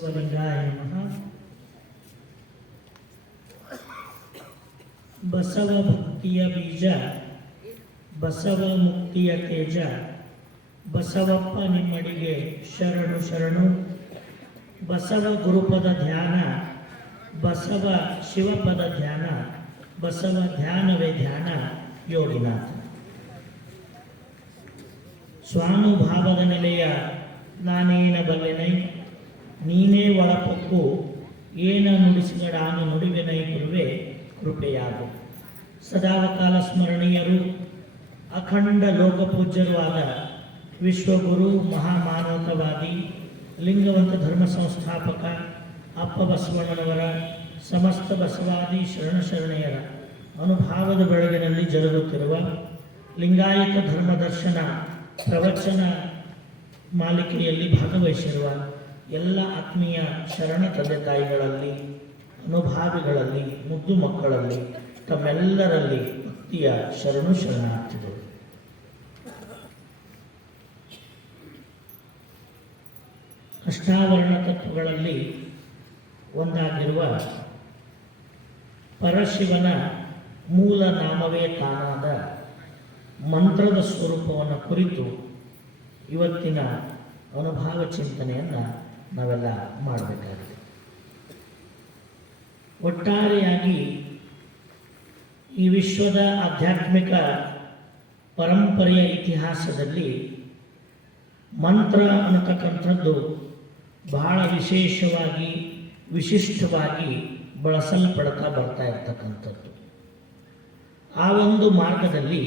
ಬಸವಲಿಂಗಾಯ ನಮಃ. ಬಸವ ಭಕ್ತಿಯ ಬೀಜ, ಬಸವ ಮುಕ್ತಿಯ ತೇಜ, ಬಸವಪ್ಪ ನಿಮ್ಮಡಿಗೆ ಶರಣು ಶರಣು. ಬಸವ ಗುರುಪದ ಧ್ಯಾನ, ಬಸವ ಶಿವಪದ ಧ್ಯಾನ, ಬಸವ ಧ್ಯಾನವೇ ಧ್ಯಾನ ಯೋಗಿನಾಥ. ಸ್ವಾನುಭಾವದ ನೆಲೆಯ ನಾನೇನ ಬಲ್ಲೆನೈ, ನೀನೇ ಒಳಪೊಕ್ಕು ಏನ ನುಡಿಸಿಗಡಾನು ನುಡಿವೆನೈ ಗುರುವೆ ಕೃಪೆಯಾಗು. ಸದಾವಕಾಲ ಸ್ಮರಣೀಯರು, ಅಖಂಡ ಲೋಕಪೂಜ್ಯರು ಆದ ವಿಶ್ವಗುರು, ಮಹಾಮಾನವತಾವಾದಿ, ಲಿಂಗವಂತ ಧರ್ಮ ಸಂಸ್ಥಾಪಕ ಅಪ್ಪ ಬಸವಣ್ಣನವರ ಸಮಸ್ತ ಬಸವಾದಿ ಶರಣಶರಣೆಯರ ಅನುಭಾವದ ಬೆಳಗಿನಲ್ಲಿ ಜರುಗುತ್ತಿರುವ ಲಿಂಗಾಯತ ಧರ್ಮ ದರ್ಶನ ಪ್ರವಚನ ಮಾಲಿಕೆಯಲ್ಲಿ ಭಾಗವಹಿಸಿರುವ ಎಲ್ಲ ಆತ್ಮೀಯ ಶರಣ ತಂದೆ ತಾಯಿಗಳಲ್ಲಿ, ಅನುಭಾವಿಗಳಲ್ಲಿ, ಮುದ್ದು ಮಕ್ಕಳಲ್ಲಿ, ತಮ್ಮೆಲ್ಲರಲ್ಲಿ ಭಕ್ತಿಯ ಶರಣು ಶರಣಾರ್ಥಿಗಳು. ಅಷ್ಟಾವರಣ ತತ್ವಗಳಲ್ಲಿ ಒಂದಾಗಿರುವ ಪರಶಿವನ ಮೂಲ ನಾಮವೇ ತಾನಾದ ಮಂತ್ರದ ಸ್ವರೂಪವನ್ನು ಕುರಿತು ಇವತ್ತಿನ ಅನುಭಾವ ಚಿಂತನೆಯನ್ನು ನಾವೆಲ್ಲ ಮಾಡಬೇಕಾಗಿದೆ. ಒಟ್ಟಾರೆಯಾಗಿ ಈ ವಿಶ್ವದ ಆಧ್ಯಾತ್ಮಿಕ ಪರಂಪರೆಯ ಇತಿಹಾಸದಲ್ಲಿ ಮಂತ್ರ ಅನ್ನತಕ್ಕಂಥದ್ದು ಬಹಳ ವಿಶೇಷವಾಗಿ ವಿಶಿಷ್ಟವಾಗಿ ಬಳಸಲ್ಪಡ್ತಾ ಬರ್ತಾ ಇರ್ತಕ್ಕಂಥದ್ದು. ಆ ಒಂದು ಮಾರ್ಗದಲ್ಲಿ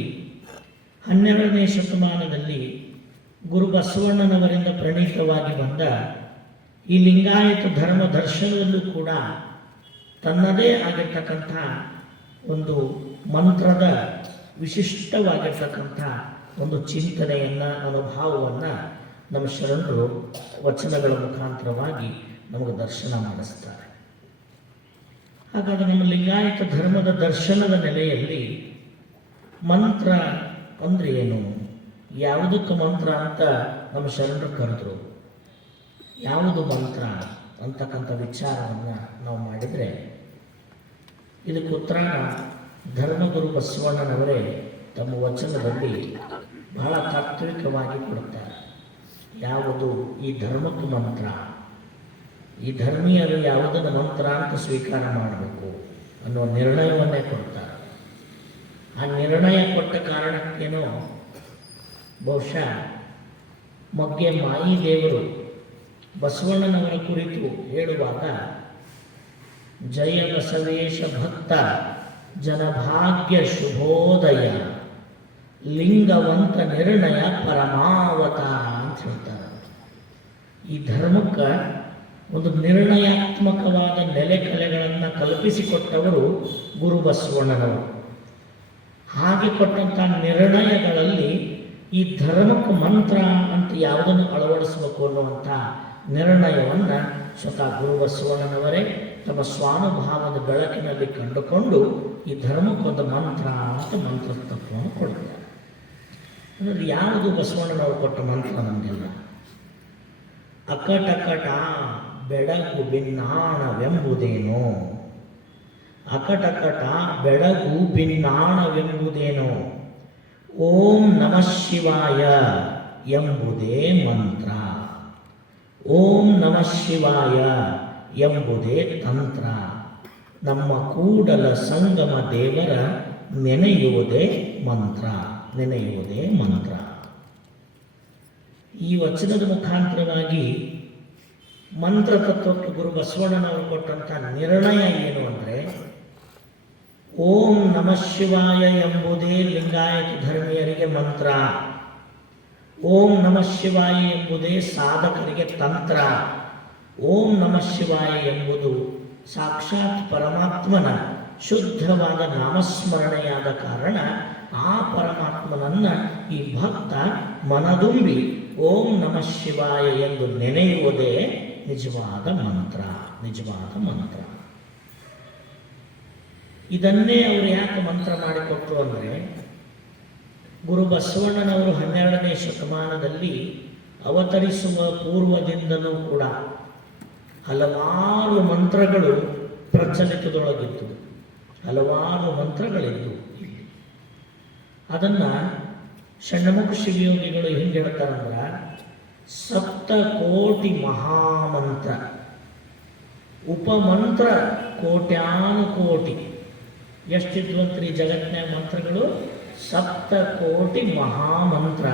12ನೇ ಶತಮಾನದಲ್ಲಿ ಗುರು ಬಸವಣ್ಣನವರಿಂದ ಪ್ರಣೀತವಾಗಿ ಬಂದ ಈ ಲಿಂಗಾಯತ ಧರ್ಮ ದರ್ಶನದಲ್ಲೂ ಕೂಡ ತನ್ನದೇ ಆಗಿರ್ತಕ್ಕಂಥ ಒಂದು ಮಂತ್ರದ ವಿಶಿಷ್ಟವಾಗಿರ್ತಕ್ಕಂಥ ಒಂದು ಚಿಂತನೆಯನ್ನು, ಅನುಭವವನ್ನು ನಮ್ಮ ಶರಣರು ವಚನಗಳ ಮುಖಾಂತರವಾಗಿ ನಮಗೆ ದರ್ಶನ ಮಾಡಿಸ್ತಾರೆ. ಹಾಗಾದರೆ ನಮ್ಮ ಲಿಂಗಾಯತ ಧರ್ಮದ ದರ್ಶನದ ನೆಲೆಯಲ್ಲಿ ಮಂತ್ರ ಅಂದರೆ ಏನು, ಯಾವುದಕ್ಕೆ ಮಂತ್ರ ಅಂತ ನಮ್ಮ ಶರಣರು ಕರೆದರು, ಯಾವುದು ಮಂತ್ರ ಅಂತಕ್ಕಂಥ ವಿಚಾರವನ್ನು ನಾವು ಮಾಡಿದರೆ ಇದಕ್ಕೆ ಉತ್ತರಾನ ಧರ್ಮಗುರು ಬಸವಣ್ಣನವರೇ ತಮ್ಮ ವಚನದಲ್ಲಿ ಬಹಳ ತಾತ್ವಿಕವಾಗಿ ಕೊಡುತ್ತಾರೆ. ಯಾವುದು ಈ ಧರ್ಮಕ್ಕೆ ಮಂತ್ರ, ಈ ಧರ್ಮೀಯರು ಯಾವುದನ್ನು ಮಂತ್ರ ಅಂತ ಸ್ವೀಕಾರ ಮಾಡಬೇಕು ಅನ್ನೋ ನಿರ್ಣಯವನ್ನೇ ಕೊಡ್ತಾರೆ. ಆ ನಿರ್ಣಯ ಕೊಟ್ಟ ಕಾರಣಕ್ಕೇನೋ ಬಹುಶಃ ಮೊಗ್ಗೆ ಮಾಯಿ ದೇವರು ಬಸವಣ್ಣನವರ ಕುರಿತು ಹೇಳುವಾಗ ಜಯ ಬಸವೇಶ ಭಕ್ತ ಜನಭಾಗ್ಯ ಶುಭೋದಯ ಲಿಂಗವಂತ ನಿರ್ಣಯ ಪರಮಾವತಾರ ಅಂತ ಹೇಳ್ತಾರೆ. ಈ ಧರ್ಮಕ್ಕೆ ಒಂದು ನಿರ್ಣಯಾತ್ಮಕವಾದ ನೆಲೆಕಲೆಗಳನ್ನು ಕಲ್ಪಿಸಿಕೊಟ್ಟವರು ಗುರು ಬಸವಣ್ಣನವರು. ಹಾಗೆ ಕೊಟ್ಟಂಥ ನಿರ್ಣಯಗಳಲ್ಲಿ ಈ ಧರ್ಮಕ್ಕೆ ಮಂತ್ರ ಅಂತ ಯಾವುದನ್ನು ಅಳವಡಿಸಬೇಕು ಅನ್ನುವಂಥ ನಿರ್ಣಯವನ್ನು ಸ್ವತಃ ಗುರು ಬಸವಣ್ಣನವರೇ ತಮ್ಮ ಸ್ವಾನುಭಾವದ ಬೆಳಕಿನಲ್ಲಿ ಕಂಡುಕೊಂಡು ಈ ಧರ್ಮಕ್ಕೊಂದು ಮಂತ್ರ ಅಂತ ಮಂತ್ರ ತತ್ವವನ್ನು ಕೊಡ್ತಾರೆ. ಅಂದರೆ ಯಾವುದು ಬಸವಣ್ಣನವರು ಕೊಟ್ಟ ಮಂತ್ರ ನಮಗೆಲ್ಲ? ಅಕಟಕಟ ಬೆಳಗು ಭಿನ್ನಾಣವೆಂಬುದೇನೋ, ಅಕಟಕಟ ಬೆಳಗು ಭಿನ್ನಾಣವೆಂಬುದೇನೋ, ಓಂ ನಮಃ ಶಿವಾಯ ಎಂಬುದೇ ಮಂತ್ರ, ಓಂ ನಮಃ ಶಿವಾಯ ಎಂಬುದೇ ತಂತ್ರ, ನಮ್ಮ ಕೂಡಲ ಸಂಗಮ ದೇವರ ನೆನೆಯುವುದೇ ಮಂತ್ರ, ನೆನೆಯುವುದೇ ಮಂತ್ರ. ಈ ವಚನದ ಮುಖಾಂತರವಾಗಿ ಮಂತ್ರ ತತ್ವಕ್ಕೆ ಗುರು ಬಸವಣ್ಣನವರು ಕೊಟ್ಟಂಥ ನಿರ್ಣಯ ಏನು ಅಂದರೆ, ಓಂ ನಮಃ ಶಿವಾಯ ಎಂಬುದೇ ಲಿಂಗಾಯತ ಧರ್ಮೀಯರಿಗೆ ಮಂತ್ರ, ಓಂ ನಮಃ ಶಿವಾಯ ಎಂಬುದೇ ಸಾಧಕರಿಗೆ ತಂತ್ರ, ಓಂ ನಮಃ ಶಿವಾಯ ಎಂಬುದು ಸಾಕ್ಷಾತ್ ಪರಮಾತ್ಮನ ಶುದ್ಧವಾದ ನಾಮಸ್ಮರಣೆಯಾದ ಕಾರಣ ಆ ಪರಮಾತ್ಮನನ್ನು ಈ ಭಕ್ತ ಮನದುಂಬಿ ಓಂ ನಮಃ ಶಿವಾಯ ಎಂದು ನೆನೆಯುವುದೇ ನಿಜವಾದ ಮಂತ್ರ, ನಿಜವಾದ ಮಂತ್ರ. ಇದನ್ನೇ ಅವರು ಯಾಕೆ ಮಂತ್ರ ಮಾಡಿಕೊಟ್ರು ಅಂದರೆ, ಗುರು ಬಸವಣ್ಣನವರು 12ನೇ ಶತಮಾನದಲ್ಲಿ ಅವತರಿಸುವ ಪೂರ್ವದಿಂದಲೂ ಕೂಡ ಹಲವಾರು ಮಂತ್ರಗಳು ಪ್ರಚಲಿತದೊಳಗಿದ್ದವು, ಹಲವಾರು ಮಂತ್ರಗಳಿದ್ದವು ಇಲ್ಲಿ. ಅದನ್ನು ಷಣ್ಮುಖ ಶಿವಯೋಗಿಗಳು ಹೆಂಗೆ ಹೇಳ್ತಾರಂದ್ರೆ, ಸಪ್ತಕೋಟಿ ಮಹಾಮಂತ್ರ, ಉಪಮಂತ್ರ ಕೋಟ್ಯಾನುಕೋಟಿ. ಎಷ್ಟಿದ್ವಂತ್ರಿ ಜಗತ್ತಿನ ಮಂತ್ರಗಳು? ಸಪ್ತಕೋಟಿ ಮಹಾಮಂತ್ರ,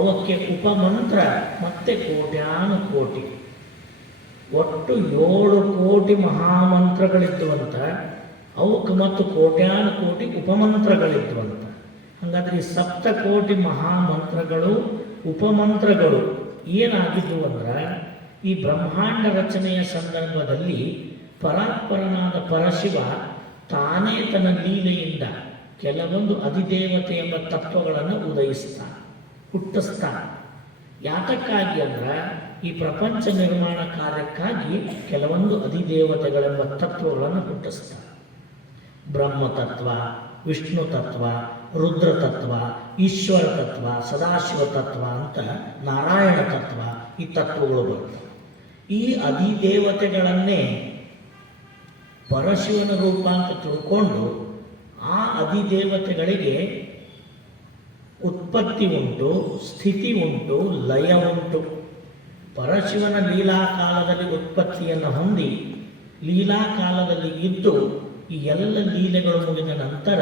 ಅವಕ್ಕೆ ಉಪಮಂತ್ರ ಮತ್ತೆ ಕೋಟ್ಯಾನುಕೋಟಿ. ಒಟ್ಟು 7 ಕೋಟಿ ಮಹಾಮಂತ್ರಗಳಿದ್ವಂತ, ಅವಕ್ಕೆ ಮತ್ತು ಕೋಟ್ಯಾನುಕೋಟಿ ಉಪಮಂತ್ರಗಳಿದ್ವಂತ. ಹಾಗಾದ್ರೆ ಈ ಸಪ್ತಕೋಟಿ ಮಹಾಮಂತ್ರಗಳು ಉಪಮಂತ್ರಗಳು ಏನಾಗಿದ್ವು ಅಂದ್ರೆ, ಈ ಬ್ರಹ್ಮಾಂಡ ರಚನೆಯ ಸಂದರ್ಭದಲ್ಲಿ ಪರಾತ್ಪರನಾದ ಪರಶಿವ ತಾನೇ ತನ್ನ ಲೀಲೆಯಿಂದ ಕೆಲವೊಂದು ಅಧಿದೇವತೆ ಎಂಬ ತತ್ವಗಳನ್ನು ಉದಯಿಸ್ತಾನೆ, ಹುಟ್ಟಿಸ್ತಾನೆ. ಯಾತಕ್ಕಾಗಿ ಅಂದ್ರೆ, ಈ ಪ್ರಪಂಚ ನಿರ್ಮಾಣ ಕಾರ್ಯಕ್ಕಾಗಿ ಕೆಲವೊಂದು ಅಧಿದೇವತೆಗಳೆಂಬ ತತ್ವಗಳನ್ನು ಹುಟ್ಟಿಸ್ತಾನೆ. ಬ್ರಹ್ಮತತ್ವ, ವಿಷ್ಣು ತತ್ವ, ರುದ್ರ ತತ್ವ, ಈಶ್ವರ ತತ್ವ, ಸದಾಶಿವ ತತ್ವ ಅಂತ ನಾರಾಯಣ ತತ್ವ, ಈ ತತ್ವಗಳು ಬರ್ತವೆ. ಈ ಅಧಿದೇವತೆಗಳನ್ನೇ ಪರಶಿವನ ರೂಪ ಅಂತ ತಿಳ್ಕೊಂಡು ಆ ಅಧಿದೇವತೆಗಳಿಗೆ ಉತ್ಪತ್ತಿ ಉಂಟು, ಸ್ಥಿತಿ ಉಂಟು, ಲಯ ಉಂಟು. ಪರಶಿವನ ಲೀಲಾಕಾಲದಲ್ಲಿ ಉತ್ಪತ್ತಿಯನ್ನು ಹೊಂದಿ ಲೀಲಾಕಾಲದಲ್ಲಿ ಇದ್ದು ಈ ಎಲ್ಲ ಲೀಲೆಗಳು ಮುಗಿದ ನಂತರ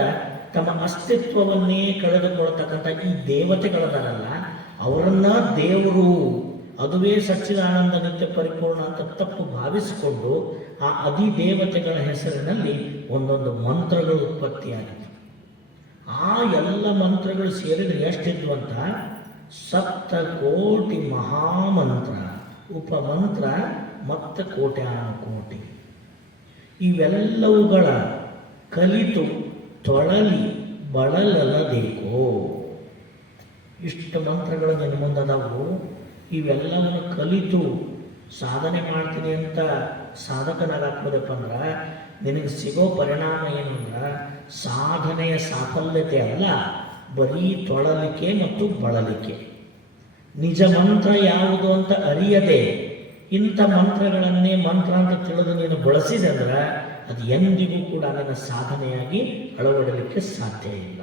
ತಮ್ಮ ಅಸ್ತಿತ್ವವನ್ನೇ ಕಳೆದುಕೊಳ್ತಕ್ಕಂಥ ಈ ದೇವತೆಗಳದಾರಲ್ಲ, ಅವರನ್ನ ದೇವರು, ಅದುವೇ ಸಚ್ಚಿದಾನಂದ ನಿತ್ಯ ಪರಿಪೂರ್ಣ ಅಂತ ತಪ್ಪು ಭಾವಿಸಿಕೊಂಡು ಆ ಅಧಿದೇವತೆಗಳ ಹೆಸರಿನಲ್ಲಿ ಒಂದೊಂದು ಮಂತ್ರಗಳು ಉತ್ಪತ್ತಿಯಾಗಿತ್ತು. ಆ ಎಲ್ಲ ಮಂತ್ರಗಳು ಸೇರಿದ್ರೆ ಎಷ್ಟಿದ್ವು ಅಂತ, ಸಪ್ತಕೋಟಿ ಮಹಾಮಂತ್ರ, ಉಪಮಂತ್ರ ಮತ್ತು ಕೋಟ್ಯಾನುಕೋಟಿ. ಇವೆಲ್ಲವುಗಳ ಕಲಿತು ತೊಳಲಿ ಬಳಲಲೇಕೋ. ಇಷ್ಟು ಮಂತ್ರಗಳು ನಿನ್ನ ಮುಂದದಾವು. ಇವೆಲ್ಲವನ್ನು ಕಲಿತು ಸಾಧನೆ ಮಾಡ್ತೀನಿ ಅಂತ ಸಾಧಕನಾಗಪ್ಪ ಅಂದ್ರೆ ನಿನಗೆ ಸಿಗೋ ಪರಿಣಾಮ ಏನು ಅಂದ್ರೆ, ಸಾಧನೆಯ ಸಾಫಲ್ಯತೆ ಅಲ್ಲ, ಬರೀ ತೊಳಲಿಕೆ ಮತ್ತು ಬಳಲಿಕೆ. ನಿಜ ಮಂತ್ರ ಯಾವುದು ಅಂತ ಅರಿಯದೆ ಇಂಥ ಮಂತ್ರಗಳನ್ನೇ ಮಂತ್ರ ಅಂತ ತಿಳಿದು ನೀನು ಬಳಸಿದೆ ಅಂದ್ರೆ ಅದು ಎಂದಿಗೂ ಕೂಡ ನನ್ನ ಸಾಧನೆಯಾಗಿ ಅಳವಡಲಿಕ್ಕೆ ಸಾಧ್ಯ ಇಲ್ಲ.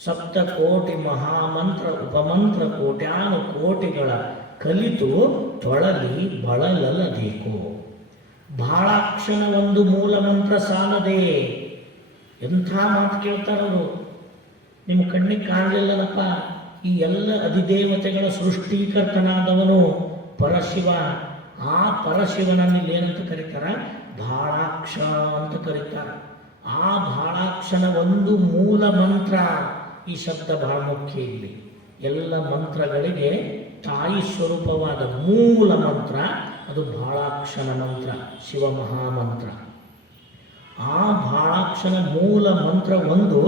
ಸಪ್ತಕೋಟಿ ಮಹಾಮಂತ್ರ ಉಪಮಂತ್ರ ಕೋಟ್ಯಾನುಕೋಟಿಗಳ ಕಲಿತು ತೊಳಲಿ ಬಳಲಲೇಕೋ. ಬಹಳಾಕ್ಷಣ ಒಂದು ಮೂಲ ಮಂತ್ರ ಸಾಲದೆ. ಎಂಥ ಮಾತು ಕೇಳ್ತಾರವರು. ನಿಮ್ಮ ಕಣ್ಣಿಗೆ ಕಾಣಲಿಲ್ಲನಪ್ಪ, ಈ ಎಲ್ಲ ಅಧಿದೇವತೆಗಳ ಸೃಷ್ಟಿಕರ್ತನಾದವನು ಪರಶಿವ. ಆ ಪರಶಿವನಲ್ಲಿ ಏನಂತ ಕರೀತಾರ? ಭಾಳಾಕ್ಷ ಅಂತ ಕರೀತಾರ. ಆ ಭಾಳಾಕ್ಷನ ಒಂದು ಮೂಲ ಮಂತ್ರ. ಈ ಶಬ್ದ ಬಹಳ ಮುಖ್ಯ ಇಲ್ಲಿ. ಎಲ್ಲ ಮಂತ್ರಗಳಿಗೆ ತಾಯಿ ಸ್ವರೂಪವಾದ ಮೂಲ ಮಂತ್ರ ಅದು ಭಾಳಾಕ್ಷನ ಮಂತ್ರ, ಶಿವ ಮಹಾಮಂತ್ರ. ಆ ಭಾಳಾಕ್ಷನ ಮೂಲ ಮಂತ್ರ ಒಂದು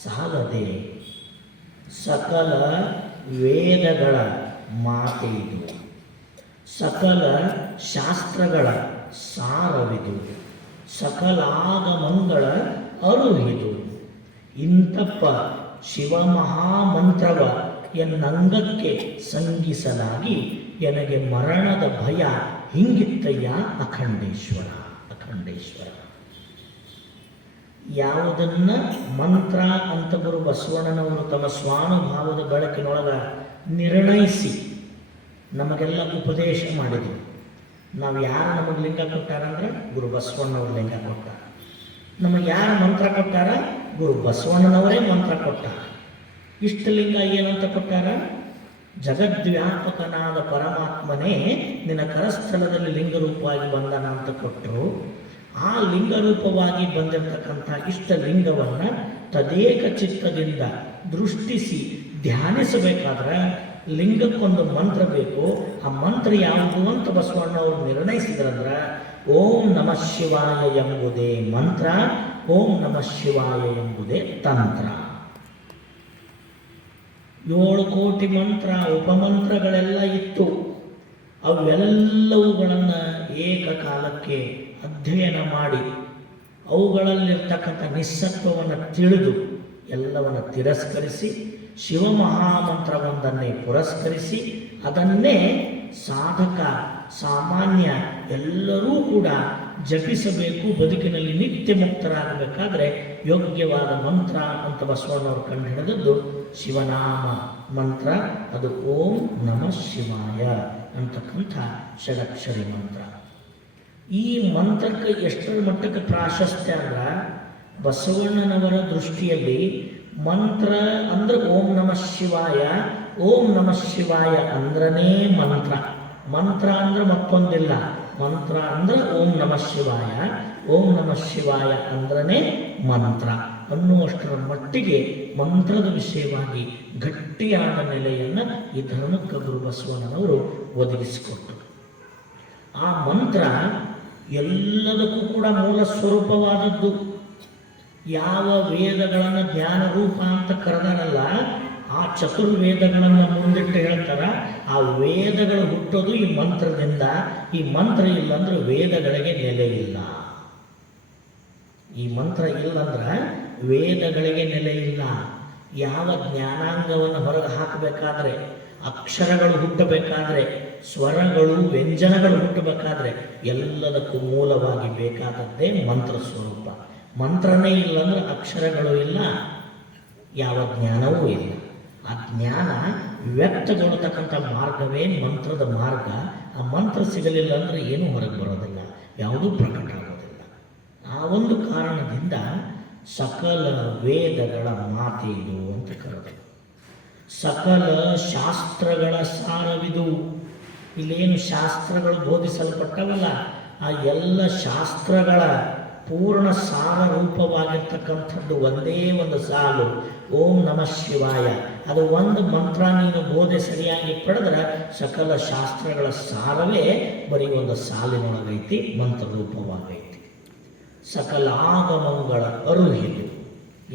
ಸಾಲದೆ. ಸಕಲ ವೇದಗಳ ಮಾತೆ ಇದು, ಸಕಲ ಶಾಸ್ತ್ರಗಳ ಸಾರವಿದು, ಸಕಲಾಗಮಂಗಳ ಅರುಹಿದು. ಇಂತಪ್ಪ ಶಿವ ಮಹಾಮಂತ್ರವ ಎನ್ನಂಗಕ್ಕೆ ಸಂಗಿಸಲಾಗಿ ಎನಗೆ ಮರಣದ ಭಯ ಹಿಂಗಿತ್ತಯ್ಯ ಅಖಂಡೇಶ್ವರ. ಅಖಂಡೇಶ್ವರ ಯಾವುದನ್ನ ಮಂತ್ರ ಅಂತ ಗುರು ಬಸವಣ್ಣನವರು ತಮ್ಮ ಸ್ವಾನುಭಾವದ ಬೆಳಕಿನೊಳಗ ನಿರ್ಣಯಿಸಿ ನಮಗೆಲ್ಲ ಉಪದೇಶ ಮಾಡಿದರು. ನಾವು ಯಾರು ನಮಗೆ ಲಿಂಗ ಕೊಟ್ಟಾರಂದ್ರೆ ಗುರು ಬಸವಣ್ಣವ್ರ ಲಿಂಗ ಕೊಟ್ಟಾರ. ನಮಗೆ ಯಾರು ಮಂತ್ರ ಕೊಟ್ಟಾರ? ಗುರು ಬಸವಣ್ಣನವರೇ ಮಂತ್ರ ಕೊಟ್ಟಾರ. ಇಷ್ಟಲಿಂಗ ಏನಂತ ಕೊಟ್ಟಾರ? ಜಗದ್ವ್ಯಾಪಕನಾದ ಪರಮಾತ್ಮನೇ ನಿನ್ನ ಕರಸ್ಥಳದಲ್ಲಿ ಲಿಂಗರೂಪವಾಗಿ ಬಂದನ ಅಂತ ಕೊಟ್ಟರು. ಆ ಲಿಂಗರೂಪವಾಗಿ ಬಂದಿರತಕ್ಕಂಥ ಇಷ್ಟಲಿಂಗವನ್ನು ತದೇಕ ಚಿತ್ತದಿಂದ ದೃಷ್ಟಿಸಿ ಧ್ಯಾನಿಸಬೇಕಾದ್ರೆ ಲಿಂಗಕ್ಕೊಂದು ಮಂತ್ರ ಬೇಕು. ಆ ಮಂತ್ರ ಯಾವುದು ಅಂತ ಬಸವಣ್ಣವರು ನಿರ್ಣಯಿಸಿದ್ರಂದ್ರೆ ಓಂ ನಮಃ ಶಿವಾಯ ಎಂಬುದೇ ಮಂತ್ರ, ಓಂ ನಮಃ ಶಿವಾಯ ಎಂಬುದೇ ತಂತ್ರ. 7 ಕೋಟಿ ಮಂತ್ರ ಉಪಮಂತ್ರಗಳೆಲ್ಲ ಇತ್ತು. ಅವೆಲ್ಲವುಗಳನ್ನು ಏಕಕಾಲಕ್ಕೆ ಅಧ್ಯಯನ ಮಾಡಿ ಅವುಗಳಲ್ಲಿರ್ತಕ್ಕಂಥ ನಿಸ್ಸತ್ವವನ್ನು ತಿಳಿದು ಎಲ್ಲವನ್ನು ತಿರಸ್ಕರಿಸಿ ಶಿವಮಹಾಮಂತ್ರವೊಂದನ್ನೇ ಪುರಸ್ಕರಿಸಿ ಅದನ್ನೇ ಸಾಧಕ ಸಾಮಾನ್ಯ ಎಲ್ಲರೂ ಕೂಡ ಜಪಿಸಬೇಕು. ಬದುಕಿನಲ್ಲಿ ನಿತ್ಯ ಮುಕ್ತರಾಗಬೇಕಾದ್ರೆ ಯೋಗ್ಯವಾದ ಮಂತ್ರ ಅಂತ ಬಸವಣ್ಣವರು ಕಂಡು ಹಿಡಿದದ್ದು ಶಿವನಾಮ ಮಂತ್ರ. ಅದು ಓಂ ನಮಃ ಶಿವಾಯ ಅಂತಕ್ಕಂಥ ಷಡಕ್ಷರಿ ಮಂತ್ರ. ಈ ಮಂತ್ರಕ್ಕೆ ಎಷ್ಟರ ಮಟ್ಟಕ್ಕೆ ಪ್ರಾಶಸ್ತ್ಯ ಅಂದ್ರೆ ಬಸವಣ್ಣನವರ ದೃಷ್ಟಿಯಲ್ಲಿ ಮಂತ್ರ ಅಂದ್ರೆ ಓಂ ನಮಃ ಶಿವಾಯ. ಓಂ ನಮಃ ಶಿವಾಯ ಅಂದ್ರನೇ ಮಂತ್ರ. ಮಂತ್ರ ಅಂದ್ರೆ ಮತ್ತೊಂದಿಲ್ಲ. ಮಂತ್ರ ಅಂದ್ರೆ ಓಂ ನಮಃ ಶಿವಾಯ. ಓಂ ನಮಃ ಶಿವಾಯ ಅಂದ್ರನೇ ಮಂತ್ರ ಅನ್ನುವಷ್ಟರ ಮಟ್ಟಿಗೆ ಮಂತ್ರದ ವಿಷಯವಾಗಿ ಗಟ್ಟಿಯಾದ ನೆಲೆಯನ್ನು ಈ ಧರ್ಮಕ್ಕ ಗುರು ಬಸವಣ್ಣನವರು ಒದಗಿಸಿಕೊಟ್ಟರು. ಆ ಮಂತ್ರ ಎಲ್ಲದಕ್ಕೂ ಕೂಡ ಮೂಲ ಸ್ವರೂಪವಾದದ್ದು. ಯಾವ ವೇದಗಳನ್ನು ಜ್ಞಾನ ರೂಪ ಅಂತ ಕರೆದಾರಲ್ಲ, ಆ ಚತುರ್ವೇದಗಳನ್ನು ಮುಂದಿಟ್ಟು ಹೇಳ್ತಾರ. ಆ ವೇದಗಳು ಹುಟ್ಟೋದು ಈ ಮಂತ್ರದಿಂದ. ಈ ಮಂತ್ರ ಇಲ್ಲಂದ್ರೆ ವೇದಗಳಿಗೆ ನೆಲೆ ಇಲ್ಲ. ಈ ಮಂತ್ರ ಇಲ್ಲಂದ್ರೆ ವೇದಗಳಿಗೆ ನೆಲೆ ಇಲ್ಲ. ಯಾವ ಜ್ಞಾನಾಂಗವನ್ನು ಹೊರಗೆ ಹಾಕಬೇಕಾದ್ರೆ, ಅಕ್ಷರಗಳು ಹುಟ್ಟಬೇಕಾದ್ರೆ, ಸ್ವರಗಳು ವ್ಯಂಜನಗಳು ಹುಟ್ಟಬೇಕಾದ್ರೆ ಎಲ್ಲದಕ್ಕೂ ಮೂಲವಾಗಿ ಬೇಕಾದದ್ದೇ ಮಂತ್ರ ಸ್ವರೂಪ. ಮಂತ್ರನೇ ಇಲ್ಲಂದ್ರೆ ಅಕ್ಷರಗಳು ಇಲ್ಲ, ಯಾವ ಜ್ಞಾನವೂ ಇಲ್ಲ. ಆ ಜ್ಞಾನ ವ್ಯಕ್ತಗೊಳ್ಳತಕ್ಕಂಥ ಮಾರ್ಗವೇ ಮಂತ್ರದ ಮಾರ್ಗ. ಆ ಮಂತ್ರ ಸಿಗಲಿಲ್ಲ ಅಂದರೆ ಏನೂ ಹೊರಗೆ ಬರೋದಿಲ್ಲ, ಯಾವುದೂ ಪ್ರಕಟ ಆಗೋದಿಲ್ಲ. ಆ ಒಂದು ಕಾರಣದಿಂದ ಸಕಲ ವೇದಗಳ ಮಾತೆ ಇದು ಅಂತ ಕರೆದರು. ಸಕಲ ಶಾಸ್ತ್ರಗಳ ಸಾರವಿದು. ಇಲ್ಲೇನು ಶಾಸ್ತ್ರಗಳು ಬೋಧಿಸಲ್ಪಟ್ಟವಲ್ಲ, ಆ ಎಲ್ಲ ಶಾಸ್ತ್ರಗಳ ಪೂರ್ಣ ಸಾರ ರೂಪವಾಗಿರ್ತಕ್ಕಂಥದ್ದು ಒಂದೇ ಒಂದು ಸಾಲು ಓಂ ನಮಃ ಶಿವಾಯ. ಅದು ಒಂದು ಮಂತ್ರ ನೀನು ಬೋಧೆ ಸರಿಯಾಗಿ ಪಡೆದ್ರೆ ಸಕಲ ಶಾಸ್ತ್ರಗಳ ಸಾರವೇ ಬರೀ ಒಂದು ಸಾಲಿನೊಳಗೈತಿ, ಮಂತ್ರ ರೂಪವಾಗೈತಿ. ಸಕಲ ಆಗಮಗಳ ಅರುಹಿದು.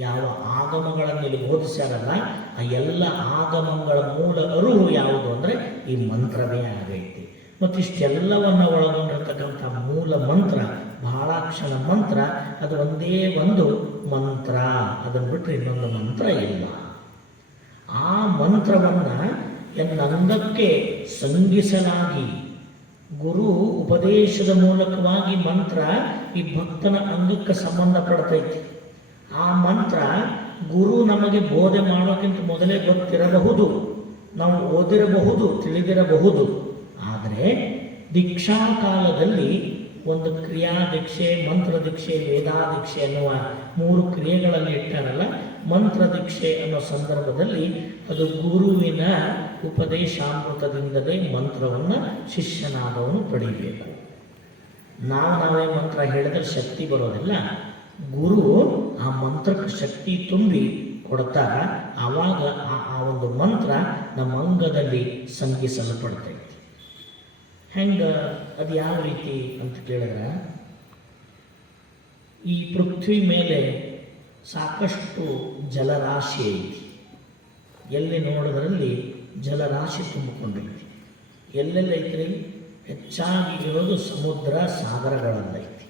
ಯಾವ ಆಗಮಗಳನ್ನು ಇಲ್ಲಿ ಬೋಧಿಸ್ಯಾರಲ್ಲ, ಆ ಎಲ್ಲ ಆಗಮಗಳ ಮೂಲ ಅರುಹು ಯಾವುದು ಅಂದರೆ ಈ ಮಂತ್ರವೇ ಆಗೈತಿ. ಮತ್ತು ಇಷ್ಟೆಲ್ಲವನ್ನು ಒಳಗೊಂಡಿರ್ತಕ್ಕಂಥ ಮೂಲ ಮಂತ್ರ, ಬಹಳಾಕ್ಷರ ಮಂತ್ರ, ಅದು ಒಂದೇ ಒಂದು ಮಂತ್ರ. ಅದನ್ನು ಬಿಟ್ಟರೆ ಇನ್ನೊಂದು ಮಂತ್ರ ಇಲ್ಲ. ಆ ಮಂತ್ರವನ್ನು ಎನ್ನಂಗಕ್ಕೆ ಸಂಗಿಸಲಾಗಿ ಗುರು ಉಪದೇಶದ ಮೂಲಕವಾಗಿ ಮಂತ್ರ ಈ ಭಕ್ತನ ಅಂಗಕ್ಕೆ ಸಂಬಂಧಪಡ್ತೈತಿ. ಆ ಮಂತ್ರ ಗುರು ನಮಗೆ ಬೋಧೆ ಮಾಡೋಕ್ಕಿಂತ ಮೊದಲೇ ಗೊತ್ತಿರಬಹುದು, ನಾವು ಓದಿರಬಹುದು, ತಿಳಿದಿರಬಹುದು. ಆದರೆ ದೀಕ್ಷಾ ಕಾಲದಲ್ಲಿ ಒಂದು ಕ್ರಿಯಾ ದೀಕ್ಷೆ, ಮಂತ್ರ ದೀಕ್ಷೆ, ವೇದಾದೀಕ್ಷೆ ಅನ್ನುವ 3 ಕ್ರಿಯೆಗಳಲ್ಲಿ ಇಟ್ಟಾರಲ್ಲ. ಮಂತ್ರ ದೀಕ್ಷೆ ಅನ್ನೋ ಸಂದರ್ಭದಲ್ಲಿ ಅದು ಗುರುವಿನ ಉಪದೇಶಾಮೃತದಿಂದಲೇ ಮಂತ್ರವನ್ನು ಶಿಷ್ಯನಾದವನು ಪಡೆಯಬೇಕು. ನಾವೇ ಮಂತ್ರ ಹೇಳಿದ್ರೆ ಶಕ್ತಿ ಬರೋದಿಲ್ಲ. ಗುರು ಆ ಮಂತ್ರಕ್ಕೆ ಶಕ್ತಿ ತುಂಬಿ ಕೊಡ್ತಾರ. ಆವಾಗ ಆ ಒಂದು ಮಂತ್ರ ನಮ್ಮ ಅಂಗದಲ್ಲಿ ಸಂಗಿಸಲ್ಪಡ್ತೈತಿ. ಹೆಂಗೆ ಅದು ಯಾವ ರೀತಿ ಅಂತ ಕೇಳಿದ್ರೆ, ಈ ಪೃಥ್ವಿ ಮೇಲೆ ಸಾಕಷ್ಟು ಜಲರಾಶಿ ಐತಿ. ಎಲ್ಲಿ ನೋಡೋದ್ರಲ್ಲಿ ಜಲರಾಶಿ ತುಂಬಿಕೊಂಡೈತಿ. ಎಲ್ಲೆಲ್ಲೈತ್ರಿ? ಹೆಚ್ಚಾಗಿ ಇರೋದು ಸಮುದ್ರ ಸಾಗರಗಳಲ್ಲೈತಿ.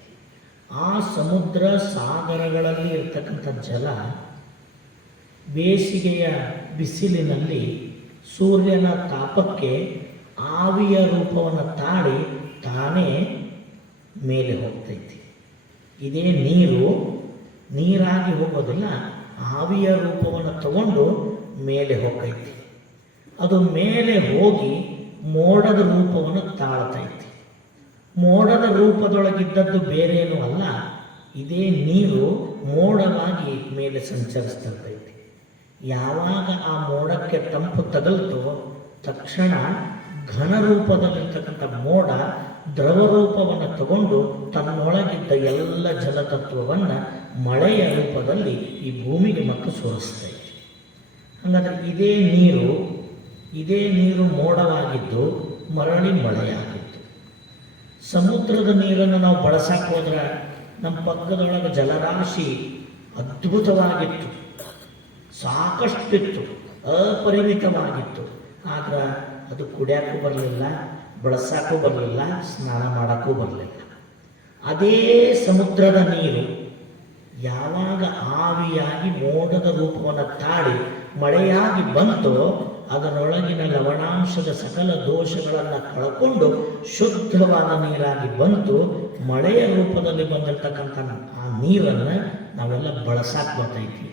ಆ ಸಮುದ್ರ ಸಾಗರಗಳಲ್ಲಿ ಇರ್ತಕ್ಕಂಥ ಜಲ ಬೇಸಿಗೆಯ ಬಿಸಿಲಿನಲ್ಲಿ ಸೂರ್ಯನ ತಾಪಕ್ಕೆ ಆವಿಯ ರೂಪವನ್ನು ತಾಳಿ ತಾನೇ ಮೇಲೆ ಹೋಗ್ತೈತಿ. ಇದೇ ನೀರಾಗಿ ಹೋಗೋದಿಲ್ಲ, ಆವಿಯ ರೂಪವನ್ನು ತಗೊಂಡು ಮೇಲೆ ಹೋಗ್ತೈತಿ. ಅದು ಮೇಲೆ ಹೋಗಿ ಮೋಡದ ರೂಪವನ್ನು ತಾಳ್ತೈತಿ. ಮೋಡದ ರೂಪದೊಳಗಿದ್ದದ್ದು ಬೇರೇನೂ ಅಲ್ಲ, ಇದೇ ನೀರು ಮೋಡವಾಗಿ ಮೇಲೆ ಸಂಚರಿಸ್ತಿರ್ತೈತಿ. ಯಾವಾಗ ಆ ಮೋಡಕ್ಕೆ ತಂಪು ತಗಲ್ತೋ ತಕ್ಷಣ ಘನ ರೂಪದಲ್ಲಿರ್ತಕ್ಕಂಥ ಮೋಡ ದ್ರವ ರೂಪವನ್ನು ತಗೊಂಡು ತನ್ನೊಳಗಿದ್ದ ಎಲ್ಲ ಜಲತತ್ವವನ್ನು ಮಳೆಯ ರೂಪದಲ್ಲಿ ಈ ಭೂಮಿಗೆ ಮತ್ತೆ ಸುರಿಸ್ತೈತಿ. ಹಾಗಾದರೆ ಇದೇ ನೀರು ಮೋಡವಾಗಿದ್ದು ಮರಳಿ ಮಳೆಯಾಗಿತ್ತು. ಸಮುದ್ರದ ನೀರನ್ನು ನಾವು ಬಳಸಕ್ಕೆ ಹೋದ್ರೆ ನಮ್ಮ ಪಕ್ಕದೊಳಗೆ ಜಲರಾಶಿ ಅದ್ಭುತವಾಗಿತ್ತು, ಸಾಕಷ್ಟಿತ್ತು, ಅಪರಿಮಿತವಾಗಿತ್ತು. ಆದ್ರೆ ಅದು ಕುಡಿಯೋಕ್ಕೂ ಬರಲಿಲ್ಲ, ಬಳಸೋಕ್ಕೂ ಬರಲಿಲ್ಲ, ಸ್ನಾನ ಮಾಡೋಕ್ಕೂ ಬರಲಿಲ್ಲ. ಅದೇ ಸಮುದ್ರದ ನೀರು ಯಾವಾಗ ಆವಿಯಾಗಿ ಮೋಡದ ರೂಪವನ್ನು ತಾಳಿ ಮಳೆಯಾಗಿ ಬಂತೋ ಅದರೊಳಗಿನ ಲವಣಾಂಶದ ಸಕಲ ದೋಷಗಳನ್ನು ಕಳ್ಕೊಂಡು ಶುದ್ಧವಾದ ನೀರಾಗಿ ಬಂತು. ಮಳೆಯ ರೂಪದಲ್ಲಿ ಬಂದಿರತಕ್ಕಂಥ ಆ ನೀರನ್ನು ನಾವೆಲ್ಲ ಬಳಸಕ್ಕೆ ಬರ್ತೈತಿ,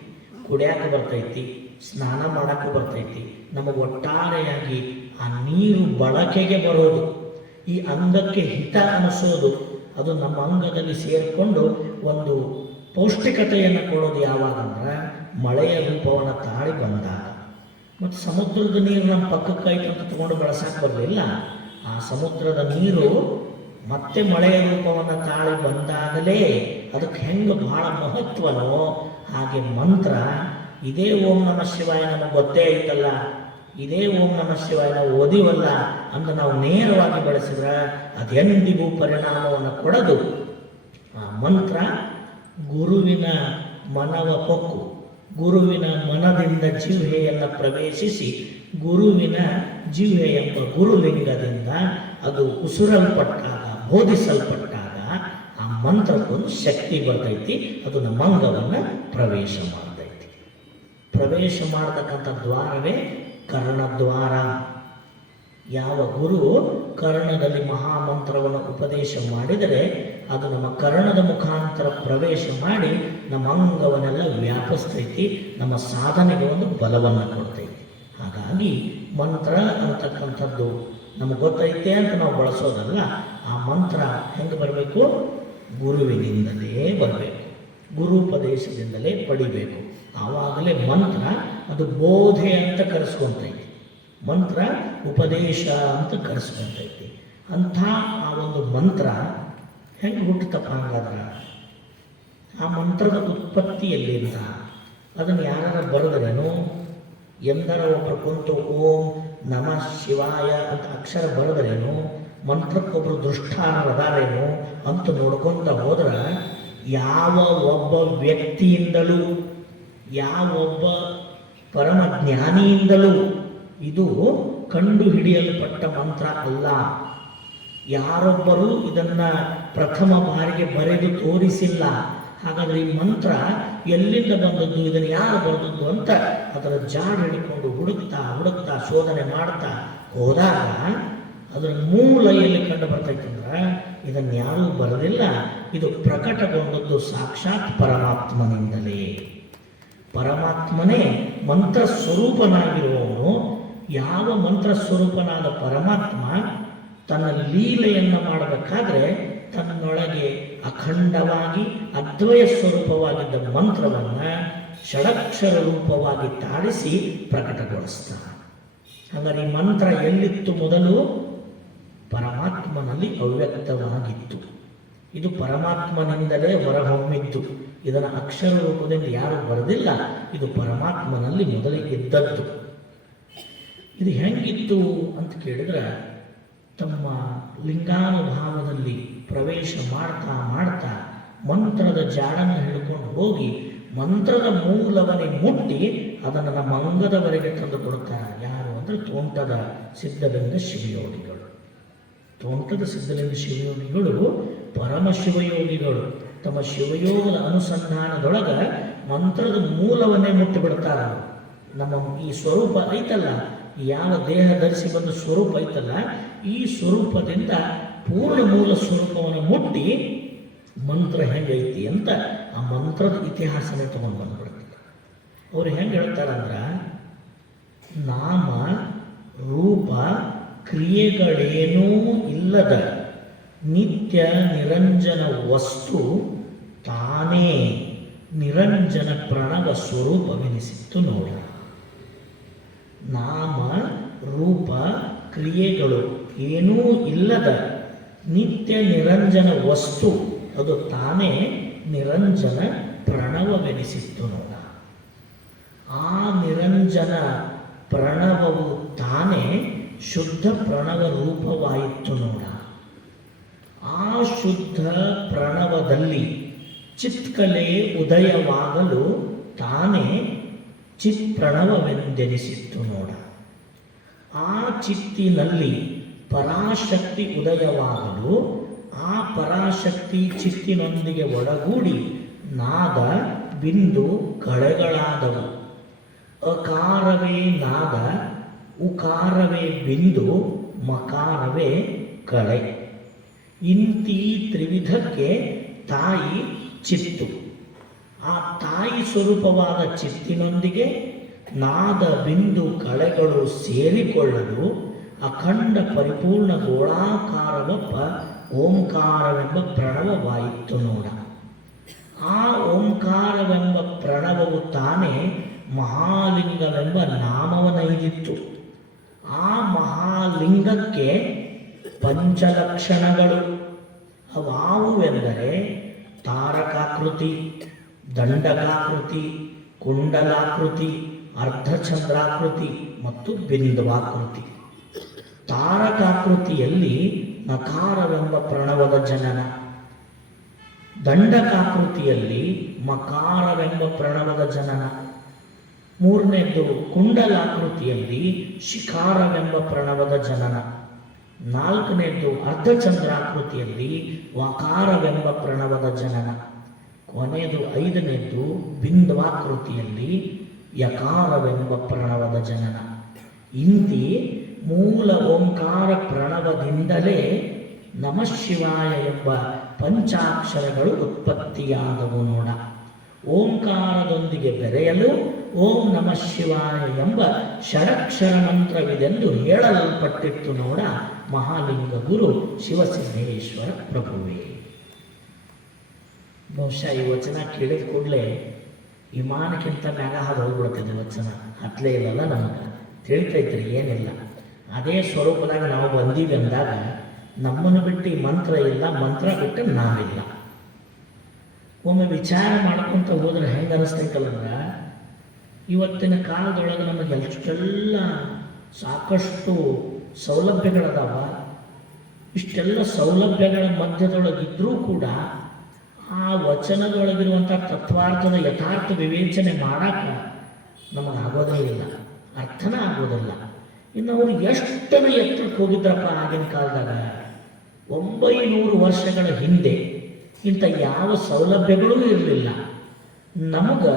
ಕುಡಿಯಕ್ಕೆ ಬರ್ತೈತಿ, ಸ್ನಾನ ಮಾಡೋಕ್ಕೂ ಬರ್ತೈತಿ. ನಮಗೆ ಒಟ್ಟಾರೆಯಾಗಿ ಆ ನೀರು ಬಳಕೆಗೆ ಬರೋದು, ಈ ಅಂಗಕ್ಕೆ ಹಿತ ಅನಿಸೋದು, ಅದು ನಮ್ಮ ಅಂಗದಲ್ಲಿ ಸೇರಿಕೊಂಡು ಒಂದು ಪೌಷ್ಟಿಕತೆಯನ್ನು ಕೊಡೋದು ಯಾವಾಗಂದ್ರೆ ಮಳೆಯ ರೂಪವನ್ನು ತಾಳಿ ಬಂದಾಗ. ಮತ್ತು ಸಮುದ್ರದ ನೀರು ನಮ್ಮ ಪಕ್ಕಕ್ಕೆ ಐತೆ ಅಂತ ತಗೊಂಡು ಬಳಸಕ್ಕೆ ಬರಲಿಲ್ಲ. ಆ ಸಮುದ್ರದ ನೀರು ಮತ್ತೆ ಮಳೆಯ ರೂಪವನ್ನು ತಾಳಿ ಬಂದಾಗಲೇ ಅದಕ್ಕೆ ಹೆಂಗೆ ಬಹಳ ಮಹತ್ವನೋ ಹಾಗೆ ಮಂತ್ರ ಇದೇ ಓಂ ನಮಃ ಶಿವಾಯ ನಮಗೆ ಗೊತ್ತೇ ಐತಲ್ಲ, ಇದೇ ಓಂ ನಮಃ ಶಿವಾಯ ನಾವು ಓದಿವಲ್ಲ ಅಂತ ನಾವು ನೇರವಾಗಿ ಬಳಸಿದ್ರೆ ಅದೆಂದಿಗೂ ಪರಿಣಾಮವನ್ನು ಕೊಡದು. ಆ ಮಂತ್ರ ಗುರುವಿನ ಮನವ ಪೊಕ್ಕು, ಗುರುವಿನ ಮನದಿಂದ ಜಿಹ್ವೆಯನ್ನು ಪ್ರವೇಶಿಸಿ ಗುರುವಿನ ಜಿಹ್ವೆ ಎಂಬ ಗುರುಲಿಂಗದಿಂದ ಅದು ಉಸುರಲ್ಪಟ್ಟಾಗ, ಬೋಧಿಸಲ್ಪಟ್ಟಾಗ ಆ ಮಂತ್ರಕ್ಕೊಂದು ಶಕ್ತಿ ಬರ್ತೈತಿ. ಅದು ನಮ್ಮ ಅಂಗವನ್ನು ಪ್ರವೇಶ ಮಾಡ್ತೈತಿ. ಪ್ರವೇಶ ಮಾಡತಕ್ಕಂಥ ದ್ವಾರವೇ ಕರ್ಣದ್ವಾರ. ಯಾವ ಗುರು ಕರ್ಣದಲ್ಲಿ ಮಹಾಮಂತ್ರವನ್ನು ಉಪದೇಶ ಮಾಡಿದರೆ ಅದು ನಮ್ಮ ಕರ್ಣದ ಮುಖಾಂತರ ಪ್ರವೇಶ ಮಾಡಿ ನಮ್ಮ ಅಂಗವನ್ನೆಲ್ಲ ವ್ಯಾಪಿಸ್ತೈತಿ, ನಮ್ಮ ಸಾಧನೆಗೆ ಒಂದು ಬಲವನ್ನು ಕೊಡ್ತೈತಿ. ಹಾಗಾಗಿ ಮಂತ್ರ ಅಂತಕ್ಕಂಥದ್ದು ನಮಗೆ ಗೊತ್ತೈತೆ ಅಂತ ನಾವು ಬಳಸೋದಲ್ಲ. ಆ ಮಂತ್ರ ಹೆಂಗೆ ಬರಬೇಕು? ಗುರುವಿನಿಂದಲೇ ಬರಬೇಕು, ಗುರುಪದೇಶದಿಂದಲೇ ಪಡಿಬೇಕು. ಆವಾಗಲೇ ಮಂತ್ರ ಅದು ಬೋಧೆ ಅಂತ ಕರೆಸ್ಕೊತೈತಿ, ಮಂತ್ರ ಉಪದೇಶ ಅಂತ ಕರೆಸ್ಕೊತೈತಿ. ಅಂಥ ಆ ಒಂದು ಮಂತ್ರ ಹೆಂಗೆ ಹುಟ್ಟುತ್ತಪ್ಪ ಹಂಗಾದ್ರೆ? ಆ ಮಂತ್ರದ ಉತ್ಪತ್ತಿ ಎಲ್ಲಿಂದ? ಅದನ್ನು ಯಾರು ಬರೆದ್ರೇನು? ಎಂದರ ಒಬ್ಬರು ಕುಂತು ಓಂ ನಮಃ ಶಿವಾಯ ಅಂತ ಅಕ್ಷರ ಬರೆದ್ರೇನು? ಮಂತ್ರಕ್ಕೊಬ್ಬರು ದೃಷ್ಟಾನರದಾರೇನು ಅಂತ ನೋಡ್ಕೊಂತ ಹೋದ್ರೆ ಯಾವ ಒಬ್ಬ ವ್ಯಕ್ತಿಯಿಂದಲೂ, ಯಾವೊಬ್ಬ ಪರಮಜ್ಞಾನಿಯಿಂದಲೂ ಇದು ಕಂಡು ಹಿಡಿಯಲ್ಪಟ್ಟ ಮಂತ್ರ ಅಲ್ಲ. ಯಾರೊಬ್ಬರೂ ಇದನ್ನು ಪ್ರಥಮ ಬಾರಿಗೆ ಬರೆದು ತೋರಿಸಿಲ್ಲ. ಹಾಗಾದರೆ ಈ ಮಂತ್ರ ಎಲ್ಲಿಂದ ಬಂದದ್ದು, ಇದನ್ನು ಯಾರು ಬರೆದದ್ದು ಅಂತ ಅದರ ಜಾಡು ಹಿಡ್ಕೊಂಡು ಹುಡುಕ್ತಾ ಶೋಧನೆ ಮಾಡ್ತಾ ಹೋದಾಗ ಅದರ ಮೂಲ ಎಲ್ಲಿ ಕಂಡು ಬರ್ತೈತೆ ಅಂದ್ರೆ ಇದನ್ನು ಯಾರೂ ಬರೆದಿಲ್ಲ, ಇದು ಪ್ರಕಟಗೊಂಡದ್ದು ಸಾಕ್ಷಾತ್ ಪರಮಾತ್ಮನಿಂದಲೇ. ಪರಮಾತ್ಮನೇ ಮಂತ್ರ ಸ್ವರೂಪನಾಗಿರುವವನು. ಯಾವ ಮಂತ್ರ ಸ್ವರೂಪನಾದ ಪರಮಾತ್ಮ ತನ್ನ ಲೀಲೆಯನ್ನು ಮಾಡಬೇಕಾದ್ರೆ ತನ್ನೊಳಗೆ ಅಖಂಡವಾಗಿ ಅದ್ವಯ ಸ್ವರೂಪವಾಗಿದ್ದ ಮಂತ್ರವನ್ನು ಷಡಕ್ಷರ ರೂಪವಾಗಿ ತಾಡಿಸಿ ಪ್ರಕಟಗೊಳಿಸ್ತಾನೆ. ಹಾಗಾದರೆ ಈ ಮಂತ್ರ ಎಲ್ಲಿತ್ತು? ಮೊದಲು ಪರಮಾತ್ಮನಲ್ಲಿ ಅವ್ಯಕ್ತವಾಗಿತ್ತು. ಇದು ಪರಮಾತ್ಮನಿಂದಲೇ ಹೊರಹೊಮ್ಮಿದ್ದು. ಇದನ್ನು ಅಕ್ಷರ ರೂಪದಿಂದ ಯಾರು ಬರೆದಿಲ್ಲ, ಇದು ಪರಮಾತ್ಮನಲ್ಲಿ ಮೊದಲೇ ಇದ್ದದ್ದು. ಇದು ಹೆಂಗಿತ್ತು ಅಂತ ಕೇಳಿದ್ರೆ, ತಮ್ಮ ಲಿಂಗಾನುಭಾವದಲ್ಲಿ ಪ್ರವೇಶ ಮಾಡ್ತಾ ಮಂತ್ರದ ಜಾಡನ್ನು ಹಿಡ್ಕೊಂಡು ಹೋಗಿ ಮಂತ್ರದ ಮೂಲವನ್ನೇ ಮುಟ್ಟಿ ಅದನ್ನು ನಮ್ಮ ಅಂಗದವರೆಗೆ ತಂದು ಕೊಡ್ತಾರೆ. ಯಾರು ಅಂದರೆ ತೋಂಟದ ಸಿದ್ಧಲಿಂಗ ಶಿವಯೋಗಿಗಳು. ತೋಂಟದ ಸಿದ್ಧಲಿಂಗ ಶಿವಯೋಗಿಗಳು ಪರಮ ಶಿವಯೋಗಿಗಳು. ತಮ್ಮ ಶಿವಯೋಗದ ಅನುಸಂಧಾನದೊಳಗೆ ಮಂತ್ರದ ಮೂಲವನ್ನೇ ಮುಟ್ಟಿಬಿಡ್ತಾರೆ. ನಮ್ಮ ಈ ಸ್ವರೂಪ ಐತಲ್ಲ, ಯಾವ ದೇಹ ಧರಿಸಿ ಬಂದ ಸ್ವರೂಪ ಐತಲ್ಲ, ಈ ಸ್ವರೂಪದಿಂದ ಪೂರ್ಣ ಮೂಲ ಸ್ವರೂಪವನ್ನು ಮುಟ್ಟಿ ಮಂತ್ರ ಹೆಂಗೈತಿ ಅಂತ ಆ ಮಂತ್ರದ ಇತಿಹಾಸನೇ ತಗೊಂಡು ಬಂದ್ಬಿಡ್ತಾರೆ. ಅವ್ರು ಹೆಂಗೆ ಹೇಳ್ತಾರಂದ್ರೆ, ನಾಮ ರೂಪ ಕ್ರಿಯೆಗಳೇನೂ ಇಲ್ಲದ ನಿತ್ಯ ನಿರಂಜನ ವಸ್ತು ತಾನೇ ನಿರಂಜನ ಪ್ರಣವ ಸ್ವರೂಪವೆನಿಸಿತ್ತು ನೋಡ. ನಾಮ ರೂಪ ಕ್ರಿಯೆಗಳು ಏನೂ ಇಲ್ಲದ ನಿತ್ಯ ನಿರಂಜನ ವಸ್ತು ಅದು ತಾನೇ ನಿರಂಜನ ಪ್ರಣವವೆನಿಸಿತ್ತು ನೋಡ. ಆ ನಿರಂಜನ ಪ್ರಣವವು ತಾನೇ ಶುದ್ಧ ಪ್ರಣವ ರೂಪವಾಯಿತು ನೋಡ. ಆ ಶುದ್ಧ ಪ್ರಣವದಲ್ಲಿ ಚಿತ್ಕಲೆ ಉದಯವಾಗಲು ತಾನೇ ಚಿತ್ ಪ್ರಣವವೆಂದೆನಿಸಿತ್ತು ನೋಡ. ಆ ಚಿತ್ತಿನಲ್ಲಿ ಪರಾಶಕ್ತಿ ಉದಯವಾಗಲು ಆ ಪರಾಶಕ್ತಿ ಚಿತ್ತಿನೊಂದಿಗೆ ಒಡಗೂಡಿ ನಾದ ಬಿಂದು ಕಳೆಗಳಾದವು. ಅಕಾರವೇ ನಾದ, ಉಕಾರವೇ ಬಿಂದು ಮಕಾರವೇ ಕಳೆ. ಇಂತಿ ತ್ರಿವಿಧಕ್ಕೆ ತಾಯಿ ಚಿತ್ತು. ಆ ತಾಯಿ ಸ್ವರೂಪವಾದ ಚಿತ್ತಿನೊಂದಿಗೆ ನಾದ ಬಿಂದು ಕಳೆಗಳು ಸೇರಿಕೊಳ್ಳಲು ಅಖಂಡ ಪರಿಪೂರ್ಣ ಗೋಳಾಕಾರವೊಬ್ಬ ಓಂಕಾರವೆಂಬ ಪ್ರಣವವಾಯಿತು ನೋಡ. ಆ ಓಂಕಾರವೆಂಬ ಪ್ರಣವವು ತಾನೇ ಮಹಾಲಿಂಗವೆಂಬ ನಾಮವನೈದಿತ್ತು. ಆ ಮಹಾಲಿಂಗಕ್ಕೆ ಪಂಚಲಕ್ಷಣಗಳು. ಅವಾವುವೆಂದರೆ ತಾರಕಾಕೃತಿ, ದಂಡಕಾಕೃತಿ, ಕುಂಡಲಾಕೃತಿ, ಅರ್ಧಚಂದ್ರಾಕೃತಿ ಮತ್ತು ಬಿಂದುವಾಕೃತಿ. ತಾರಕಾಕೃತಿಯಲ್ಲಿ ನಕಾರವೆಂಬ ಪ್ರಣವದ ಜನನ, ದಂಡಕಾಕೃತಿಯಲ್ಲಿ ಮಕಾರವೆಂಬ ಪ್ರಣವದ ಜನನ, ಮೂರನೇದ್ದು ಕುಂಡಲಾಕೃತಿಯಲ್ಲಿ ಶಿಖಾರವೆಂಬ ಪ್ರಣವದ ಜನನ, ನಾಲ್ಕನೇದ್ದು ಅರ್ಧಚಂದ್ರಾಕೃತಿಯಲ್ಲಿ ವಕಾರವೆಂಬ ಪ್ರಣವದ ಜನನ, ಕೊನೆಯದು ಐದನೇದ್ದು ಬಿಂದುವಾಕೃತಿಯಲ್ಲಿ ಯಕಾರವೆಂಬ ಪ್ರಣವದ ಜನನ. ಇಂತಿ ಮೂಲ ಓಂಕಾರ ಪ್ರಣವದಿಂದಲೇ ನಮಃ ಶಿವಾಯ ಎಂಬ ಪಂಚಾಕ್ಷರಗಳು ಉತ್ಪತ್ತಿಯಾದವು ನೋಡ. ಓಂಕಾರದೊಂದಿಗೆ ಬೆರೆಯಲು ಓಂ ನಮಃ ಶಿವಾಯ ಎಂಬ ಷಡಕ್ಷರ ಮಂತ್ರವಿದೆಂದು ಹೇಳಲ್ಪಟ್ಟಿತ್ತು ನೋಡ ಮಹಾಲಿಂಗ ಗುರು ಶಿವಸಿದ್ದೇಶ್ವರ ಪ್ರಭುವೇ. ಬಹುಶಃ ಈ ವಚನ ಕೇಳಿದ ಕೂಡಲೇ ವಿಮಾನಕ್ಕಿಂತ ಮ್ಯಾಗ ಹಾದು ಹೋಗ್ಬಿಡ್ತಿದ್ದೆ. ವಚನ ಹತ್ತಲೇ ಇಲ್ಲಲ್ಲ, ನಮಗೆ ತಿಳಿತೈತ್ರಿ, ಏನಿಲ್ಲ. ಅದೇ ಸ್ವರೂಪದಾಗ ನಾವು ಬಂದೀವಿ ಅಂದಾಗ ನಮ್ಮನ್ನು ಬಿಟ್ಟು ಈ ಮಂತ್ರ ಇಲ್ಲ, ಮಂತ್ರ ಬಿಟ್ಟು ನಾವಿಲ್ಲ. ಒಮ್ಮೆ ವಿಚಾರ ಮಾಡ್ಕೊತ ಹೋದ್ರೆ ಹೆಂಗೆ ಅನಿಸ್ತೈತಲ್ಲಂದ್ರೆ, ಇವತ್ತಿನ ಕಾಲದೊಳಗೆ ನಮಗೆ ಎಷ್ಟೆಲ್ಲ ಸಾಕಷ್ಟು ಸೌಲಭ್ಯಗಳದಾವ. ಇಷ್ಟೆಲ್ಲ ಸೌಲಭ್ಯಗಳ ಮಧ್ಯದೊಳಗಿದ್ರೂ ಕೂಡ ಆ ವಚನದೊಳಗಿರುವಂಥ ತತ್ವಾರ್ಥದ ಯಥಾರ್ಥ ವಿವೇಚನೆ ಮಾಡಕ್ಕೆ ನಮಗಾಗೋದೇ ಇಲ್ಲ, ಅರ್ಥನ ಆಗೋದಿಲ್ಲ. ಇನ್ನು ಅವರು ಎಷ್ಟರ ಎತ್ತರಕ್ಕೆ ಹೋಗಿದ್ರಪ್ಪ ಆಗಿನ ಕಾಲದಾಗ. 900 ವರ್ಷಗಳ ಹಿಂದೆ ಇಂಥ ಯಾವ ಸೌಲಭ್ಯಗಳೂ ಇರಲಿಲ್ಲ. ನಮಗೆ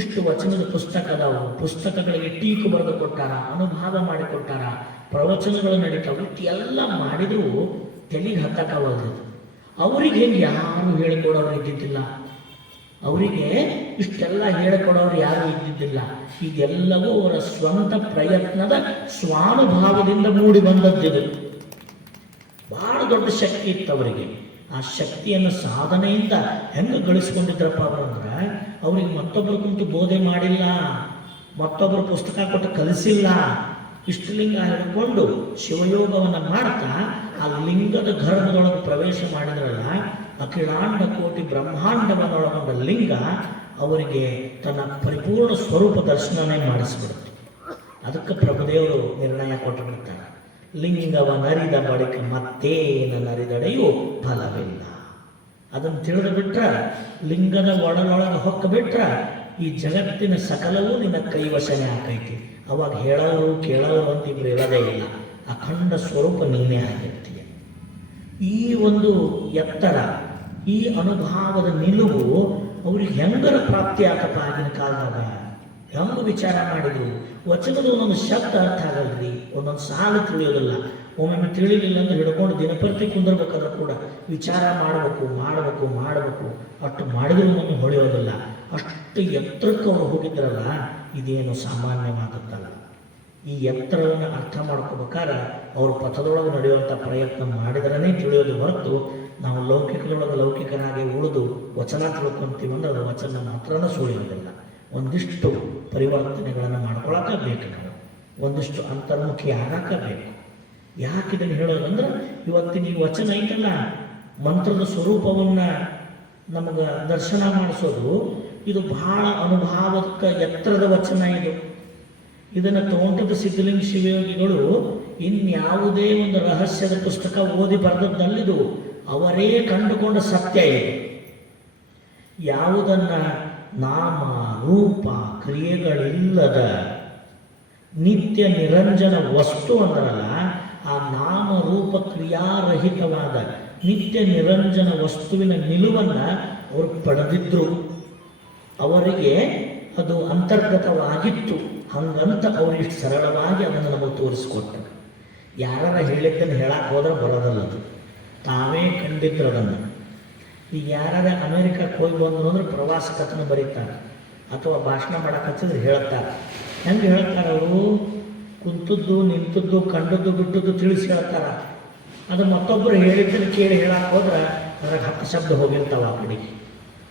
ಇಷ್ಟು ವಚನದ ಪುಸ್ತಕ ಅದಾವು, ಪುಸ್ತಕಗಳಿಗೆ ಟೀಕು ಬರೆದು ಕೊಟ್ಟಾರ, ಅನುಭವ ಮಾಡಿಕೊಟ್ಟಾರ, ಪ್ರವಚನಗಳು ನಡೀತಾವೆ. ಎಲ್ಲ ಮಾಡಿದರೂ ತೆಲಿಗೆ ಹತ್ತಕ್ಕಾಗದು. ಅವ್ರಿಗೆ ಹೆಂಗೆ ಯಾರು ಹೇಳಿಕೊಡೋರು ಇದ್ದಿದ್ದಿಲ್ಲ, ಅವರಿಗೆ ಇಷ್ಟೆಲ್ಲ ಹೇಳಿಕೊಡೋರು ಯಾರೂ ಇದ್ದಿದ್ದಿಲ್ಲ. ಇದೆಲ್ಲವೂ ಅವರ ಸ್ವಂತ ಪ್ರಯತ್ನದ ಸ್ವಾನುಭಾವದಿಂದ ಮೂಡಿ ಬಂದದ್ದಿದೆ. ಬಹಳ ದೊಡ್ಡ ಶಕ್ತಿ ಇತ್ತು ಅವರಿಗೆ. ಆ ಶಕ್ತಿಯನ್ನು ಸಾಧನೆಯಿಂದ ಹೆಂಗೆ ಗಳಿಸ್ಕೊಂಡಿದ್ರಪ್ಪ ಅವರಂದ್ರೆ, ಅವ್ರಿಗೆ ಮತ್ತೊಬ್ಬರು ಕುಂತು ಬೋಧೆ ಮಾಡಿಲ್ಲ, ಮತ್ತೊಬ್ಬರು ಪುಸ್ತಕ ಕೊಟ್ಟು ಕಲಿಸಿಲ್ಲ. ಇಷ್ಟಲಿಂಗ ಹಿಡ್ಕೊಂಡು ಶಿವಯೋಗವನ್ನು ಮಾಡ್ತಾ ಆ ಲಿಂಗದ ಗರ್ಭದೊಳಗೆ ಪ್ರವೇಶ ಮಾಡಿದ್ರಲ್ಲ, ಅಖಿಲಾಂಡ ಕೋಟಿ ಬ್ರಹ್ಮಾಂಡವನ್ನೊಳಗೊಂಡ ಲಿಂಗ ಅವರಿಗೆ ತನ್ನ ಪರಿಪೂರ್ಣ ಸ್ವರೂಪ ದರ್ಶನನೇ ಮಾಡಿಸ್ಬಿಡುತ್ತೆ. ಅದಕ್ಕೆ ಪ್ರಭುದೇವರು ನಿರ್ಣಯ ಕೊಟ್ಟು ಬಿಡ್ತಾರೆ, ಲಿಂಗವನರಿದ ಬಳಿಕ ಮತ್ತೇನ ನರಿದಡೆಯೂ ಫಲವಿಲ್ಲ. ಅದನ್ನು ತಿಳಿದು ಬಿಟ್ರೆ, ಲಿಂಗದ ಒಳಗೆ ಹೊಕ್ಕ ಬಿಟ್ರೆ ಈ ಜಗತ್ತಿನ ಸಕಲವೂ ನಿನ್ನ ಕೈವಶನೇ ಆಕೈತಿ. ಅವಾಗ ಹೇಳೋರು ಕೇಳೋರು ಅಂತಿಬ್ರು ಇರೋದೇ ಇಲ್ಲ. ಅಖಂಡ ಸ್ವರೂಪ ನೀನೇ ಆಗಿರ್ತೀಯ. ಈ ಒಂದು ಎತ್ತರ, ಈ ಅನುಭವದ ನಿಲುವು ಅವ್ರಿಗೆ ಹೆಂಗರ ಪ್ರಾಪ್ತಿ ಆಗಪ್ಪ ಆಗಿನ ಕಾಲದಾಗ. ಹೆಂಗೆ ವಿಚಾರ ಮಾಡಿದ್ರು. ವಚನದ ಒಂದೊಂದು ಶಬ್ದ ಅರ್ಥ ಆಗಲ್ರಿ, ಒಂದೊಂದು ಸಾಲು ತಿಳಿಯೋದಿಲ್ಲ. ಒಮ್ಮೊಮ್ಮೆ ತಿಳಿಲಿಲ್ಲ ಅಂದ್ರೆ ಹಿಡ್ಕೊಂಡು ದಿನಪೂರ್ತಿ ಕುಂದಿರ್ಬೇಕಾದ್ರೆ ಕೂಡ ವಿಚಾರ ಮಾಡಬೇಕು. ಅಷ್ಟು ಮಾಡಿದ್ರು ನಮಗೆ ಹೊಳೆಯೋದಿಲ್ಲ. ಅಷ್ಟು ಎತ್ತರಕ್ಕೆ ಅವರು ಹೋಗಿದ್ರಲ್ಲ, ಇದೇನು ಸಾಮಾನ್ಯವಾಗುತ್ತಲ್ಲ. ಈ ಎತ್ತರವನ್ನು ಅರ್ಥ ಮಾಡ್ಕೋಬೇಕಾದ್ರೆ ಅವ್ರ ಪಥದೊಳಗೆ ನಡೆಯುವಂಥ ಪ್ರಯತ್ನ ಮಾಡಿದ್ರೇ ತಿಳಿಯೋದು ಹೊರತು, ನಾವು ಲೌಕಿಕದೊಳಗೆ ಲೌಕಿಕರಾಗಿ ಉಳಿದು ವಚನ ತಿಳ್ಕೊಂತೀವಂದ್ರೆ ಅದು ವಚನ ಮಾತ್ರನೂ ಸುಳಿಯೋದಿಲ್ಲ. ಒಂದಿಷ್ಟು ಪರಿವರ್ತನೆಗಳನ್ನು ಮಾಡ್ಕೊಳಕ್ಕೆ ಬೇಕು, ನಾವು ಒಂದಿಷ್ಟು ಅಂತರ್ಮುಖಿ ಆಗಕ್ಕೆ ಬೇಕು. ಯಾಕಿದನ್ನು ಹೇಳೋದಂದ್ರೆ, ಇವತ್ತಿನ ಈ ವಚನ ಐತಲ್ಲ, ಮಂತ್ರದ ಸ್ವರೂಪವನ್ನು ನಮಗೆ ದರ್ಶನ ಮಾಡಿಸೋದು, ಇದು ಬಹಳ ಅನುಭಾವಕ್ಕೆ ಎತ್ತರದ ವಚನ. ಇದನ್ನು ತಗೊಂಡದ್ದು ಸಿದ್ಧಲಿಂಗ ಶಿವಯೋಗಿಗಳು ಇನ್ಯಾವುದೇ ಒಂದು ರಹಸ್ಯದ ಪುಸ್ತಕ ಓದಿ ಬರೆದದ್ದಲ್ಲಿದು, ಅವರೇ ಕಂಡುಕೊಂಡ ಸತ್ಯ ಇದೆ. ಯಾವುದನ್ನ ನಾಮ ರೂಪ ಕ್ರಿಯೆಗಳಿಲ್ಲದ ನಿತ್ಯ ನಿರಂಜನ ವಸ್ತು ಅಂದ್ರಲ್ಲ, ಆ ನಾಮ ರೂಪ ಕ್ರಿಯಾರಹಿತವಾದ ನಿತ್ಯ ನಿರಂಜನ ವಸ್ತುವಿನ ನಿಲುವನ್ನು ಅವರು ಪಡೆದಿದ್ರು. ಅವರಿಗೆ ಅದು ಅಂತರ್ಗತವಾಗಿತ್ತು. ಹಂಗಂತ ಅವ್ರು ಇಷ್ಟು ಸರಳವಾಗಿ ಅದನ್ನು ನಮಗೆ ತೋರಿಸ್ಕೊಟ್ಟರು. ಯಾರ ಹೇಳಿದ್ದನ್ನು ಹೇಳಕ್ಕೆ ಹೋದ್ರೆ ಬರೋದಲ್ಲ, ಅದು ತಾವೇ ಕಂಡಿದ್ರು ಅದನ್ನು. ಈಗ ಯಾರ ಅಮೇರಿಕಕ್ಕೆ ಹೋಗಿ ಬಂದರು ಅಂದ್ರೆ ಪ್ರವಾಸ ಕಥನ ಬರೀತಾರೆ ಅಥವಾ ಭಾಷಣ ಮಾಡಕ್ಕೆ ಹಚ್ಚಿದ್ರೆ ಹೇಳ್ತಾರೆ. ಹೆಂಗೆ ಹೇಳ್ತಾರೆ ಅವರು? ಕುಂತದ್ದು, ನಿಂತದ್ದು, ಕಂಡದ್ದು, ಬಿಟ್ಟದ್ದು ತಿಳಿಸಿ ಹೇಳ್ತಾರೆ. ಅದು ಮತ್ತೊಬ್ಬರು ಹೇಳಿದ್ದನ್ನು ಕೇಳಿ ಹೇಳಕ್ಕೆ ಹೋದ್ರೆ ಅದ್ರಾಗ 10 ಶಬ್ದ ಹೋಗಿರ್ತಾವೆ ಆ ಕಡೆಗೆ.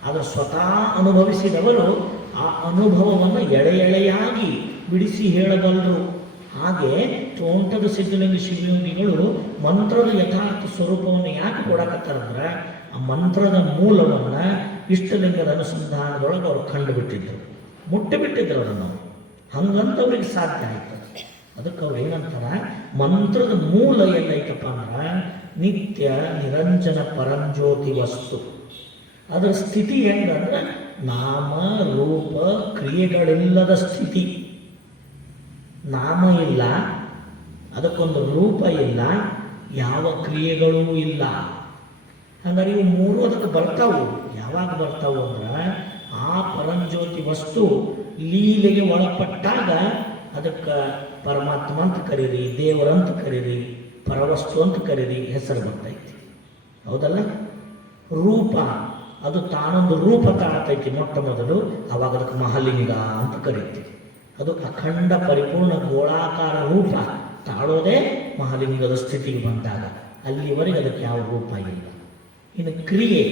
ಆದರೆ ಸ್ವತಃ ಅನುಭವಿಸಿದವರು ಆ ಅನುಭವವನ್ನು ಎಳೆಯಾಗಿ ಬಿಡಿಸಿ ಹೇಳಬಲ್ಲರು. ಹಾಗೆ ತೋಂಟದ ಸಿದ್ಧಲಿಂಗ ಶಿವಯೋಗಿಗಳು ಮಂತ್ರದ ಯಥಾರ್ಥ ಸ್ವರೂಪವನ್ನು ಯಾಕೆ ಕೊಡಕತ್ತಾರಂದ್ರೆ, ಆ ಮಂತ್ರದ ಮೂಲವನ್ನು ಇಷ್ಟಲಿಂಗದ ಅನುಸಂಧಾನದೊಳಗೆ ಅವರು ಕಂಡುಬಿಟ್ಟಿದ್ರು, ಮುಟ್ಟಿಬಿಟ್ಟಿದ್ರು ಅದನ್ನು. ಹಂಗಂತವ್ರಿಗೆ ಸಾಧ್ಯ ಆಯ್ತು. ಅದಕ್ಕೆ ಅವ್ರು ಏನಂತಾರೆ, ಮಂತ್ರದ ಮೂಲ ಎಲ್ಲೈತಪ್ಪ ಅಂದ್ರೆ ನಿತ್ಯ ನಿರಂಜನ ಪರಂಜ್ಯೋತಿ ವಸ್ತು. ಅದರ ಸ್ಥಿತಿ ಹೆಂಗಂದ್ರೆ ನಾಮ ರೂಪ ಕ್ರಿಯೆಗಳಿಲ್ಲದ ಸ್ಥಿತಿ. ನಾಮ ಇಲ್ಲ, ಅದಕ್ಕೊಂದು ರೂಪ ಇಲ್ಲ, ಯಾವ ಕ್ರಿಯೆಗಳೂ ಇಲ್ಲ. ಹಾಗಾದ್ರೆ ಇವು ಮೂರು ಅದಕ್ಕೆ ಬರ್ತಾವು. ಯಾವಾಗ ಬರ್ತಾವು ಅಂದ್ರೆ ಆ ಪರಂಜ್ಯೋತಿ ವಸ್ತು ಲೀಲೆಗೆ ಒಳಪಟ್ಟಾಗ ಅದಕ್ಕೆ ಪರಮಾತ್ಮ ಅಂತ ಕರೀರಿ, ದೇವರಂತ ಕರೀರಿ, ಪರವಸ್ತು ಅಂತ ಕರೀರಿ, ಹೆಸರು ಬರ್ತೈತಿ. ಹೌದಲ್ಲ? ರೂಪ ಅದು ತಾನೊಂದು ರೂಪ ತಾಳ್ತೈತಿ ಮೊಟ್ಟ ಮೊದಲು, ಅವಾಗ ಅದಕ್ಕೆ ಮಹಾಲಿಂಗ ಅಂತ ಕರೀತೀವಿ. ಅದು ಅಖಂಡ ಪರಿಪೂರ್ಣ ಗೋಳಾಕಾರ ರೂಪ ತಾಳೋದೇ ಮಹಾಲಿಂಗದ ಸ್ಥಿತಿಗೆ ಬಂದಾಗ. ಅಲ್ಲಿವರೆಗೆ ಅದಕ್ಕೆ ಯಾವ ರೂಪ ಇಲ್ಲ. ಇನ್ನು ಕ್ರಿಯೆ,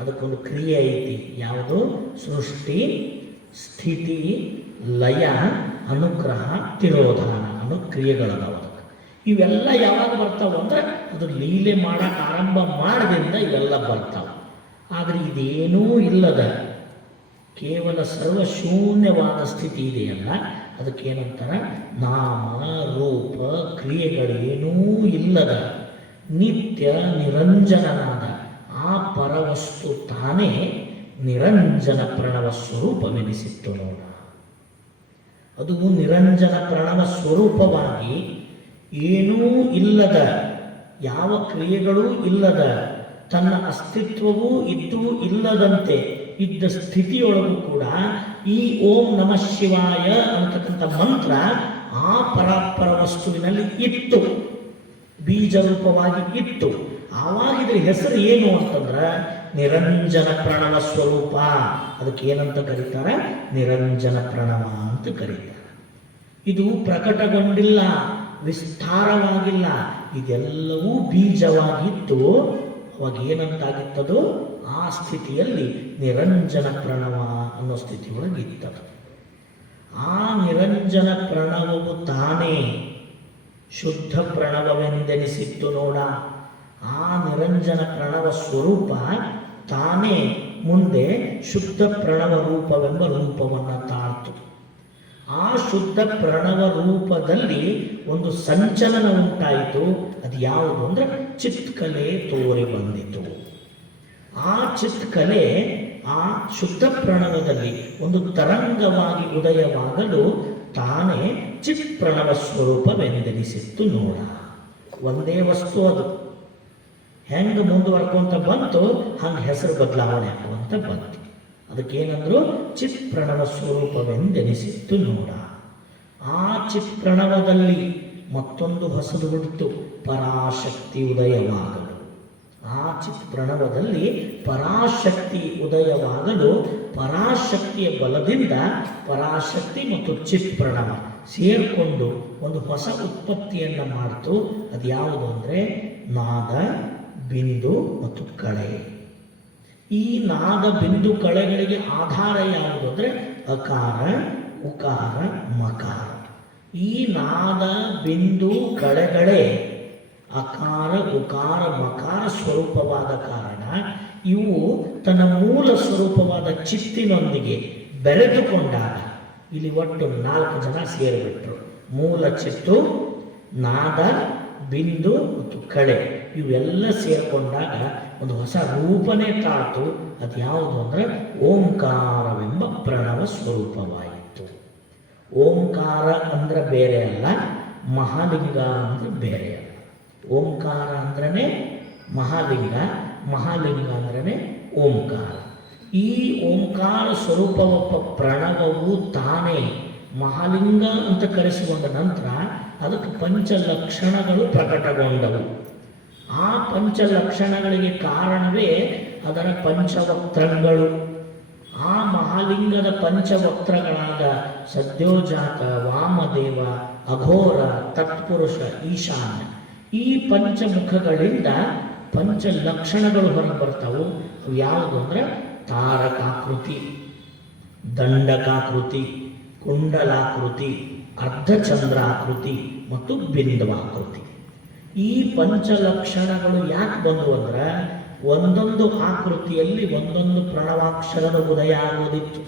ಅದಕ್ಕೊಂದು ಕ್ರಿಯೆ ಐತಿ. ಯಾವುದು? ಸೃಷ್ಟಿ, ಸ್ಥಿತಿ, ಲಯ, ಅನುಗ್ರಹ, ತಿರೋಧಾನ ಅನ್ನೋ ಕ್ರಿಯೆಗಳದಾವ. ಅದಕ್ಕೆ ಇವೆಲ್ಲ ಯಾವಾಗ ಬರ್ತಾವ ಅಂದ್ರೆ ಅದು ಲೀಲೆ ಮಾಡಕ್ಕೆ ಆರಂಭ ಮಾಡದಿಂದ ಇವೆಲ್ಲ ಬರ್ತಾವ. ಆದರೆ ಇದೇನೂ ಇಲ್ಲದ ಕೇವಲ ಸರ್ವಶೂನ್ಯವಾದ ಸ್ಥಿತಿ ಇದೆಯಲ್ಲ, ಅದಕ್ಕೇನಂತಾರೆ? ನಾಮ ರೂಪ ಕ್ರಿಯೆಗಳೇನೂ ಇಲ್ಲದ ನಿತ್ಯ ನಿರಂಜನನಾದ ಆ ಪರವಸ್ತು ತಾನೇ ನಿರಂಜನ ಪ್ರಣವ ಸ್ವರೂಪವೆನಿಸಿತ್ತು ನೋಡ. ಅದು ನಿರಂಜನ ಪ್ರಣವ ಸ್ವರೂಪವಾಗಿ ಏನೂ ಇಲ್ಲದ, ಯಾವ ಕ್ರಿಯೆಗಳೂ ಇಲ್ಲದ, ತನ್ನ ಅಸ್ತಿತ್ವವೂ ಇದ್ದೂ ಇಲ್ಲದಂತೆ ಇದ್ದ ಸ್ಥಿತಿಯೊಳಗೂ ಕೂಡ ಈ ಓಂ ನಮಃ ಶಿವಾಯ ಅನ್ನತಕ್ಕಂಥ ಮಂತ್ರ ಆ ಪರಾಪರ ವಸ್ತುವಿನಲ್ಲಿ ಇತ್ತು, ಬೀಜ ರೂಪವಾಗಿ ಇತ್ತು. ಆವಾಗ ಇದ್ರ ಹೆಸರು ಏನು ಅಂತಂದ್ರೆ ನಿರಂಜನ ಪ್ರಣವ ಸ್ವರೂಪ. ಅದಕ್ಕೆ ಏನಂತ ಕರೀತಾರೆ? ನಿರಂಜನ ಪ್ರಣವ ಅಂತ ಕರೀತಾರೆ. ಇದು ಪ್ರಕಟಗೊಂಡಿಲ್ಲ, ವಿಸ್ತಾರವಾಗಿಲ್ಲ, ಇದೆಲ್ಲವೂ ಬೀಜವಾಗಿತ್ತು. ಅವಾಗ ಏನಂತಾಗಿತ್ತದು? ಆ ಸ್ಥಿತಿಯಲ್ಲಿ ನಿರಂಜನ ಪ್ರಣವ ಅನ್ನೋ ಸ್ಥಿತಿಯೊಳಗಿತ್ತದು. ಆ ನಿರಂಜನ ಪ್ರಣವವು ತಾನೇ ಶುದ್ಧ ಪ್ರಣವವೆಂದೆನಿಸಿತ್ತು ನೋಡ. ಆ ನಿರಂಜನ ಪ್ರಣವ ಸ್ವರೂಪ ತಾನೇ ಮುಂದೆ ಶುದ್ಧ ಪ್ರಣವ ರೂಪವೆಂಬ ರೂಪವನ್ನು ತಾಳ್ತು. ಆ ಶುದ್ಧ ಪ್ರಣವ ರೂಪದಲ್ಲಿ ಒಂದು ಸಂಚಲನ ಉಂಟಾಯಿತು. ಅದು ಯಾವುದು ಅಂದರೆ ಚಿತ್ಕಲೆ ತೋರಿ ಬಂದಿತು. ಆ ಚಿತ್ಕಲೆ ಆ ಶುದ್ಧ ಪ್ರಣವದಲ್ಲಿ ಒಂದು ತರಂಗವಾಗಿ ಉದಯವಾಗಲು ತಾನೇ ಚಿತ್ ಪ್ರಣವ ಸ್ವರೂಪವೆಂದೆನಿಸಿತ್ತು ನೋಡ. ಒಂದೇ ವಸ್ತು ಅದು ಹೆಂಗೆ ಮುಂದುವರ್ಕೊಂತ ಬಂತು, ಹಂಗೆ ಹೆಸರು ಬದಲಾವಣೆ ಆಗುವಂತ ಬಂತು. ಅದಕ್ಕೇನಂದ್ರು ಚಿತ್ ಪ್ರಣವ ಸ್ವರೂಪವೆಂದೆನಿಸಿತ್ತು ನೋಡ. ಆ ಚಿತ್ ಪ್ರಣವದಲ್ಲಿ ಮತ್ತೊಂದು ಹೊಸದು ಹುಟ್ಟಿತು, ಪರಾಶಕ್ತಿ ಉದಯವಾಗಲು. ಆ ಚಿತ್ ಪ್ರಣವದಲ್ಲಿ ಪರಾಶಕ್ತಿ ಉದಯವಾಗಲು ಪರಾಶಕ್ತಿಯ ಬಲದಿಂದ ಪರಾಶಕ್ತಿ ಮತ್ತು ಚಿತ್ ಪ್ರಣವ ಸೇರಿಕೊಂಡು ಒಂದು ಹೊಸ ಉತ್ಪತ್ತಿಯನ್ನು ಮಾಡ್ತು. ಅದು ಯಾವುದು ಅಂದರೆ ನಾದ, ಬಿಂದು ಮತ್ತು ಕಳೆ. ಈ ನಾದ, ಬಿಂದು, ಕಳೆಗಳಿಗೆ ಆಧಾರ ಯಾವುದು ಅಂದರೆ ಅಕಾರ, ಉಕಾರ, ಮಕಾರ. ಈ ನಾದ, ಬಿಂದು, ಕಳೆಗಳೇ ಅಕಾರ, ಉಕಾರ, ಮಕಾರ ಸ್ವರೂಪವಾದ ಕಾರಣ ಇವು ತನ್ನ ಮೂಲ ಸ್ವರೂಪವಾದ ಚಿತ್ತಿನೊಂದಿಗೆ ಬೆರೆತುಕೊಂಡಾಗ ಇಲ್ಲಿ ಒಟ್ಟು 4 ಜನ ಸೇರಿಬಿಟ್ರು. ಮೂಲ ಚಿತ್ತು, ನಾದ, ಬಿಂದು ಮತ್ತು ಕಳೆ ಇವೆಲ್ಲ ಸೇರಿಕೊಂಡಾಗ ಒಂದು ಹೊಸ ರೂಪನೇ ತಾಳ್ತು. ಅದು ಯಾವುದು ಅಂದರೆ ಓಂಕಾರವೆಂಬ ಪ್ರಣವ ಸ್ವರೂಪವಾಯಿತು. ಓಂಕಾರ ಅಂದರೆ ಬೇರೆ ಅಲ್ಲ, ಮಹಾಲಿಂಗ ಅಂದರೆ ಬೇರೆ ಅಲ್ಲ. ಓಂಕಾರ ಅಂದ್ರೇ ಮಹಾಲಿಂಗ, ಮಹಾಲಿಂಗ ಅಂದ್ರೇ ಓಂಕಾರ. ಈ ಓಂಕಾರ ಸ್ವರೂಪವಪ್ಪ ಪ್ರಣವವು ತಾನೇ ಮಹಾಲಿಂಗ ಅಂತ ಕರೆಸಿಕೊಂಡ ನಂತರ ಅದಕ್ಕೆ ಪಂಚಲಕ್ಷಣಗಳು ಪ್ರಕಟಗೊಂಡವು. ಆ ಪಂಚಲಕ್ಷಣಗಳಿಗೆ ಕಾರಣವೇ ಅದರ ಪಂಚವಕ್ತ್ರಗಳು. ಆ ಮಹಾಲಿಂಗದ ಪಂಚವಕ್ತ್ರಗಳಾದ ಸದ್ಯೋಜಾತ, ವಾಮದೇವ, ಅಘೋರ, ತತ್ಪುರುಷ, ಈಶಾನ್ಯ, ಈ ಪಂಚಮುಖಗಳಿಂದ ಪಂಚಲಕ್ಷಣಗಳು ಹೊರಗೆ ಬರ್ತಾವು. ಅವು ಯಾವುದು ಅಂದರೆ ತಾರಕಾಕೃತಿ, ದಂಡಕಾಕೃತಿ, ಕುಂಡಲಾಕೃತಿ, ಅರ್ಧಚಂದ್ರಾಕೃತಿ ಮತ್ತು ಬಿಂದುವಾಕೃತಿ. ಈ ಪಂಚಲಕ್ಷಣಗಳು ಯಾಕೆ ಬಂದವು ಅಂದ್ರೆ ಒಂದೊಂದು ಆಕೃತಿಯಲ್ಲಿ ಒಂದೊಂದು ಪ್ರಣವಾಕ್ಷರದ ಉದಯ ಆಗೋದಿತ್ತು.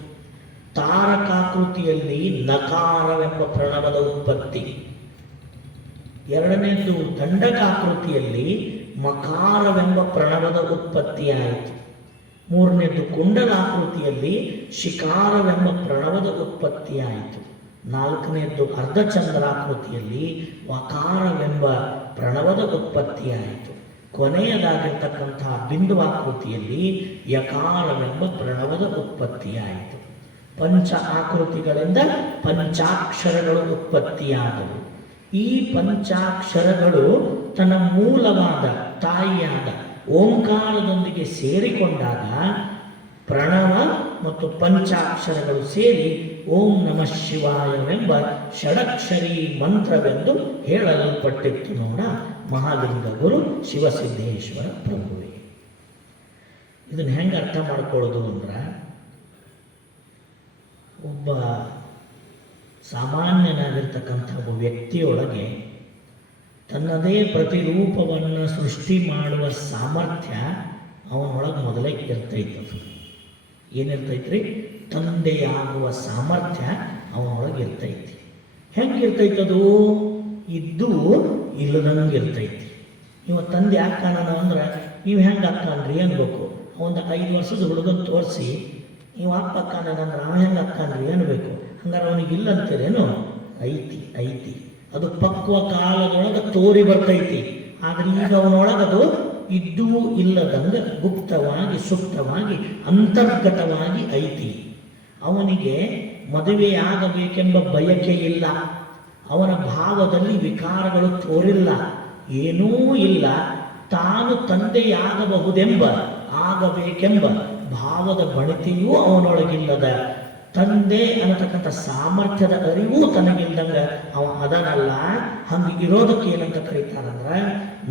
ತಾರಕಾಕೃತಿಯಲ್ಲಿ ನಕಾರವೆಂಬ ಪ್ರಣವದ ಉತ್ಪತ್ತಿ, ಎರಡನೇದು ದಂಡಕಾಕೃತಿಯಲ್ಲಿ ಮಕಾರವೆಂಬ ಪ್ರಣವದ ಉತ್ಪತ್ತಿಯಾಯಿತು, ಮೂರನೇದು ಕುಂಡಲಾಕೃತಿಯಲ್ಲಿ ಶಿಕಾರವೆಂಬ ಪ್ರಣವದ ಉತ್ಪತ್ತಿಯಾಯಿತು, ನಾಲ್ಕನೇದ್ದು ಅರ್ಧಚಂದ್ರಾಕೃತಿಯಲ್ಲಿ ವಕಾರವೆಂಬ ಪ್ರಣವದ ಉತ್ಪತ್ತಿಯಾಯಿತು, ಕೊನೆಯದಾಗಿರ್ತಕ್ಕಂತಹ ಬಿಂದುವಾಕೃತಿಯಲ್ಲಿ ಯಕಾರವೆಂಬ ಪ್ರಣವದ ಉತ್ಪತ್ತಿಯಾಯಿತು. ಪಂಚ ಆಕೃತಿಗಳಿಂದ ಪಂಚಾಕ್ಷರಗಳು ಉತ್ಪತ್ತಿಯಾದವು. ಈ ಪಂಚಾಕ್ಷರಗಳು ತನ್ನ ಮೂಲವಾದ ತಾಯಿಯಾದ ಓಂಕಾರದೊಂದಿಗೆ ಸೇರಿಕೊಂಡಾಗ ಪ್ರಣವ ಮತ್ತು ಪಂಚಾಕ್ಷರಗಳು ಸೇರಿ ಓಂ ನಮಃ ಶಿವಾಯವೆಂಬ ಷಡಕ್ಷರಿ ಮಂತ್ರವೆಂದು ಹೇಳಲ್ಪಟ್ಟಿತ್ತು. ನೋಡ, ಮಹಾಲಿಂಗ ಗುರು ಶಿವಸಿದ್ದೇಶ್ವರ ಪ್ರಭುವೇ. ಇದನ್ನು ಹೆಂಗೆ ಅರ್ಥ ಮಾಡ್ಕೊಳ್ಳೋದು ಅಂದ್ರೆ, ಒಬ್ಬ ಸಾಮಾನ್ಯನಾಗಿರ್ತಕ್ಕಂಥ ಒಬ್ಬ ವ್ಯಕ್ತಿಯೊಳಗೆ ತನ್ನದೇ ಪ್ರತಿರೂಪವನ್ನು ಸೃಷ್ಟಿ ಮಾಡುವ ಸಾಮರ್ಥ್ಯ ಅವನೊಳಗೆ ಮೊದಲೇ ಇರ್ತೈತದು. ಏನಿರ್ತೈತ್ರಿ? ತಂದೆಯಾಗುವ ಸಾಮರ್ಥ್ಯ ಅವನೊಳಗೆ ಇರ್ತೈತಿ. ಹೆಂಗಿರ್ತೈತದು? ಇದ್ದು ಇಲ್ಲದಂಗೆ ಇರ್ತೈತಿ. ಇವ ತಂದೆ ಯಾಕೆ ಕಾಣೋಣ ಅಂದ್ರೆ, ನೀವು ಹೆಂಗೆ ಅಕ್ಕನ್ರಿ ಅನ್ಬೇಕು. ಒಂದು 5 ವರ್ಷದ ಹುಡುಗನ ತೋರಿಸಿ ನೀವು ಅಪ್ಪ ಅಕ್ಕನಂದ್ರೆ ಅವ ಹೆಂಗೆ ಅಕ್ಕನ್ರಿ ಅನ್ಬೇಕು. ಹಂಗಾರೆ ಅವನಿಗೆ ಇಲ್ಲ ಅಂತೀರೇನು? ಐತಿ ಅದು ಪಕ್ವ ಕಾಲದೊಳಗೆ ತೋರಿ ಬರ್ತೈತಿ. ಆದ್ರೆ ಈಗ ಅವನೊಳಗದು ಇದ್ದೂ ಇಲ್ಲದಂಗೆ ಗುಪ್ತವಾಗಿ ಸುಪ್ತವಾಗಿ ಅಂತರ್ಗತವಾಗಿ ಐತಿ. ಅವನಿಗೆ ಮದುವೆಯಾಗಬೇಕೆಂಬ ಬಯಕೆ ಇಲ್ಲ. ಅವನ ಭಾವದಲ್ಲಿ ವಿಕಾರಗಳು ತೋರಿಲ್ಲ, ಏನೂ ಇಲ್ಲ. ತಾನು ತಂದೆಯಾಗಬಹುದೆಂಬ ಆಗಬೇಕೆಂಬ ಭಾವದ ಬಣಿತೆಯೂ ಅವನೊಳಗಿಲ್ಲದ. ತಂದೆ ಅನ್ನತಕ್ಕಂಥ ಸಾಮರ್ಥ್ಯದ ಅರಿವು ತನಗಿಲ್ದಂಗ ಅವ ಅದನಲ್ಲ. ಹಂಗೆ ಇರೋದಕ್ಕೆ ಏನಂತ ಕರೀತಾರಂದ್ರೆ,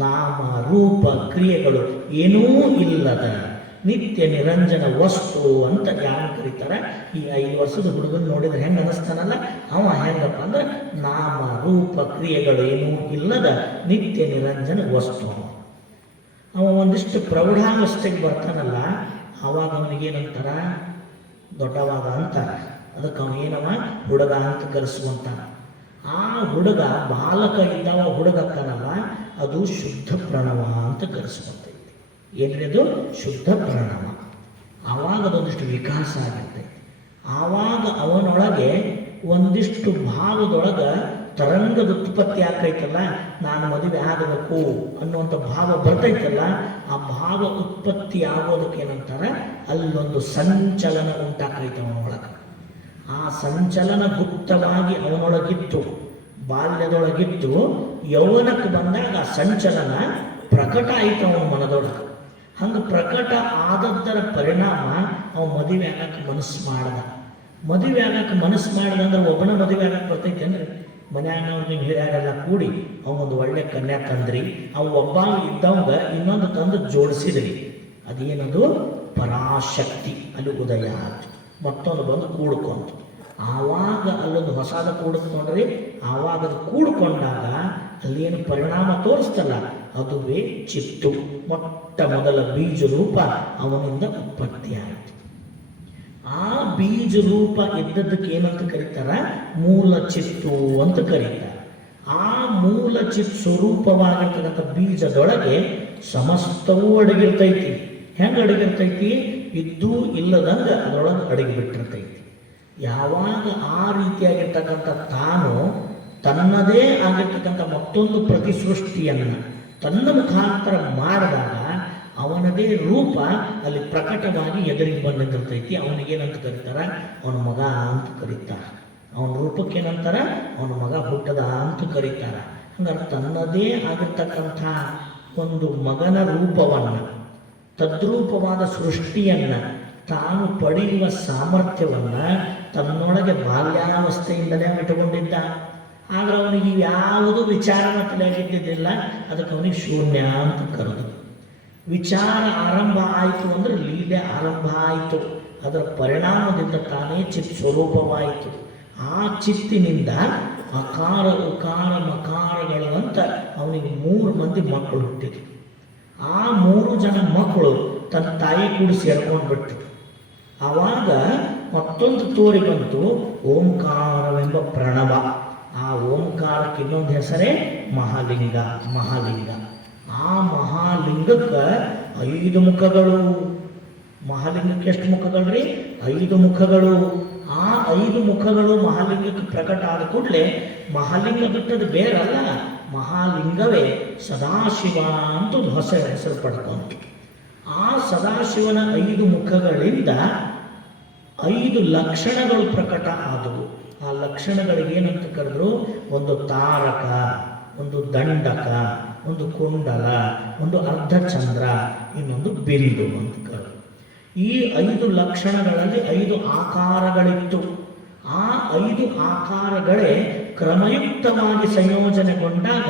ನಾಮ ರೂಪ ಕ್ರಿಯೆಗಳು ಏನೂ ಇಲ್ಲದ ನಿತ್ಯ ನಿರಂಜನ ವಸ್ತು ಅಂತ ಯಾರು ಕರೀತಾರೆ. ಈ 5 ವರ್ಷದ ಹುಡುಗನ ನೋಡಿದ್ರೆ ಹೆಂಗೆ ಅನ್ನಿಸ್ತಾನಲ್ಲ, ಅವ ಹೆಂಗಪ್ಪ ಅಂದ್ರೆ ನಾಮ ರೂಪ ಕ್ರಿಯೆಗಳು ಏನೂ ಇಲ್ಲದ ನಿತ್ಯ ನಿರಂಜನ ವಸ್ತು. ಅವ ಒಂದಿಷ್ಟು ಪ್ರೌಢಾವಸ್ಥೆಗೆ ಬರ್ತಾನಲ್ಲ, ಆವಾಗ ಅವನಿಗೇನಂತಾರ? ದೊಡ್ಡವಾಗ ಅಂತಾರ. ಅದಕ್ಕೆ ಅವನೇನವ ಹುಡುಗ ಅಂತ ಕರೆಸುವಂತ. ಆ ಹುಡುಗ ಬಾಲಕ ಇದ್ದವ ಹುಡುಗಕ್ಕನಲ್ಲ, ಅದು ಶುದ್ಧ ಪ್ರಣವ ಅಂತ ಕರೆಸುವಂತೈತಿ. ಏನ್ರಿ ಅದು? ಶುದ್ಧ ಪ್ರಣವ. ಆವಾಗ ಅದೊಂದಿಷ್ಟು ವಿಕಾಸ ಆಗಿರ್ತೈತಿ. ಆವಾಗ ಅವನೊಳಗೆ ಒಂದಿಷ್ಟು ಭಾವದೊಳಗೆ ತರಂಗದ ಉತ್ಪತ್ತಿ ಆಗ್ತೈತಲ್ಲ, ನಾನು ಮದುವೆ ಆಗಬೇಕು ಅನ್ನುವಂಥ ಭಾವ ಬರ್ತೈತಲ್ಲ, ಆ ಭಾವ ಉತ್ಪತ್ತಿ ಆಗೋದಕ್ಕೆ ಏನಂತಾರೆ? ಅಲ್ಲೊಂದು ಸಂಚಲನ ಉಂಟಾಗ್ತೈತೆ ಅವನೊಳಗೆ. ಆ ಸಂಚಲನ ಗುಪ್ತವಾಗಿ ಅವನೊಳಗಿತ್ತು, ಬಾಲ್ಯದೊಳಗಿತ್ತು. ಯೌವನಕ್ಕೆ ಬಂದಾಗ ಆ ಸಂಚಲನ ಪ್ರಕಟ ಆಯಿತು ಅವನ ಮನದೊಳಗೆ. ಹಂಗೆ ಪ್ರಕಟ ಆದದ್ದರ ಪರಿಣಾಮ ಅವ ಮದುವೆ ಆಗಕ್ಕೆ ಮನಸ್ಸು ಮಾಡ್ದ. ಮದುವೆ ಆಗಕ್ಕೆ ಮನಸ್ಸು ಮಾಡ್ದ ಅಂದ್ರೆ ಒಬ್ಬನ ಮದುವೆ ಆಗಕ್ಕೆ ಬರ್ತೈತೆ ಅಂದ್ರೆ, ಮನ್ಯಾಗ ನೀವು ಹಿರಿಯರೆಲ್ಲ ಕೂಡಿ ಅವನೊಂದು ಒಳ್ಳೆ ಕನ್ಯಾ ತಂದ್ರಿ, ಅವು ಒಬ್ಬ ಇದ್ದವಂಗ ಇನ್ನೊಂದು ತಂದು ಜೋಡಿಸಿದ್ರಿ. ಅದೇನದು? ಪರಾಶಕ್ತಿ ಅಲ್ಲಿ ಉದಯ ಆಯ್ತು. ಮತ್ತೊಂದು ಬಂದು ಕೂಡ್ಕೊಂತು. ಆವಾಗ ಅಲ್ಲೊಂದು ಹೊಸದ ಕೂಡಿಸ್ ನೋಡ್ರಿ. ಆವಾಗ ಅದು ಕೂಡ್ಕೊಂಡಾಗ ಅಲ್ಲೇನು ಪರಿಣಾಮ ತೋರಿಸ್ತಲ್ಲ, ಅದುವೇ ಚಿತ್ತು. ಮೊಟ್ಟ ಮೊದಲ ಬೀಜ ರೂಪ ಅವನಿಂದ ಉತ್ಪತ್ತಿ ಆಯಿತು. ಆ ಬೀಜ ರೂಪ ಇದ್ದದ್ದಕ್ಕೆ ಏನಂತ ಕರೀತಾರ? ಮೂಲ ಚಿತ್ತು ಅಂತ ಕರೀತಾರೆ. ಆ ಮೂಲ ಚಿತ್ ಸ್ವರೂಪವಾಗಿರ್ತಕ್ಕಂಥ ಬೀಜದೊಳಗೆ ಸಮಸ್ತವೂ ಅಡಗಿರ್ತೈತಿ. ಹೆಂಗೆ ಅಡಗಿರ್ತೈತಿ? ಇದ್ದೂ ಇಲ್ಲದಂಗೆ ಅದರೊಳಗೆ ಅಡಗಿಬಿಟ್ಟಿರ್ತೈತಿ. ಯಾವಾಗ ಆ ರೀತಿಯಾಗಿರ್ತಕ್ಕಂಥ ತಾನು ತನ್ನದೇ ಆಗಿರ್ತಕ್ಕಂಥ ಮತ್ತೊಂದು ಪ್ರತಿಸೃಷ್ಟಿಯನ್ನು ತನ್ನ ಮುಖಾಂತರ ಮಾಡಿದಾಗ ಅವನದೇ ತನ್ನದೇ ರೂಪ ಅಲ್ಲಿ ಪ್ರಕಟವಾಗಿ ಎದುರಿಗೆ ಬಂದು ನಿಂತಿರ್ತೈತಿ. ಅವನಿಗೇನಂತ ಕರೀತಾರ? ಅವನ ಮಗ ಅಂತ ಕರೀತಾರ. ಅವನ ರೂಪಕ್ಕೇನಂತಾರ? ಅವನ ಮಗ ಹುಟ್ಟದ ಅಂತ ಕರೀತಾರ. ಹಂಗಾರೆ ತನ್ನದೇ ಆಗಿರ್ತಕ್ಕಂಥ ಒಂದು ಮಗನ ರೂಪವನ್ನು, ತದ್ರೂಪವಾದ ಸೃಷ್ಟಿಯನ್ನು ತಾನು ಪಡೆಯುವ ಸಾಮರ್ಥ್ಯವನ್ನು ತನ್ನೊಳಗೆ ಬಾಲ್ಯಾವಸ್ಥೆಯಿಂದಲೇ ಇಟ್ಟುಕೊಂಡಿದ್ದ. ಆದ್ರೆ ಅವನಿಗೆ ಯಾವುದೂ ವಿಚಾರನ ತಲೆಯಾಗಿದ್ದಿದ್ದಿಲ್ಲ. ಅದಕ್ಕೆ ಅವನಿಗೆ ಶೂನ್ಯ ಅಂತ ಕರೆದು. ವಿಚಾರ ಆರಂಭ ಆಯಿತು ಅಂದರೆ ಲೀಲೆ ಆರಂಭ ಆಯಿತು. ಅದರ ಪರಿಣಾಮದಿಂದ ತಾನೇ ಚಿತ್ ಸ್ವರೂಪವಾಯಿತು. ಆ ಚಿತ್ತಿನಿಂದ ಅಕಾರ ಉಕಾರ ಮಕಾರಗಳು ಅಂತ ಅವನಿಗೆ 3 ಮಂದಿ ಮಕ್ಕಳು ಹುಟ್ಟಿದ್ರು. ಆ 3 ಜನ ಮಕ್ಕಳು ತನ್ನ ತಾಯಿ ಕೂಡ ಸೇರ್ಕೊಂಡ್ಬಿಟ್ರು. ಆವಾಗ ಮತ್ತೊಂದು ತೋರಿ ಬಂತು, ಓಂಕಾರವೆಂಬ ಪ್ರಣವ. ಆ ಓಂಕಾರಕ್ಕೆ ಇನ್ನೊಂದು ಹೆಸರೇ ಮಹಾಲಿಂಗ. ಮಹಾಲಿಂಗ. ಆ ಮಹಾಲಿಂಗಕ್ಕೆ 5 ಮುಖಗಳು. ಮಹಾಲಿಂಗಕ್ಕೆ ಎಷ್ಟು ಮುಖಗಳು? 5 ಮುಖಗಳು. ಆ 5 ಮುಖಗಳು ಮಹಾಲಿಂಗಕ್ಕೆ ಪ್ರಕಟ ಆದ ಕೂಡಲೇ ಮಹಾಲಿಂಗ ಬಿಟ್ಟದ್ದು ಬೇರಲ್ಲ, ಮಹಾಲಿಂಗವೇ ಸದಾಶಿವ ಅಂತ ಒಂದು ಹೊಸ ಹೆಸರು ಪಡ್ಕೊಂತು. ಆ ಸದಾಶಿವನ 5 ಮುಖಗಳಿಂದ 5 ಲಕ್ಷಣಗಳು ಪ್ರಕಟ ಆದವು. ಆ ಲಕ್ಷಣಗಳಿಗೆ ಏನಂತ ಕರೆದ್ರು? ಒಂದು ತಾರಕ, ಒಂದು ದಂಡಕ, ಒಂದು ಕುಂಡಲ, ಒಂದು ಅರ್ಧಚಂದ್ರ, ಇನ್ನೊಂದು ಬಿಂದು ಅಂತ ಕರೆದ್ರು. ಈ 5 ಲಕ್ಷಣಗಳಲ್ಲಿ 5 ಆಕಾರಗಳಿತ್ತು. ಆ 5 ಆಕಾರಗಳೇ ಕ್ರಮಯುಕ್ತವಾಗಿ ಸಂಯೋಜನೆಗೊಂಡಾಗ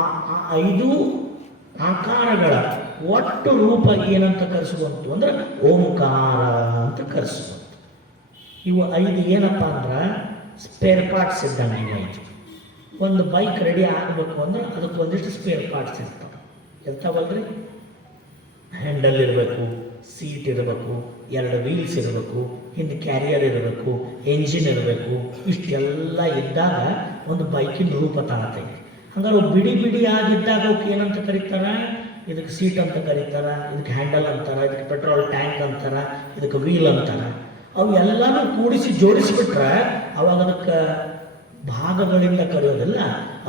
ಆ 5 ಆಕಾರಗಳ ಒಟ್ಟು ರೂಪ ಏನಂತ ಕರೆಸುವಂತು ಅಂದ್ರೆ ಓಂಕಾರ ಅಂತ ಕರೆಸುವಂತು. ಇವು 5 ಏನಪ್ಪ ಅಂದ್ರೆ ಸ್ಪೇರ್ ಪಾರ್ಟ್ಸ್ ಇದ್ದಂಗೆ. ಇವು ಒಂದು ಬೈಕ್ ರೆಡಿ ಆಗಬೇಕು ಅಂದ್ರೆ ಅದಕ್ಕೆ ಒಂದಿಷ್ಟು ಸ್ಪೇರ್ ಪಾರ್ಟ್ಸ್ ಇರ್ತಾವೆ. ಇರ್ತಾವಲ್ರಿ? ಹ್ಯಾಂಡಲ್ ಇರಬೇಕು, ಸೀಟ್ ಇರಬೇಕು, 2 ವೀಲ್ಸ್ ಇರಬೇಕು, ಹಿಂದೆ ಕ್ಯಾರಿಯರ್ ಇರಬೇಕು, ಎಂಜಿನ್ ಇರಬೇಕು. ಇಷ್ಟೆಲ್ಲ ಇದ್ದಾಗ ಒಂದು ಬೈಕಿನ ರೂಪ ತಾಳ್ತೈತಿ. ಹಂಗಾರೆ ಬಿಡಿ ಬಿಡಿಯಾಗಿದ್ದಾಗ ಅವಕ್ಕೆ ಏನಂತ ಕರೀತಾರ? ಇದಕ್ಕೆ ಸೀಟ್ ಅಂತ ಕರೀತಾರ, ಇದಕ್ಕೆ ಹ್ಯಾಂಡಲ್ ಅಂತಾರ, ಇದಕ್ಕೆ ಪೆಟ್ರೋಲ್ ಟ್ಯಾಂಕ್ ಅಂತಾರ, ಇದಕ್ಕೆ ವೀಲ್ ಅಂತಾರ. ಅವು ಎಲ್ಲನೂ ಕೂಡಿಸಿ ಜೋಡಿಸಿಬಿಟ್ರೆ ಅವಾಗ ಅದಕ್ಕೆ ಭಾಗಗಳಿಂದ ಕರೆಯೋದಿಲ್ಲ,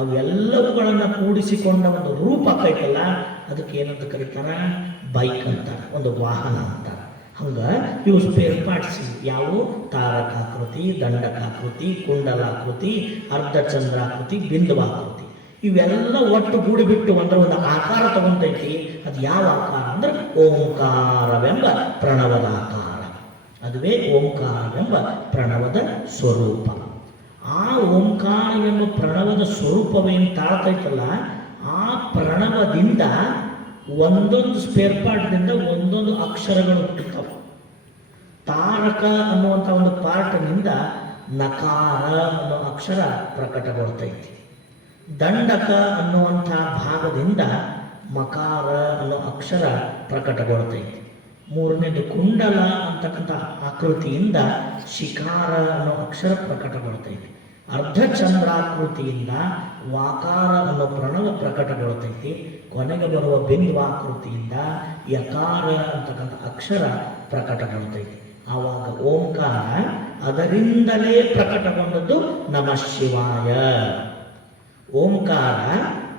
ಅವೆಲ್ಲವುಗಳನ್ನು ಕೂಡಿಸಿಕೊಂಡ ಒಂದು ರೂಪ ಆಕೈತಲ್ಲ, ಅದಕ್ಕೆ ಏನಂತ ಕರೀತಾರ? ಬೈಕ್ ಅಂತಾರೆ, ಒಂದು ವಾಹನ ಅಂತಾರೆ. ಹಂಗೆ ಇವು ಸ್ಪೇರ್ ಪಾರ್ಟ್ಸ್ ಯಾವುವು? ತಾರಕಾಕೃತಿ, ದಂಡಕಾಕೃತಿ, ಕುಂಡಲಾಕೃತಿ, ಅರ್ಧಚಂದ್ರಾಕೃತಿ, ಬಿಂದುವಾಕೃತಿ. ಇವೆಲ್ಲ ಒಟ್ಟು ಗೂಡಿಬಿಟ್ಟು ಅಂದ್ರೆ ಒಂದು ಆಕಾರ ತಗೊಂತೈತಿ. ಅದು ಯಾವ ಆಕಾರ ಅಂದ್ರೆ ಓಂಕಾರವೆಂಬ ಪ್ರಣವದ ಆಕಾರ. ಅದುವೇ ಓಂಕಾರವೆಂಬ ಪ್ರಣವದ ಸ್ವರೂಪ. ಆ ಓಂಕಾರವೆಂಬ ಪ್ರಣವದ ಸ್ವರೂಪವೇನು ತಾಳ್ತೈತಲ್ಲ, ಆ ಪ್ರಣವದಿಂದ ಒಂದೊಂದು ಸ್ಪೇರ್ ಪಾರ್ಟ್ದಿಂದ ಒಂದೊಂದು ಅಕ್ಷರಗಳು ಹುಟ್ಟುತ್ತವೆ. ತಾರಕ ಅನ್ನುವಂಥ ಒಂದು ಪಾರ್ಟ್ನಿಂದ ನಕಾರ ಅನ್ನೋ ಅಕ್ಷರ ಪ್ರಕಟಗೊಳ್ತೈತಿ. ದಂಡಕ ಅನ್ನುವಂಥ ಭಾಗದಿಂದ ಮಕಾರ ಅನ್ನೋ ಅಕ್ಷರ ಪ್ರಕಟಗೊಳ್ತೈತಿ. 3ನೇದು ಕುಂಡಲ ಅಂತಕ್ಕಂಥ ಆಕೃತಿಯಿಂದ ಶಿಕಾರ ಅನ್ನೋ ಅಕ್ಷರ ಪ್ರಕಟಗೊಳ್ತೈತಿ. ಅರ್ಧಚಂದ್ರಾಕೃತಿಯಿಂದ ವಾಕಾರ ಅನ್ನೋ ಪ್ರಣವ ಪ್ರಕಟಗೊಳ್ತೈತಿ. ಕೊನೆಗೆ ಬರುವ ಬಿಂದುವಾಕೃತಿಯಿಂದ ಯಕಾರ ಅಂತಕ್ಕಂಥ ಅಕ್ಷರ ಪ್ರಕಟಗೊಳ್ತೈತಿ. ಆವಾಗ ಓಂಕಾರ ಅದರಿಂದಲೇ ಪ್ರಕಟಗೊಂಡದ್ದು ನಮಃ ಶಿವಾಯ.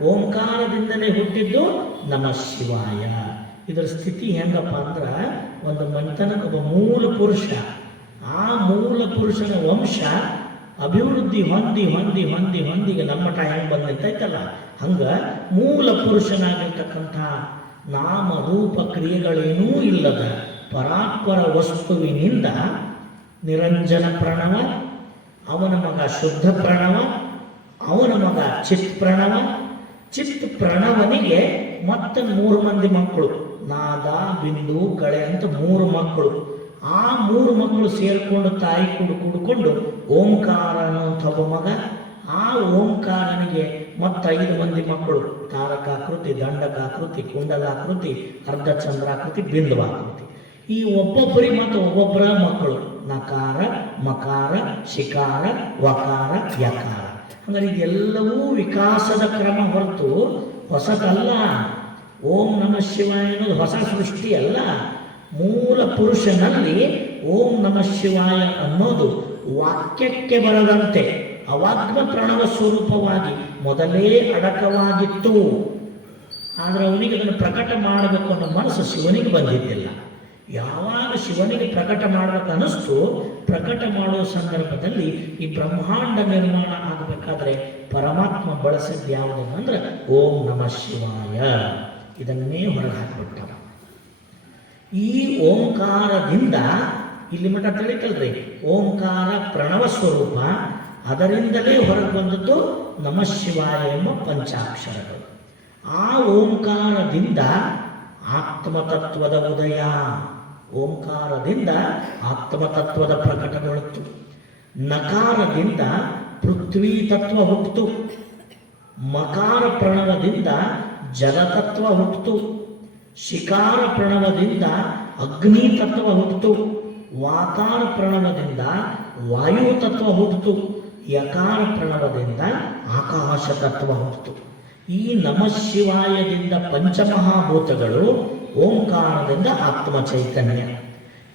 ಓಂಕಾರದಿಂದಲೇ ಹುಟ್ಟಿದ್ದು ನಮಃ ಶಿವಾಯ. ಇದರ ಸ್ಥಿತಿ ಹೆಂಗಪ್ಪ ಅಂದ್ರೆ, ಒಂದು ಮನೆತನಕ್ಕೊಬ್ಬ ಮೂಲ ಪುರುಷ, ಆ ಮೂಲ ಪುರುಷನ ವಂಶ ಅಭಿವೃದ್ಧಿ ಹೊಂದಿ ಹೊಂದಿ ಹೊಂದಿ ಹೊಂದಿಗೆ ನಮ್ಮ ಹೆಂಗೆ ಬಂದಿರ್ತೈತಲ್ಲ, ಹಂಗೆ ಮೂಲ ಪುರುಷನಾಗಿರ್ತಕ್ಕಂಥ ನಾಮ ರೂಪ ಕ್ರಿಯೆಗಳೇನೂ ಇಲ್ಲದ ಪರಾತ್ಪರ ವಸ್ತುವಿನಿಂದ ನಿರಂಜನ ಪ್ರಣವ, ಅವನ ಮಗ ಶುದ್ಧ ಪ್ರಣವ, ಅವನ ಮಗ ಚಿತ್ ಪ್ರಣವ, ಚಿತ್ ಪ್ರಣವನಿಗೆ ಮತ್ತೆ 3 ಮಂದಿ ಮಕ್ಕಳು, ನಾದ, ಬಿಂದು, ಕಳೆ ಅಂತ 3 ಮಕ್ಕಳು. ಆ 3 ಮಕ್ಕಳು ಸೇರಿಕೊಂಡು ತಾಯಿ ಕುಡ್ಕೊಂಡು ಓಂಕಾರ ಅನ್ನುವಂಥ ಒಬ್ಬ ಮಗ. ಆ ಓಂಕಾರನಿಗೆ ಮತ್ತೆ 5 ಮಂದಿ ಮಕ್ಕಳು, ತಾರಕಾಕೃತಿ, ದಂಡಕಾಕೃತಿ, ಕುಂಡಲಾಕೃತಿ, ಅರ್ಧಚಂದ್ರಾಕೃತಿ, ಬಿಂದುವಾಕೃತಿ. ಈ ಒಬ್ಬೊಬ್ಬರಿಗೆ ಮತ್ತು ಒಬ್ಬೊಬ್ಬರ ಮಕ್ಕಳು ನಕಾರ, ಮಕಾರ, ಶಿಕಾರ, ವಕಾರ, ಯಕಾರ. ಅಂದರೆ ಇದೆಲ್ಲವೂ ವಿಕಾಸದ ಕ್ರಮ ಹೊರತು ಹೊಸದಲ್ಲ. ಓಂ ನಮಃ ಶಿವಾಯ ಅನ್ನೋದು ಹೊಸ ಸೃಷ್ಟಿ ಅಲ್ಲ. ಮೂಲ ಪುರುಷನಲ್ಲಿ ಓಂ ನಮಃ ಶಿವಾಯ ಅನ್ನೋದು ವಾಕ್ಯಕ್ಕೆ ಬರದಂತೆ ಅವಾಗ್ನ ಪ್ರಣವ ಸ್ವರೂಪವಾಗಿ ಮೊದಲೇ ಅಡಕವಾಗಿತ್ತು. ಆದರೆ ಅವನಿಗೆ ಅದನ್ನು ಪ್ರಕಟ ಮಾಡಬೇಕು ಅನ್ನೋ ಮನಸ್ಸು ಶಿವನಿಗೆ ಬಂದಿದ್ದಿಲ್ಲ. ಯಾವಾಗ ಶಿವನಿಗೆ ಪ್ರಕಟ ಮಾಡಬೇಕು ಅನ್ನಿಸ್ತು, ಪ್ರಕಟ ಮಾಡುವ ಸಂದರ್ಭದಲ್ಲಿ ಈ ಬ್ರಹ್ಮಾಂಡ ನಿರ್ಮಾಣ ಆಗಬೇಕಾದ್ರೆ ಪರಮಾತ್ಮ ಬಳಸಿದ್ದು ಯಾವುದು ಅಂದ್ರೆ ಓಂ ನಮಃ ಶಿವಾಯ, ಇದನ್ನೇ ಹೊರಗೆ ಹಾಕಿಬಿಟ್ಟ. ಈ ಓಂಕಾರದಿಂದ ಇಲ್ಲಿ ಮಠ ತಿಳಿತಲ್ರಿ, ಓಂಕಾರ ಪ್ರಣವ ಸ್ವರೂಪ, ಅದರಿಂದಲೇ ಹೊರಗೆ ಬಂದದ್ದು ನಮಃ ಶಿವಾಯ ಎಂಬ ಪಂಚಾಕ್ಷರಗಳು. ಆ ಓಂಕಾರದಿಂದ ಆತ್ಮತತ್ವದ ಉದಯ, ಓಂಕಾರದಿಂದ ಆತ್ಮತತ್ವದ ಪ್ರಕಟಗೊಳ್ತು. ನಕಾರದಿಂದ ಪೃಥ್ವಿ ತತ್ವ ಹುಟ್ಟಿತು. ಮಕಾರ ಪ್ರಣವದಿಂದ ಜಲತತ್ವ ಹುಟ್ಟಿತು. ಶಿಕಾರ ಪ್ರಣವದಿಂದ ಅಗ್ನಿ ತತ್ವ ಹುಟ್ಟಿತು. ವಾಕಾರ ಪ್ರಣವದಿಂದ ವಾಯು ತತ್ವ ಹುಟ್ಟಿತು. ಯಕಾರ ಪ್ರಣವದಿಂದ ಆಕಾಶ ತತ್ವ ಹುಟ್ಟಿತು. ಈ ನಮಃ ಶಿವಾಯದಿಂದ ಪಂಚಮಹಾಭೂತಗಳು, ಓಂಕಾರದಿಂದ ಆತ್ಮ ಚೈತನ್ಯ.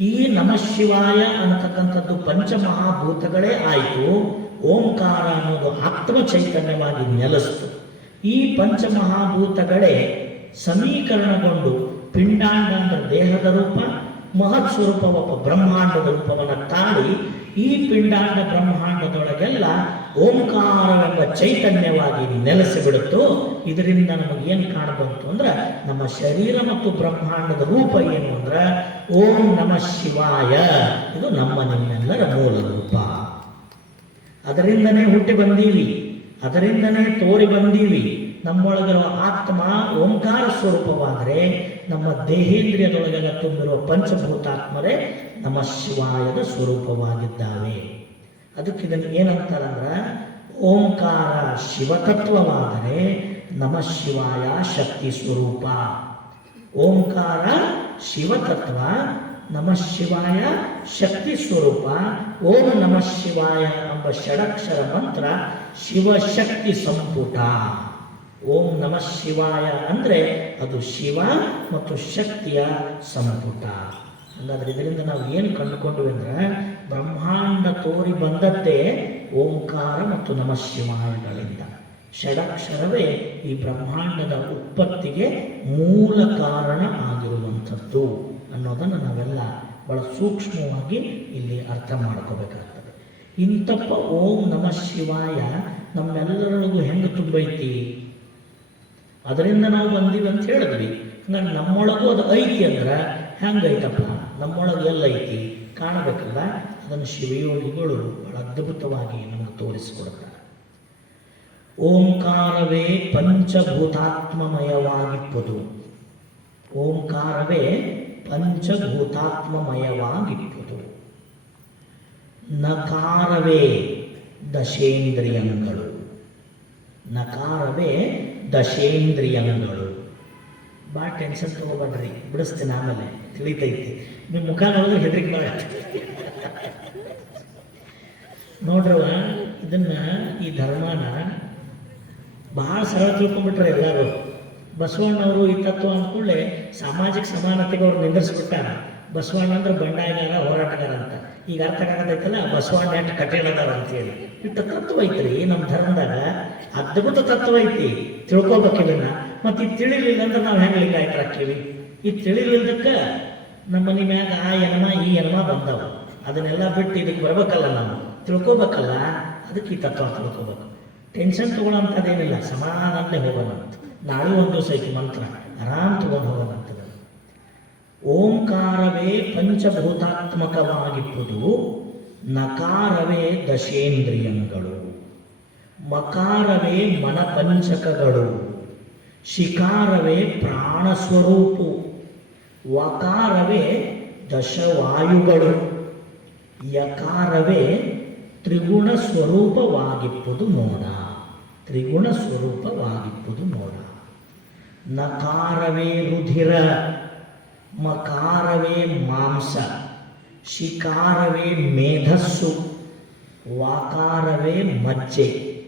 ಈ ನಮಃ ಶಿವಾಯ ಅನ್ನತಕ್ಕಂಥದ್ದು ಪಂಚಮಹಾಭೂತಗಳೇ ಆಯಿತು. ಓಂಕಾರ ಅನ್ನೋದು ಆತ್ಮ ಚೈತನ್ಯವಾಗಿ ನೆಲೆಸ್ತು. ಈ ಪಂಚಮಹಾಭೂತಗಳೇ ಸಮೀಕರಣಗೊಂಡು ಪಿಂಡಾಂಡ ಅಂದರೆ ದೇಹದ ರೂಪ, ಮಹತ್ ಸ್ವರೂಪ ಬ್ರಹ್ಮಾಂಡದ ರೂಪವನ್ನು ತಾಳಿ ಈ ಪಿಂಡಾಂಡ ಬ್ರಹ್ಮಾಂಡದೊಳಗೆಲ್ಲ ಓಂಕಾರವೆಂಬ ಚೈತನ್ಯವಾಗಿ ನೆಲೆಸಿಬಿಡುತ್ತು. ಇದರಿಂದ ನಮಗೇನು ಕಾಣಬಂತು ಅಂದ್ರೆ ನಮ್ಮ ಶರೀರ ಮತ್ತು ಬ್ರಹ್ಮಾಂಡದ ರೂಪ ಏನು ಅಂದ್ರೆ ಓಂ ನಮಃ ಶಿವಾಯ. ಇದು ನಮ್ಮ ನಿಮ್ಮೆಲ್ಲರ ಮೂಲ ರೂಪ. ಅದರಿಂದನೇ ಹುಟ್ಟಿ ಬಂದೀವಿ, ಅದರಿಂದನೇ ತೋರಿ ಬಂದೀವಿ. ನಮ್ಮೊಳಗಿರುವ ಆತ್ಮ ಓಂಕಾರ ಸ್ವರೂಪವಾದರೆ ನಮ್ಮ ದೇಹೇಂದ್ರಿಯದೊಳಗೆಲ್ಲ ತುಂಬಿರುವ ಪಂಚಭೂತಾತ್ಮರೇ ನಮಃ ಶಿವಾಯದ ಸ್ವರೂಪವಾಗಿದ್ದಾವೆ. ಅದಕ್ಕೆ ಇದನ್ನು ಏನಂತಾರಂದ್ರೆ, ಓಂಕಾರ ಶಿವತತ್ವವಾದರೆ ನಮಃ ಶಿವಾಯ ಶಕ್ತಿ ಸ್ವರೂಪ. ಓಂಕಾರ ಶಿವತತ್ವ, ನಮಃ ಶಿವಾಯ ಶಕ್ತಿ ಸ್ವರೂಪ. ಓಂ ನಮಃ ಶಿವಾಯ ಎಂಬ ಷಡಕ್ಷರ ಮಂತ್ರ ಶಿವಶಕ್ತಿ ಸಂಪುಟ. ಓಂ ನಮಃ ಶಿವಾಯ ಅಂದರೆ ಅದು ಶಿವ ಮತ್ತು ಶಕ್ತಿಯ ಸಂಪುಟ. ಹಾಗಾದ್ರೆ ಇದರಿಂದ ನಾವು ಏನು ಕಂಡುಕೊಂಡ್ವಿ ಅಂದ್ರೆ, ಬ್ರಹ್ಮಾಂಡ ತೋರಿ ಬಂದದ್ದೇ ಓಂಕಾರ ಮತ್ತು ನಮಃ ಶಿವಾಯಗಳಿಂದ. ಷಡಕ್ಷರವೇ ಈ ಬ್ರಹ್ಮಾಂಡದ ಉತ್ಪತ್ತಿಗೆ ಮೂಲ ಕಾರಣ ಆಗಿರುವಂಥದ್ದು ಅನ್ನೋದನ್ನು ನಾವೆಲ್ಲ ಬಹಳ ಸೂಕ್ಷ್ಮವಾಗಿ ಇಲ್ಲಿ ಅರ್ಥ ಮಾಡ್ಕೋಬೇಕಾಗ್ತದೆ. ಇಂಥಪ್ಪ ಓಂ ನಮಃ ಶಿವಾಯ ನಮ್ಮೆಲ್ಲರಿಗೂ ಹೆಂಗೆ ತುಂಬೈತಿ, ಅದರಿಂದ ನಾವು ಬಂದೀವಿ ಅಂತ ಹೇಳಿದ್ವಿ. ಹಂಗಾಗಿ ನಮ್ಮೊಳಗೂ ಅದು ಐತಿ ಅಂದ್ರೆ ಹೆಂಗೈತಪ್ಪ, ನಮ್ಮೊಳಗೆ ಎಲ್ಲ ಐತಿ ಕಾಣಬೇಕಲ್ಲ. ಅದನ್ನು ಶಿವಯೋಗಿಗಳು ಬಹಳ ಅದ್ಭುತವಾಗಿ ನಮಗೆ ತೋರಿಸಿಕೊಡ್ತಾರೆ. ಓಂಕಾರವೇ ಪಂಚಭೂತಾತ್ಮಮಯವಾಗಿಪ್ಪುದು. ಓಂಕಾರವೇ ಪಂಚಭೂತಾತ್ಮಮಯವಾಗಿಪ್ಪುದು. ನಕಾರವೇ ದಶೇಂದ್ರಿಯಗಳು. ನಕಾರವೇ ದಶೇಂದ್ರಿಯಗಳು. ಭಾಳ ಟೆನ್ಷನ್ ತಗೋಬೇಡ್ರಿ, ಬಿಡಿಸ್ತೀನಿ ಆಮೇಲೆ, ತಿಳಿತೈತಿ. ನಿಮ್ಮ ಮುಖ ನೋಡಿದ್ರೆ ಹೆದರಿಕೆ ಮಾಡತ್ತೆ ನೋಡ್ರವ. ಇದನ್ನ ಈ ಧರ್ಮನ ಭಾಳ ಸರಳ ತಿಳ್ಕೊಂಡ್ಬಿಟ್ರೆ ಎಲ್ಲರೂ. ಬಸವಣ್ಣವರು ಈ ತತ್ವ ಅಂದ್ಕೊಳ್ಳೆ ಸಾಮಾಜಿಕ ಸಮಾನತೆಗೆ ಅವ್ರು ನಿಂದಿರಿಸ್ಬಿಟ್ಟಾರ. ಬಸವಣ್ಣ ಅಂದ್ರೆ ಬಂಡಾಯಗಾರ, ಹೋರಾಟಗಾರ ಅಂತ. ಈಗ ಅರ್ಥ ಆಗತೈತಲ್ಲ ಬಸವಣ್ಣ ಎಷ್ಟು ಕಠಿಣದಾರ ಅಂತೇಳಿ. ಇಟ್ಟ ತತ್ವ ಐತ್ರಿ ನಮ್ಮ ಧರ್ಮದಾಗ, ಅದ್ಭುತ ತತ್ವ ಐತಿ. ತಿಳ್ಕೊಬೇಕಿಲ್ಲ. ಮತ್ತು ಇದು ತಿಳಿಲಿಲ್ಲ ಅಂದ್ರೆ ನಾವು ಹೆಂಗೆ ಲಿಂಗಾಯತರಾಗ್ತೀವಿ? ಇದು ತಿಳಿಲಿಲ್ಲದಕ್ಕೆ ನಮ್ಮ ಮನೆ ಮ್ಯಾಗ ಆ ಎನ್ಮ ಈ ಎನ್ಮ ಬಂದವು. ಅದನ್ನೆಲ್ಲ ಬಿಟ್ಟು ಇದಕ್ಕೆ ಬರ್ಬೇಕಲ್ಲ, ನಾವು ತಿಳ್ಕೊಬೇಕಲ್ಲ. ಅದಕ್ಕೆ ಈ ತತ್ವ ತಿಳ್ಕೊಬೇಕು. ಟೆನ್ಷನ್ ತೊಗೊಳ್ಳೋಂಥದ್ದೇನಿಲ್ಲ, ಸಮಾಧಾನದಲ್ಲೇ ಹೋಗೋಣಂತ. ನಾಳೆ ಒಂದು ದಿವಸ ಐತಿ ಮಂತ್ರ, ಆರಾಮ್ ತಗೊಂಡು ಹೋಗೋಣಂತದ. ಓಂಕಾರವೇ ಪಂಚಭೂತಾತ್ಮಕವಾಗಿಪ್ಪುದು. ನಕಾರವೇ ದಶೇಂದ್ರಿಯಗಳು. ಮಕಾರವೇ ಮನಪಂಚಕಗಳು. ಶಿಕಾರವೇ ಪ್ರಾಣಸ್ವರೂಪು. ವಕಾರವೇ ದಶವಾಯುಗಳು. ಯಕಾರವೇ ತ್ರಿಗುಣ ಸ್ವರೂಪವಾಗಿಪ್ಪುದು ನೋಡ. ತ್ರಿಗುಣ ಸ್ವರೂಪವಾಗಿಪ್ಪುದು ನೋಡ. ನಕಾರವೇ ರುಧಿರ. ಮಕಾರವೇ ಮಾಂಸ. ಶಿಕಾರವೇ ಮೇಧಸ್ಸು. ವಾಕಾರವೇ ಮಜ್ಜೆ.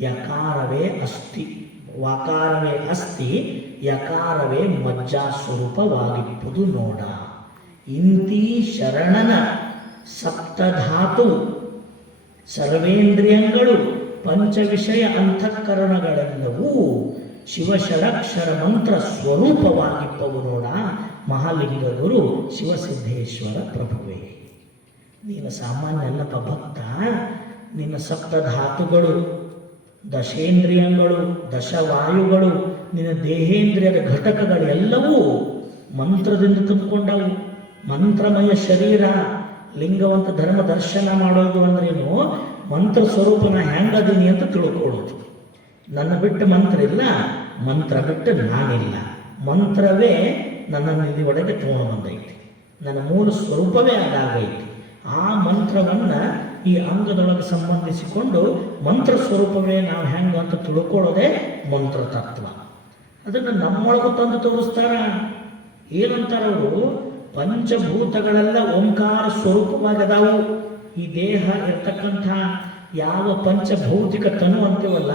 ಯಕಾರವೇ ಅಸ್ಥಿ. ವಾಕಾರವೇ ಅಸ್ಥಿ, ಯಕಾರವೇ ಮಜ್ಜಾ ಸ್ವರೂಪವಾಗಿಪ್ಪುದು ನೋಡ. ಇಂತಿ ಶರಣನ ಸಪ್ತಧಾತು ಸರ್ವೇಂದ್ರಿಯಗಳು ಪಂಚವಿಷಯ ಅಂತಃಕರಣಗಳೆಲ್ಲವೂ ಶಿವಷಡಕ್ಷರ ಮಂತ್ರ ಸ್ವರೂಪವಾಗಿಪ್ಪವು ನೋಡ ಮಹಾಲಿಂಗ ಗುರು ಶಿವಸಿದ್ದೇಶ್ವರ ಪ್ರಭುವೇ. ನೀನು ಸಾಮಾನ್ಯ ಅಲ್ಲಪ್ಪ ಭಕ್ತ. ನಿನ್ನ ಸಪ್ತಧಾತುಗಳು, ದಶೇಂದ್ರಿಯಗಳು, ದಶವಾಯುಗಳು, ನಿನ್ನ ದೇಹೇಂದ್ರಿಯದ ಘಟಕಗಳೆಲ್ಲವೂ ಮಂತ್ರದಿಂದ ತುಂಬಿಕೊಂಡವು. ಮಂತ್ರಮಯ ಶರೀರ. ಲಿಂಗವಂತ ಧರ್ಮ ದರ್ಶನ ಮಾಡೋದು ಅಂದ್ರೇನು, ಮಂತ್ರ ಸ್ವರೂಪನ ಹೆಂಗದೀನಿ ಅಂತ ತಿಳ್ಕೊಳ್ಳೋದು. ನನ್ನ ಬಿಟ್ಟು ಮಂತ್ರ ಇಲ್ಲ, ಮಂತ್ರ ಬಿಟ್ಟು ನಾನಿಲ್ಲ. ಮಂತ್ರವೇ ನನ್ನನ್ನು ಇಲ್ಲಿ ಒಳಗೆ ತಗೊಂಡು ಬಂದೈತಿ. ನನ್ನ ಮೂಲ ಸ್ವರೂಪವೇ ಅದಾಗೈತಿ. ಆ ಮಂತ್ರವನ್ನು ಈ ಅಂಗದೊಳಗೆ ಸಂಬಂಧಿಸಿಕೊಂಡು ಮಂತ್ರ ಸ್ವರೂಪವೇ ನಾವು ಹೆಂಗೆ ಅಂತ ತಿಳ್ಕೊಳ್ಳೋದೇ ಮಂತ್ರ ತತ್ವ. ಅದನ್ನು ನಮ್ಮೊಳಗೂ ತಂದು ತೋರಿಸ್ತಾರ. ಏನಂತಾರ ಅವರು, ಪಂಚಭೂತಗಳೆಲ್ಲ ಓಂಕಾರ ಸ್ವರೂಪವಾಗದಾವು. ಈ ದೇಹ ಇರ್ತಕ್ಕಂಥ ಯಾವ ಪಂಚಭೌತಿಕ ತನು ಅಂತೀವಲ್ಲ,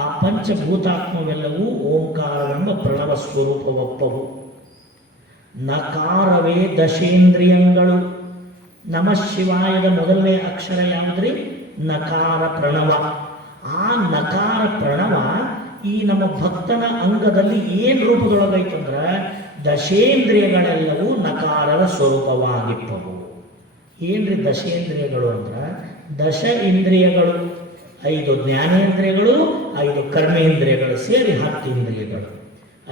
ಆ ಪಂಚಭೂತಾತ್ಮವೆಲ್ಲವೂ ಓಂಕಾರವೆಂಬ ಪ್ರಣವ ಸ್ವರೂಪವಪ್ಪವು. ನಕಾರವೇ ದಶೇಂದ್ರಿಯಗಳು. ನಮಃ ಶಿವಾಯದ ಮೊದಲನೇ ಅಕ್ಷರ ಯಾವುದ್ರಿ? ನಕಾರ ಪ್ರಣವ. ಆ ನಕಾರ ಪ್ರಣವ ಈ ನಮ್ಮ ಭಕ್ತನ ಅಂಗದಲ್ಲಿ ಏನು ರೂಪದೊಳಗೈತಂದ್ರೆ, ದಶೇಂದ್ರಿಯಗಳೆಲ್ಲವೂ ನಕಾರದ ಸ್ವರೂಪವಾಗಿಪ್ಪವು. ಏನ್ರಿ ದಶೇಂದ್ರಿಯಗಳು ಅಂದ್ರೆ, ದಶ ಇಂದ್ರಿಯಗಳು, 5 ಜ್ಞಾನೇಂದ್ರಿಯಗಳು, 5 ಕರ್ಮೇಂದ್ರಿಯಗಳು ಸೇರಿ 10 ಇಂದ್ರಿಯಗಳು.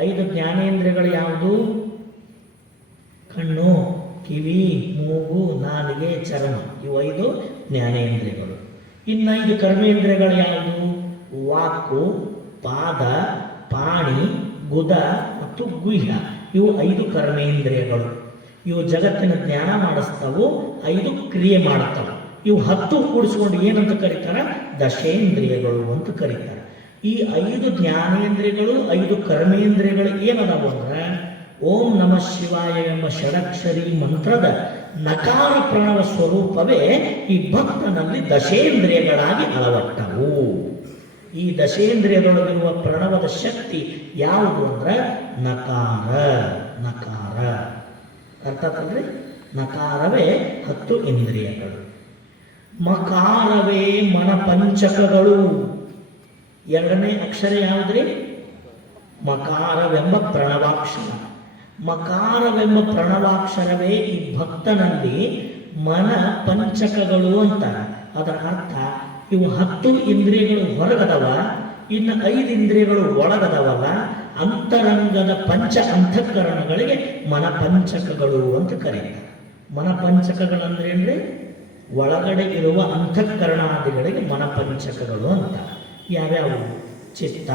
5 ಜ್ಞಾನೇಂದ್ರಿಯಗಳು ಯಾವುದು? ಕಣ್ಣು, ಕಿವಿ, ಮೂಗು, ನಾಲಿಗೆ, ಚರ್ಮ. ಇವು 5 ಜ್ಞಾನೇಂದ್ರಿಯಗಳು. ಇನ್ನು 5 ಕರ್ಮೇಂದ್ರಿಯಗಳು ಯಾವುದು? ವಾಕು, ಪಾದ, ಪಾಣಿ, ಗುದ ಮತ್ತು ಗುಹ್ಯ. ಇವು 5 ಕರ್ಮೇಂದ್ರಿಯಗಳು. ಇವು ಜಗತ್ತಿನ ಜ್ಞಾನ ಮಾಡಿಸ್ತಾವು, 5 ಕ್ರಿಯೆ ಮಾಡ್ತಾವೆ. ಇವು 10 ಕೂಡಿಸ್ಕೊಂಡು ಏನಂತ ಕರೀತಾರೆ? ದಶೇಂದ್ರಿಯಗಳು ಅಂತ ಕರೀತಾರೆ. ಈ 5 ಜ್ಞಾನೇಂದ್ರಿಯಗಳು, 5 ಕರ್ಮೇಂದ್ರಿಯಗಳು ಏನದಾವು ಅಂದ್ರೆ, ಓಂ ನಮಃ ಶಿವಾಯ ಎಂಬ ಷಡಕ್ಷರಿ ಮಂತ್ರದ ನಕಾರ ಪ್ರಣವ ಸ್ವರೂಪವೇ ಈ ಭಕ್ತನಲ್ಲಿ ದಶೇಂದ್ರಿಯಗಳಾಗಿ ಅಳವಟ್ಟವು. ಈ ದಶೇಂದ್ರಿಯದೊಳಗಿರುವ ಪ್ರಣವದ ಶಕ್ತಿ ಯಾವುದು ಅಂದ್ರೆ ನಕಾರ. ನಕಾರ ಅರ್ಥ ಆತಲ್ರಿ? ನಕಾರವೇ 10 ಇಂದ್ರಿಯಗಳು. ಮಕಾರವೇ ಮನಪಂಚಕಗಳು. ಎರಡನೇ ಅಕ್ಷರ ಯಾವುದ್ರಿ? ಮಕಾರವೆಂಬ ಪ್ರಣವಾಕ್ಷರ. ಮಕಾರವೆಂಬ ಪ್ರಣವಾಕ್ಷರವೇ ಈ ಭಕ್ತನಲ್ಲಿ ಮನ ಪಂಚಕಗಳು ಅಂತಾರೆ. ಅದರ ಅರ್ಥ ಇವು 10 ಇಂದ್ರಿಯಗಳು ಹೊರಗದವ, ಇನ್ನು 5 ಇಂದ್ರಿಯಗಳು ಒಳಗದವಲ್ಲ. ಅಂತರಂಗದ ಪಂಚ ಅಂತಃಕರಣಗಳಿಗೆ ಮನಪಂಚಕಗಳು ಅಂತ ಕರೀತಾರೆ. ಮನಪಂಚಕಗಳಂದ್ರೇನ್ರಿ? ಒಳಗಡೆ ಇರುವ ಅಂತಃಕರಣಾದಿಗಳಿಗೆ ಮನಪಂಚಕಗಳು ಅಂತ. ಯಾವ್ಯಾವು? ಚಿತ್ತ,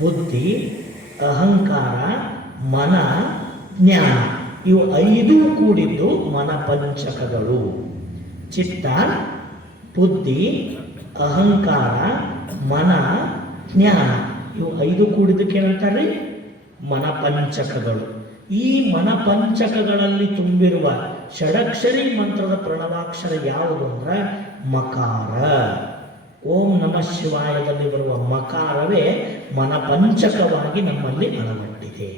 ಬುದ್ಧಿ, ಅಹಂಕಾರ, ಮನ, ಜ್ಞಾನ. ಇವು 5 ಕೂಡಿದ್ದು ಮನಪಂಚಕಗಳು. ಚಿತ್ತ, ಬುದ್ಧಿ, ಅಹಂಕಾರ, ಮನ, ಜ್ಞಾನ. ಇವು 5 ಕೂಡಿದ್ದಕ್ಕೆ ಏನಂತಾರೆ? ಮನಪಂಚಕಗಳು. ಈ ಮನಪಂಚಕಗಳಲ್ಲಿ ತುಂಬಿರುವ ಷಡಕ್ಷರಿ ಮಂತ್ರದ ಪ್ರಣವಾಕ್ಷರ ಯಾವುದು ಅಂದ್ರೆ ಮಕಾರ. ಓಂ ನಮಃ ಶಿವಾಯದಲ್ಲಿ ಬರುವ ಮಕಾರವೇ ಮನಪಂಚಕವಾಗಿ ನಮ್ಮಲ್ಲಿ ಅಳವಟ್ಟಿದೆ.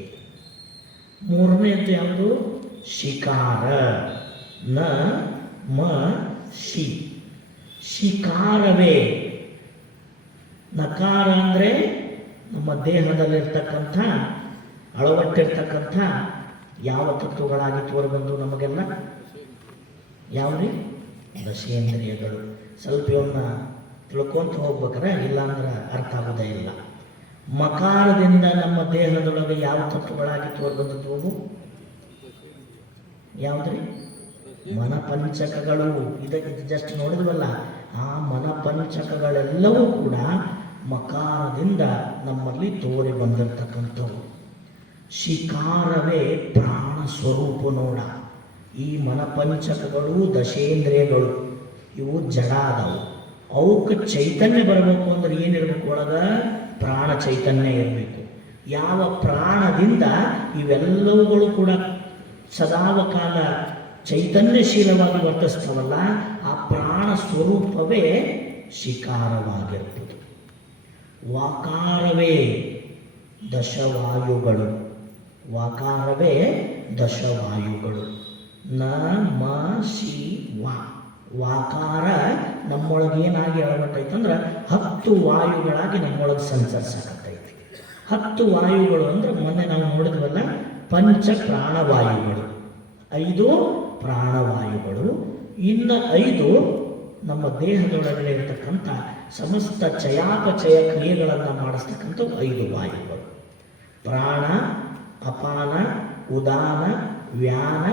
ಮೂರನೇದು ಯಾವುದು? ಶಿಕಾರ. ನ ಮ ಶಿ. ಶಿಕಾರವೇ. ನಕಾರ ಅಂದರೆ ನಮ್ಮ ದೇಹದಲ್ಲಿರ್ತಕ್ಕಂಥ ಅಳವಟ್ಟಿರ್ತಕ್ಕಂಥ ಯಾವ ತತ್ವಗಳಾಗಿ ತೋರಿಬಂದು ನಮಗೆಲ್ಲ? ಯಾವ್ರಿ? ದಶೇಂದ್ರಿಯಗಳು. ಸ್ವಲ್ಪ ಇವನ್ನ ತಿಳ್ಕೊಂತ ಹೋಗ್ಬೇಕಾರೆ, ಇಲ್ಲಾಂದ್ರೆ ಅರ್ಥ ಆಗೋದೇ ಇಲ್ಲ. ಮಕಾರದಿಂದ ನಮ್ಮ ದೇಹದೊಳಗೆ ಯಾವ ತತ್ವಗಳಾಗಿ ತೋರಿಬಂದವು? ಯಾವುದ್ರಿ? ಮನಪಂಚಕಗಳು. ಇದಕ್ಕೆ ಜಸ್ಟ್ ನೋಡಿದ್ವಲ್ಲ, ಆ ಮನಪಂಚಕಗಳೆಲ್ಲವೂ ಕೂಡ ಮಕಾರದಿಂದ ನಮ್ಮಲ್ಲಿ ತೋರಿ ಬಂದಿರತಕ್ಕಂಥವು. ಶಿಕಾರವೇ ಪ್ರಾಣ ಸ್ವರೂಪ ನೋಡ. ಈ ಮನಪಂಚಕಗಳು, ದಶೇಂದ್ರಿಯಗಳು ಇವು ಜಡ ಆದವು. ಅವಕ್ಕೆ ಚೈತನ್ಯ ಬರಬೇಕು ಅಂದ್ರೆ ಏನಿರಬೇಕು? ಒಳಗ ಪ್ರಾಣ ಚೈತನ್ಯ ಇರಬೇಕು. ಯಾವ ಪ್ರಾಣದಿಂದ ಇವೆಲ್ಲವುಗಳು ಕೂಡ ಸದಾವಕಾಲ ಚೈತನ್ಯಶೀಲವಾಗಿ ವರ್ತಿಸ್ತಾವಲ್ಲ, ಆ ಪ್ರಾಣ ಸ್ವರೂಪವೇ ಶಿಕಾರವಾಗಿರುತ್ತದೆ. ವಾಕಾರವೇ ದಶವಾಯುಗಳು. ವಾಕಾರವೇ ದಶವಾಯುಗಳು. ನ ಮ ಶಿ ವಾ. ವಾಕಾರ ನಮ್ಮೊಳಗೆ ಏನಾಗಿ ಅಳವಟ್ಟೈತಂದ್ರೆ 10 ವಾಯುಗಳಾಗಿ ನಮ್ಮೊಳಗೆ ಸಂಚರಿಸಕತ್ತೈತಿ. 10 ವಾಯುಗಳು ಅಂದರೆ ಮೊನ್ನೆ ನಾವು ನೋಡಿದ್ವಲ್ಲ, ಪಂಚ ಪ್ರಾಣವಾಯುಗಳು. 5 ಪ್ರಾಣವಾಯುಗಳು, ಇನ್ನು 5 ನಮ್ಮ ದೇಹದೊಳಗಡೆ ಇರತಕ್ಕಂಥ ಸಮಸ್ತ ಚಯಾಪಚಯ ಕ್ರಿಯೆಗಳನ್ನು ಮಾಡಿಸ್ತಕ್ಕಂಥ 5 ವಾಯುಗಳು. ಪ್ರಾಣ, ಅಪಾನ, ಉದಾನ, ವ್ಯಾನ,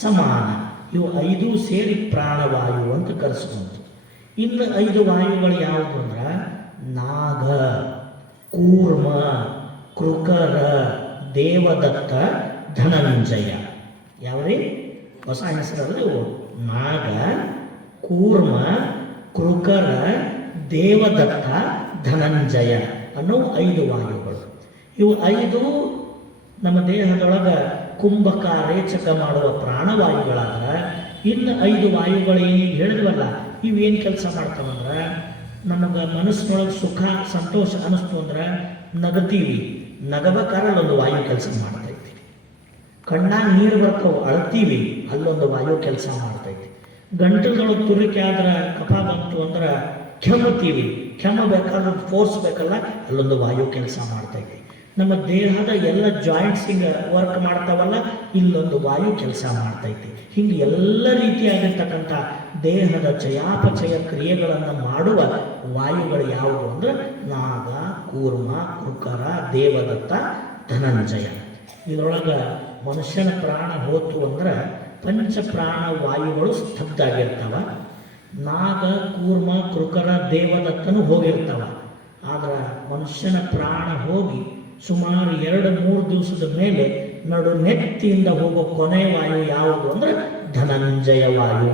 ಸಮಾನ, ಇವು 5 ಸೇರಿ ಪ್ರಾಣವಾಯು ಅಂತ ಕರೆಸ್ಕೊಂತು. ಇನ್ನು 5 ವಾಯುಗಳು ಯಾವುದು ಅಂದ್ರೆ ನಾಗ, ಕೂರ್ಮ, ಕೃಕರ, ದೇವದತ್ತ, ಧನಂಜಯ. ಯಾವ್ರಿ ಹೊಸ ಹೆಸರಲ್ಲಿ ನಾಗ, ಕೂರ್ಮ, ಕೃಕರ, ದೇವದತ್ತ, ಧನಂಜಯ ಅನ್ನೋ 5 ವಾಯುಗಳು. ಇವು 5 ನಮ್ಮ ದೇಹದೊಳಗೆ ಕುಂಭಕ ರೇಚಕ ಮಾಡುವ ಪ್ರಾಣವಾಯುಗಳಾದ್ರೆ, ಇನ್ನು 5 ವಾಯುಗಳು ಏನೀಗ ಹೇಳಿದ್ವಲ್ಲ, ಇವೇನು ಕೆಲಸ ಮಾಡ್ತಾವಂದ್ರೆ, ನಮಗೆ ಮನಸ್ಸಿನೊಳಗೆ ಸುಖ ಸಂತೋಷ ಅನ್ನಿಸ್ತು ಅಂದ್ರೆ ನಗತೀವಿ, ನಗಬೇಕಾದ್ರೆ ಅಲ್ಲೊಂದು ವಾಯು ಕೆಲಸ ಮಾಡ್ತೈತಿ. ಕಣ್ಣಾಗ ನೀರು ಬರ್ತಾವೆ, ಅಳ್ತೀವಿ, ಅಲ್ಲೊಂದು ವಾಯು ಕೆಲಸ ಮಾಡ್ತೈತಿ. ಗಂಟಲದೊಳಗೆ ತುರಿಕೆ ಆದ್ರೆ ಕಫ ಬಂತು ಅಂದ್ರೆ ಕೆಮ್ಮುತ್ತೀವಿ, ಕೆಮ್ಮಬೇಕಾದ್ರೆ ಫೋರ್ಸ್ ಬೇಕಲ್ಲ, ಅಲ್ಲೊಂದು ವಾಯು ಕೆಲಸ ಮಾಡ್ತೈತಿ. ನಮ್ಮ ದೇಹದ ಎಲ್ಲ ಜಾಯಿಂಟ್ಸಿಗೆ ವರ್ಕ್ ಮಾಡ್ತಾವಲ್ಲ, ಇಲ್ಲೊಂದು ವಾಯು ಕೆಲಸ ಮಾಡ್ತೈತಿ. ಹಿಂಗೆ ಎಲ್ಲ ರೀತಿಯಾಗಿರ್ತಕ್ಕಂಥ ದೇಹದ ಚಯಾಪಚಯ ಕ್ರಿಯೆಗಳನ್ನು ಮಾಡುವ ವಾಯುಗಳು ಯಾವುವು ಅಂದ್ರೆ ನಾಗ, ಕೂರ್ಮ, ಕೃಕರ, ದೇವದತ್ತ, ಧನಂಜಯ. ಇದರೊಳಗೆ ಮನುಷ್ಯನ ಪ್ರಾಣ ಹೋತು ಅಂದ್ರೆ ಪಂಚ ಪ್ರಾಣ ವಾಯುಗಳು ಸ್ತಬ್ಧ ಆಗಿರ್ತಾವ. ನಾಗ, ಕೂರ್ಮ, ಕೃಕರ, ದೇವದತ್ತನು ಹೋಗಿರ್ತಾವ. ಆದ್ರೆ ಮನುಷ್ಯನ ಪ್ರಾಣ ಹೋಗಿ ಸುಮಾರು 2-3 ದಿವಸದ ಮೇಲೆ ನಡು ನೆತ್ತಿಯಿಂದ ಹೋಗೋ ಕೊನೆ ವಾಯು ಯಾವುದು ಅಂದ್ರೆ ಧನಂಜಯ ವಾಯು.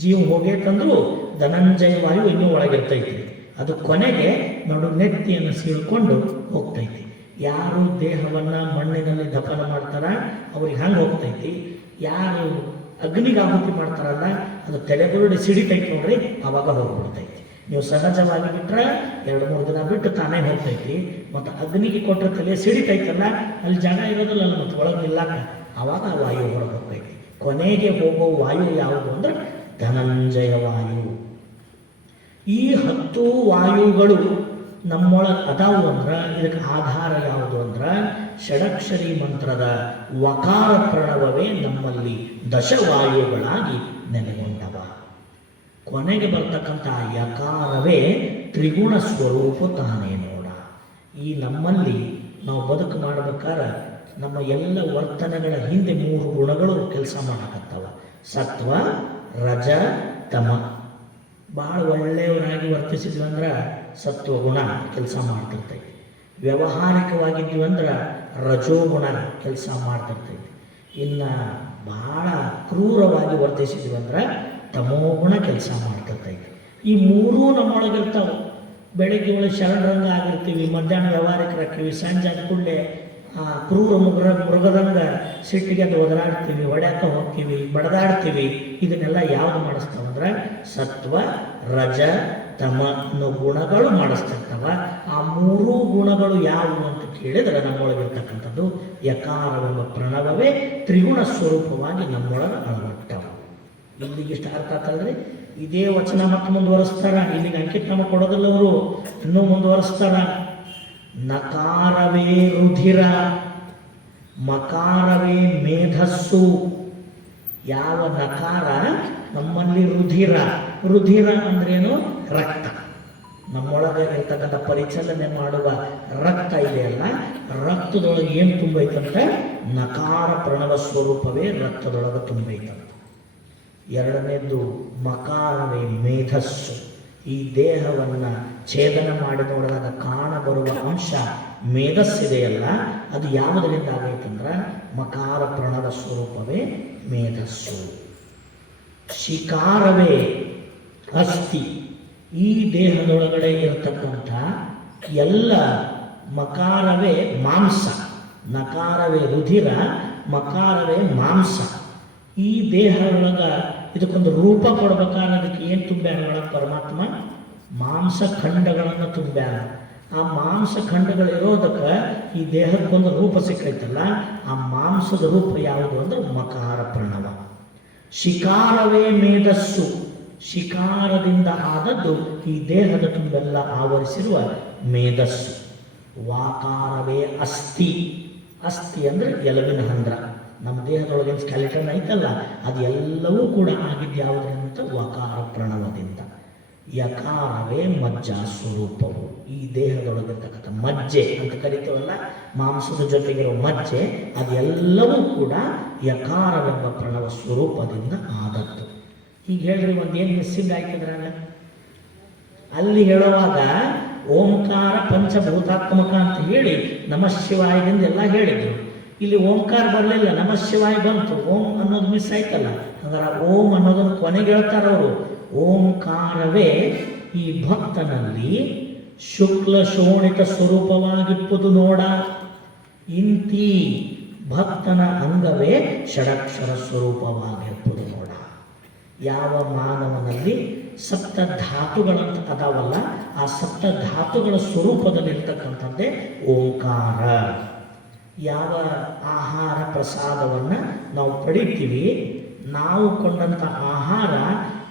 ಜೀವ ಹೋಗೇತಂದ್ರೂ ಧನಂಜಯ ವಾಯು ಇನ್ನೂ ಒಳಗಿರ್ತೈತಿ. ಅದು ಕೊನೆಗೆ ನಡು ನೆತ್ತಿಯನ್ನು ಸೀಳ್ಕೊಂಡು ಹೋಗ್ತೈತಿ. ಯಾರು ದೇಹವನ್ನು ಮಣ್ಣಿನಲ್ಲಿ ದಫನ ಮಾಡ್ತಾರ ಅವ್ರಿಗೆ ಹಂಗೆ ಹೋಗ್ತೈತಿ. ಯಾರು ಅಗ್ನಿಗೆ ಆಹುತಿ ಮಾಡ್ತಾರಲ್ಲ, ಅದು ತಲೆಬುರುಡಿ ಸಿಡಿತೈತಿ ನೋಡ್ರಿ, ಆವಾಗ ಹೋಗ್ಬಿಡ್ತೈತಿ. ನೀವು ಸಹಜವಾಗಿ ಬಿಟ್ರೆ 2-3 ದಿನ ಬಿಟ್ಟು ತಾನೇ ಹೋಗ್ತೈತಿ. ಮತ್ತು ಅಗ್ನಿಗೆ ಕೊಟ್ಟರೆ ತಲೆ ಸಿಡಿತೈತಲ್ಲ, ಅಲ್ಲಿ ಜಾಗ ಇರೋದಿಲ್ಲ ಅಲ್ಲ, ಮತ್ತು ಒಳಗೆ ನಿಲ್ಲಾಕ, ಆವಾಗ ಆ ವಾಯು ಹೊರಗೆ ಹೋಗ್ತೈತಿ. ಕೊನೆಗೆ ಹೋಗೋ ವಾಯು ಯಾವುದು ಅಂದ್ರೆ ಧನಂಜಯ ವಾಯು. ಈ 10 ವಾಯುಗಳು ನಮ್ಮೊಳಗೆ ಅದಾವು ಅಂದ್ರೆ ಇದಕ್ಕೆ ಆಧಾರ ಯಾವುದು ಅಂದ್ರೆ ಷಡಕ್ಷರಿ ಮಂತ್ರದ ವಕಾರ ಪ್ರಣವವೇ ನಮ್ಮಲ್ಲಿ ದಶವಾಯುಗಳಾಗಿ ನೆಲೆಗೊಂಡವ. ಕೊನೆಗೆ ಬರ್ತಕ್ಕಂಥ ಯಕಾರವೇ ತ್ರಿಗುಣ ಸ್ವರೂಪ ತಾನೇ ನೋಡ. ಈ ನಮ್ಮಲ್ಲಿ ನಾವು ಬದುಕು ಮಾಡಬೇಕಾದ್ರೆ ನಮ್ಮ ಎಲ್ಲ ವರ್ತನೆಗಳ ಹಿಂದೆ 3 ಗುಣಗಳು ಕೆಲಸ ಮಾಡಕತ್ತವ. ಸತ್ವ, ರಜ, ತಮ. ಭಾಳ ಒಳ್ಳೆಯವರಾಗಿ ವರ್ತಿಸಿದ್ವಿ ಅಂದ್ರೆ ಸತ್ವಗುಣ ಕೆಲಸ ಮಾಡ್ತಿರ್ತೈತಿ. ವ್ಯಾವಹಾರಿಕವಾಗಿದ್ವಿ ಅಂದ್ರೆ ರಜೋಗುಣ ಕೆಲಸ ಮಾಡ್ತಿರ್ತೈತಿ. ಇನ್ನು ಭಾಳ ಕ್ರೂರವಾಗಿ ವರ್ತಿಸಿದ್ವಿ ಅಂದ್ರೆ ತಮೋಗುಣ ಕೆಲಸ ಮಾಡ್ತಿರ್ತೈತಿ. ಈ 3 ನಮ್ಮೊಳಗಿರ್ತಾವೆ. ಬೆಳಗ್ಗೆ ಒಳಗೆ ಶರಣರಂಗ ಆಗಿರ್ತೀವಿ, ಮಧ್ಯಾಹ್ನ ವ್ಯವಹಾರಿಕರಾಗ್ತೀವಿ, ಸಂಜೆ ಆದ ಕೂಡಲೇ ಕ್ರೂರ ಮೃಗದಂಗ ಸಿಟ್ಟಿಗೆ ಅದು ಒದರಾಡ್ತೀವಿ, ಹೊಡ್ಯಾಕ ಹೋಗ್ತೀವಿ, ಬಡದಾಡ್ತೀವಿ. ಇದನ್ನೆಲ್ಲ ಯಾವುದು ಮಾಡಿಸ್ತಾವಂದ್ರೆ ಸತ್ವ, ರಜ, ತಮ ಅನ್ನೋ ಗುಣಗಳು ಮಾಡಿಸ್ತಿರ್ತಾವ. ಆ 3 ಗುಣಗಳು ಯಾವುವು ಅಂತ ಕೇಳಿದರೆ ನಮ್ಮೊಳಗಿರ್ತಕ್ಕಂಥದ್ದು ಯಕಾರವೆಂಬ ಪ್ರಣವವೇ ತ್ರಿಗುಣ ಸ್ವರೂಪವಾಗಿ ನಮ್ಮೊಳಗೆ ಅಳವಟ್ಟವ. ಇಲ್ಲಿಗೆ ಇಷ್ಟ ಅರ್ಥ ಆಗ್ತದ್ರಿ. ಇದೇ ವಚನ ಮತ್ತೆ ಮುಂದುವರಿಸ್ತಾರ. ಇಲ್ಲಿಗೆ ಅಂಕಿತನಾಮ ಕೊಡೋದಿಲ್ಲ ಅವರು, ಇನ್ನೂ ಮುಂದುವರಿಸ್ತಾರ. ನಕಾರವೇ ರುಧಿರ, ಮಕಾರವೇ ಮೇಧಸ್ಸು. ಯಾವ ನಕಾರ ನಮ್ಮಲ್ಲಿ ರುಧಿರ. ರುಧಿರ ಅಂದ್ರೇನು? ರಕ್ತ. ನಮ್ಮೊಳಗೆ ಇರ್ತಕ್ಕಂಥ ಪರಿಚಲನೆ ಮಾಡುವ ರಕ್ತ ಇದೆಯಲ್ಲ, ರಕ್ತದೊಳಗೆ ಏನು ತುಂಬೈತಂತೆ? ನಕಾರ ಪ್ರಣವ ಸ್ವರೂಪವೇ ರಕ್ತದೊಳಗೆ ತುಂಬೈತಂತೆ. ಎರಡನೇದ್ದು ಮಕಾರವೇ ಮೇಧಸ್ಸು. ಈ ದೇಹವನ್ನು ಛೇದನ ಮಾಡಿ ನೋಡಿದಾಗ ಕಾಣಬರುವ ಅಂಶ ಮೇಧಸ್ಸಿದೆಯಲ್ಲ, ಅದು ಯಾವುದರಿಂದ ಆಗೈತಂದ್ರೆ ಮಕಾರ ಪ್ರಣವ ಸ್ವರೂಪವೇ ಮೇಧಸ್ಸು. ಶಿಕಾರವೇ ಅಸ್ಥಿ. ಈ ದೇಹದೊಳಗಡೆ ಇರತಕ್ಕಂಥ ಎಲ್ಲ ಮಕಾರವೇ ಮಾಂಸ. ನಕಾರವೇ ರುಧಿರ, ಮಕಾರವೇ ಮಾಂಸ. ಈ ದೇಹದೊಳಗೆ ಇದಕ್ಕೊಂದು ರೂಪ ಕೊಡ್ಬೇಕಾದ್ರೆ ಅದಕ್ಕೆ ಏನು ತುಂಬ್ಯಾನ ಒಳಗೆ ಪರಮಾತ್ಮ? ಮಾಂಸಖಂಡಗಳನ್ನು ತುಂಬ್ಯಾನ. ಆ ಮಾಂಸಖಂಡಗಳಿರೋದಕ್ಕೆ ಈ ದೇಹಕ್ಕೊಂದು ರೂಪ ಸಿಕ್ಕೈತಲ್ಲ, ಆ ಮಾಂಸದ ರೂಪ ಯಾವುದು ಅಂದ್ರೆ ಮಕಾರ ಪ್ರಣವ. ಶಿಕಾರವೇ ಮೇಧಸ್ಸು. ಶಿಕಾರದಿಂದ ಆದದ್ದು ಈ ದೇಹದ ತುಂಬೆಲ್ಲ ಆವರಿಸಿರುವ ಮೇಧಸ್ಸು. ವಾಕಾರವೇ ಅಸ್ಥಿ. ಅಸ್ಥಿ ಅಂದರೆ ಎಲುಬಿನ ಹಂದ್ರ. ನಮ್ಮ ದೇಹದೊಳಗಿನ ಸ್ಕೆಲಿಟನ್ ಐತಲ್ಲ, ಅದು ಎಲ್ಲವೂ ಕೂಡ ಆಗಿದ್ದು ಯಾವುದರಿಂದ? ವಕಾರ ಪ್ರಣವದಿಂದ. ಯಕಾರವೇ ಮಜ್ಜಾ ಸ್ವರೂಪವು. ಈ ದೇಹದೊಳಗಿರ್ತಕ್ಕಂಥ ಮಜ್ಜೆ ಅಂತ ಕರಿತೀವಲ್ಲ, ಮಾಂಸದ ಜೊತೆಗಿರೋ ಮಜ್ಜೆ, ಅದೆಲ್ಲವೂ ಕೂಡ ಯಕಾರವೆಂಬ ಪ್ರಣವ ಸ್ವರೂಪದಿಂದ ಆದದ್ದು. ಹೀಗೆ ಹೇಳ್ರಿ, ಒಂದೇನು ಮಿಸ್ಸಿಂಗ್ ಆಯ್ತದ್ರಾಗ? ಅಲ್ಲಿ ಹೇಳುವಾಗ ಓಂಕಾರ ಪಂಚಭೂತಾತ್ಮಕ ಅಂತ ಹೇಳಿ ನಮಃ ಶಿವಾಯದಿಂದ ಎಲ್ಲ ಹೇಳಿದ್ರು. ಇಲ್ಲಿ ಓಂಕಾರ ಬರಲಿಲ್ಲ, ನಮಃ ಶಿವಾಯ ಬಂತು, ಓಂ ಅನ್ನೋದು ಮಿಸ್ ಆಯ್ತಲ್ಲ. ಅಂದ್ರೆ ಓಂ ಅನ್ನೋದನ್ನು ಕೊನೆಗೆ ಹೇಳ್ತಾರವರು. ಓಂಕಾರವೇ ಈ ಭಕ್ತನಲ್ಲಿ ಶುಕ್ಲ ಶೋಣಿತ ಸ್ವರೂಪವಾಗಿಪ್ಪುದು ನೋಡ. ಇಂತಿ ಭಕ್ತನ ಅಂಗವೇ ಷಡಕ್ಷರ ಸ್ವರೂಪವಾಗಿರ್ಪುದು ನೋಡ. ಯಾವ ಮಾನವನಲ್ಲಿ ಸಪ್ತ ಧಾತುಗಳಂತ ಅದಾವಲ್ಲ, ಆ ಸಪ್ತ ಧಾತುಗಳ ಸ್ವರೂಪದಲ್ಲಿರ್ತಕ್ಕಂಥದ್ದೇ ಓಂಕಾರ. ಯಾವ ಆಹಾರ ಪ್ರಸಾದವನ್ನು ನಾವು ಪಡಿತೀವಿ, ನಾವು ಕೊಂಡಂಥ ಆಹಾರ